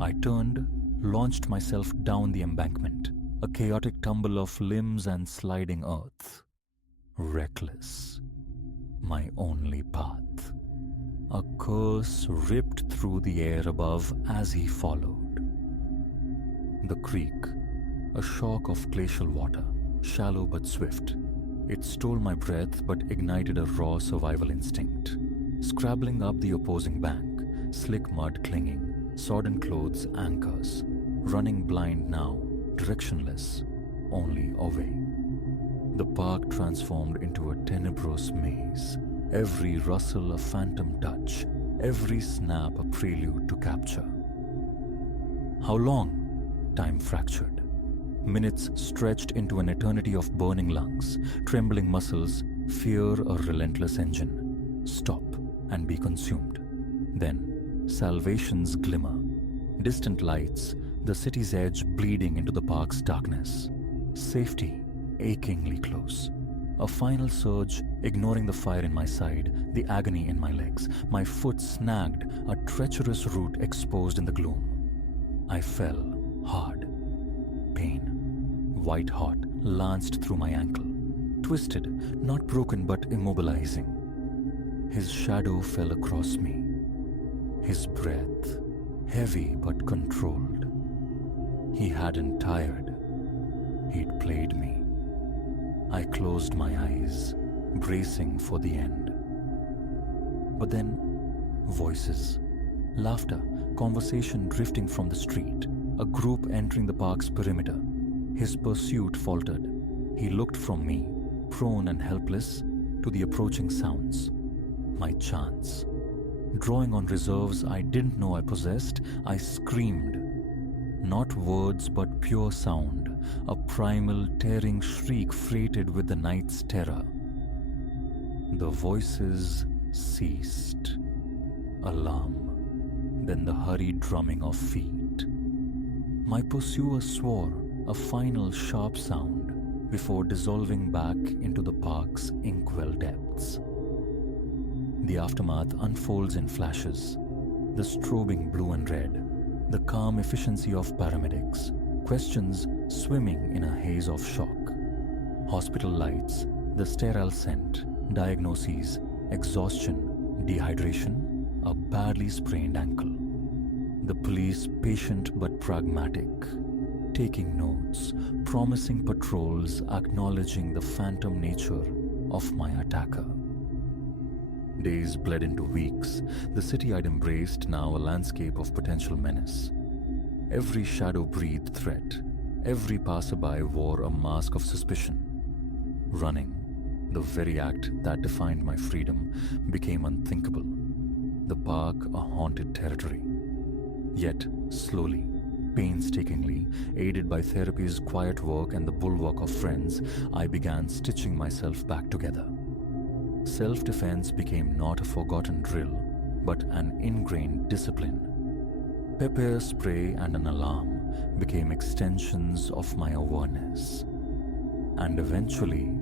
I turned, launched myself down the embankment, a chaotic tumble of limbs and sliding earth. Reckless. My only path. A curse ripped through the air above as he followed. The creek, a shock of glacial water, shallow but swift. It stole my breath but ignited a raw survival instinct. Scrabbling up the opposing bank, slick mud clinging, sodden clothes anchors, running blind now, directionless, only away. The park transformed into a tenebrous maze, every rustle a phantom touch, every snap a prelude to capture. How long? Time fractured. Minutes stretched into an eternity of burning lungs, trembling muscles, fear a relentless engine. Stop and be consumed. Then, salvation's glimmer. Distant lights, the city's edge bleeding into the park's darkness. Safety achingly close. A final surge, ignoring the fire in my side, the agony in my legs. My foot snagged, a treacherous root exposed in the gloom. I fell hard. Pain, white hot, lanced through my ankle. Twisted, not broken but immobilizing. His shadow fell across me. His breath, heavy but controlled. He hadn't tired. He'd played me. I closed my eyes, bracing for the end. But then, voices, laughter, conversation drifting from the street, a group entering the park's perimeter. His pursuit faltered. He looked from me, prone and helpless, to the approaching sounds. My chance. Drawing on reserves I didn't know I possessed, I screamed. Not words but pure sound, a primal tearing shriek freighted with the night's terror. The voices ceased. Alarm, then the hurried drumming of feet. My pursuer swore, a final sharp sound, before dissolving back into the park's inkwell depths. The aftermath unfolds in flashes, the strobing blue and red, the calm efficiency of paramedics, questions swimming in a haze of shock. Hospital lights, the sterile scent, diagnoses, exhaustion, dehydration, a badly sprained ankle. The police patient but pragmatic, taking notes, promising patrols, acknowledging the phantom nature of my attacker. Days bled into weeks, the city I'd embraced now a landscape of potential menace. Every shadow-breathed threat, every passerby wore a mask of suspicion. Running, the very act that defined my freedom, became unthinkable. The park a haunted territory. Yet, slowly, painstakingly, aided by therapy's quiet work and the bulwark of friends, I began stitching myself back together. Self-defense became not a forgotten drill, but an ingrained discipline. Pepper spray and an alarm became extensions of my awareness. And eventually,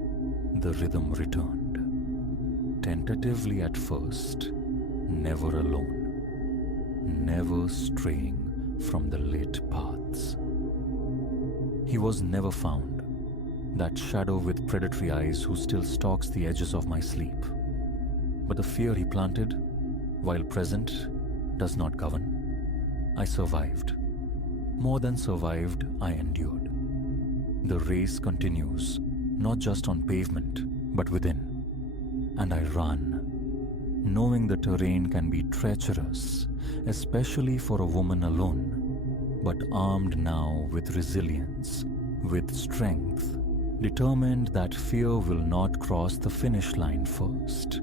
the rhythm returned. Tentatively at first, never alone, never straying from the lit paths. He was never found. That shadow with predatory eyes who still stalks the edges of my sleep. But the fear he planted, while present, does not govern. I survived. More than survived, I endured. The race continues, not just on pavement, but within. And I run, knowing the terrain can be treacherous, especially for a woman alone, but armed now with resilience, with strength, determined that fear will not cross the finish line first.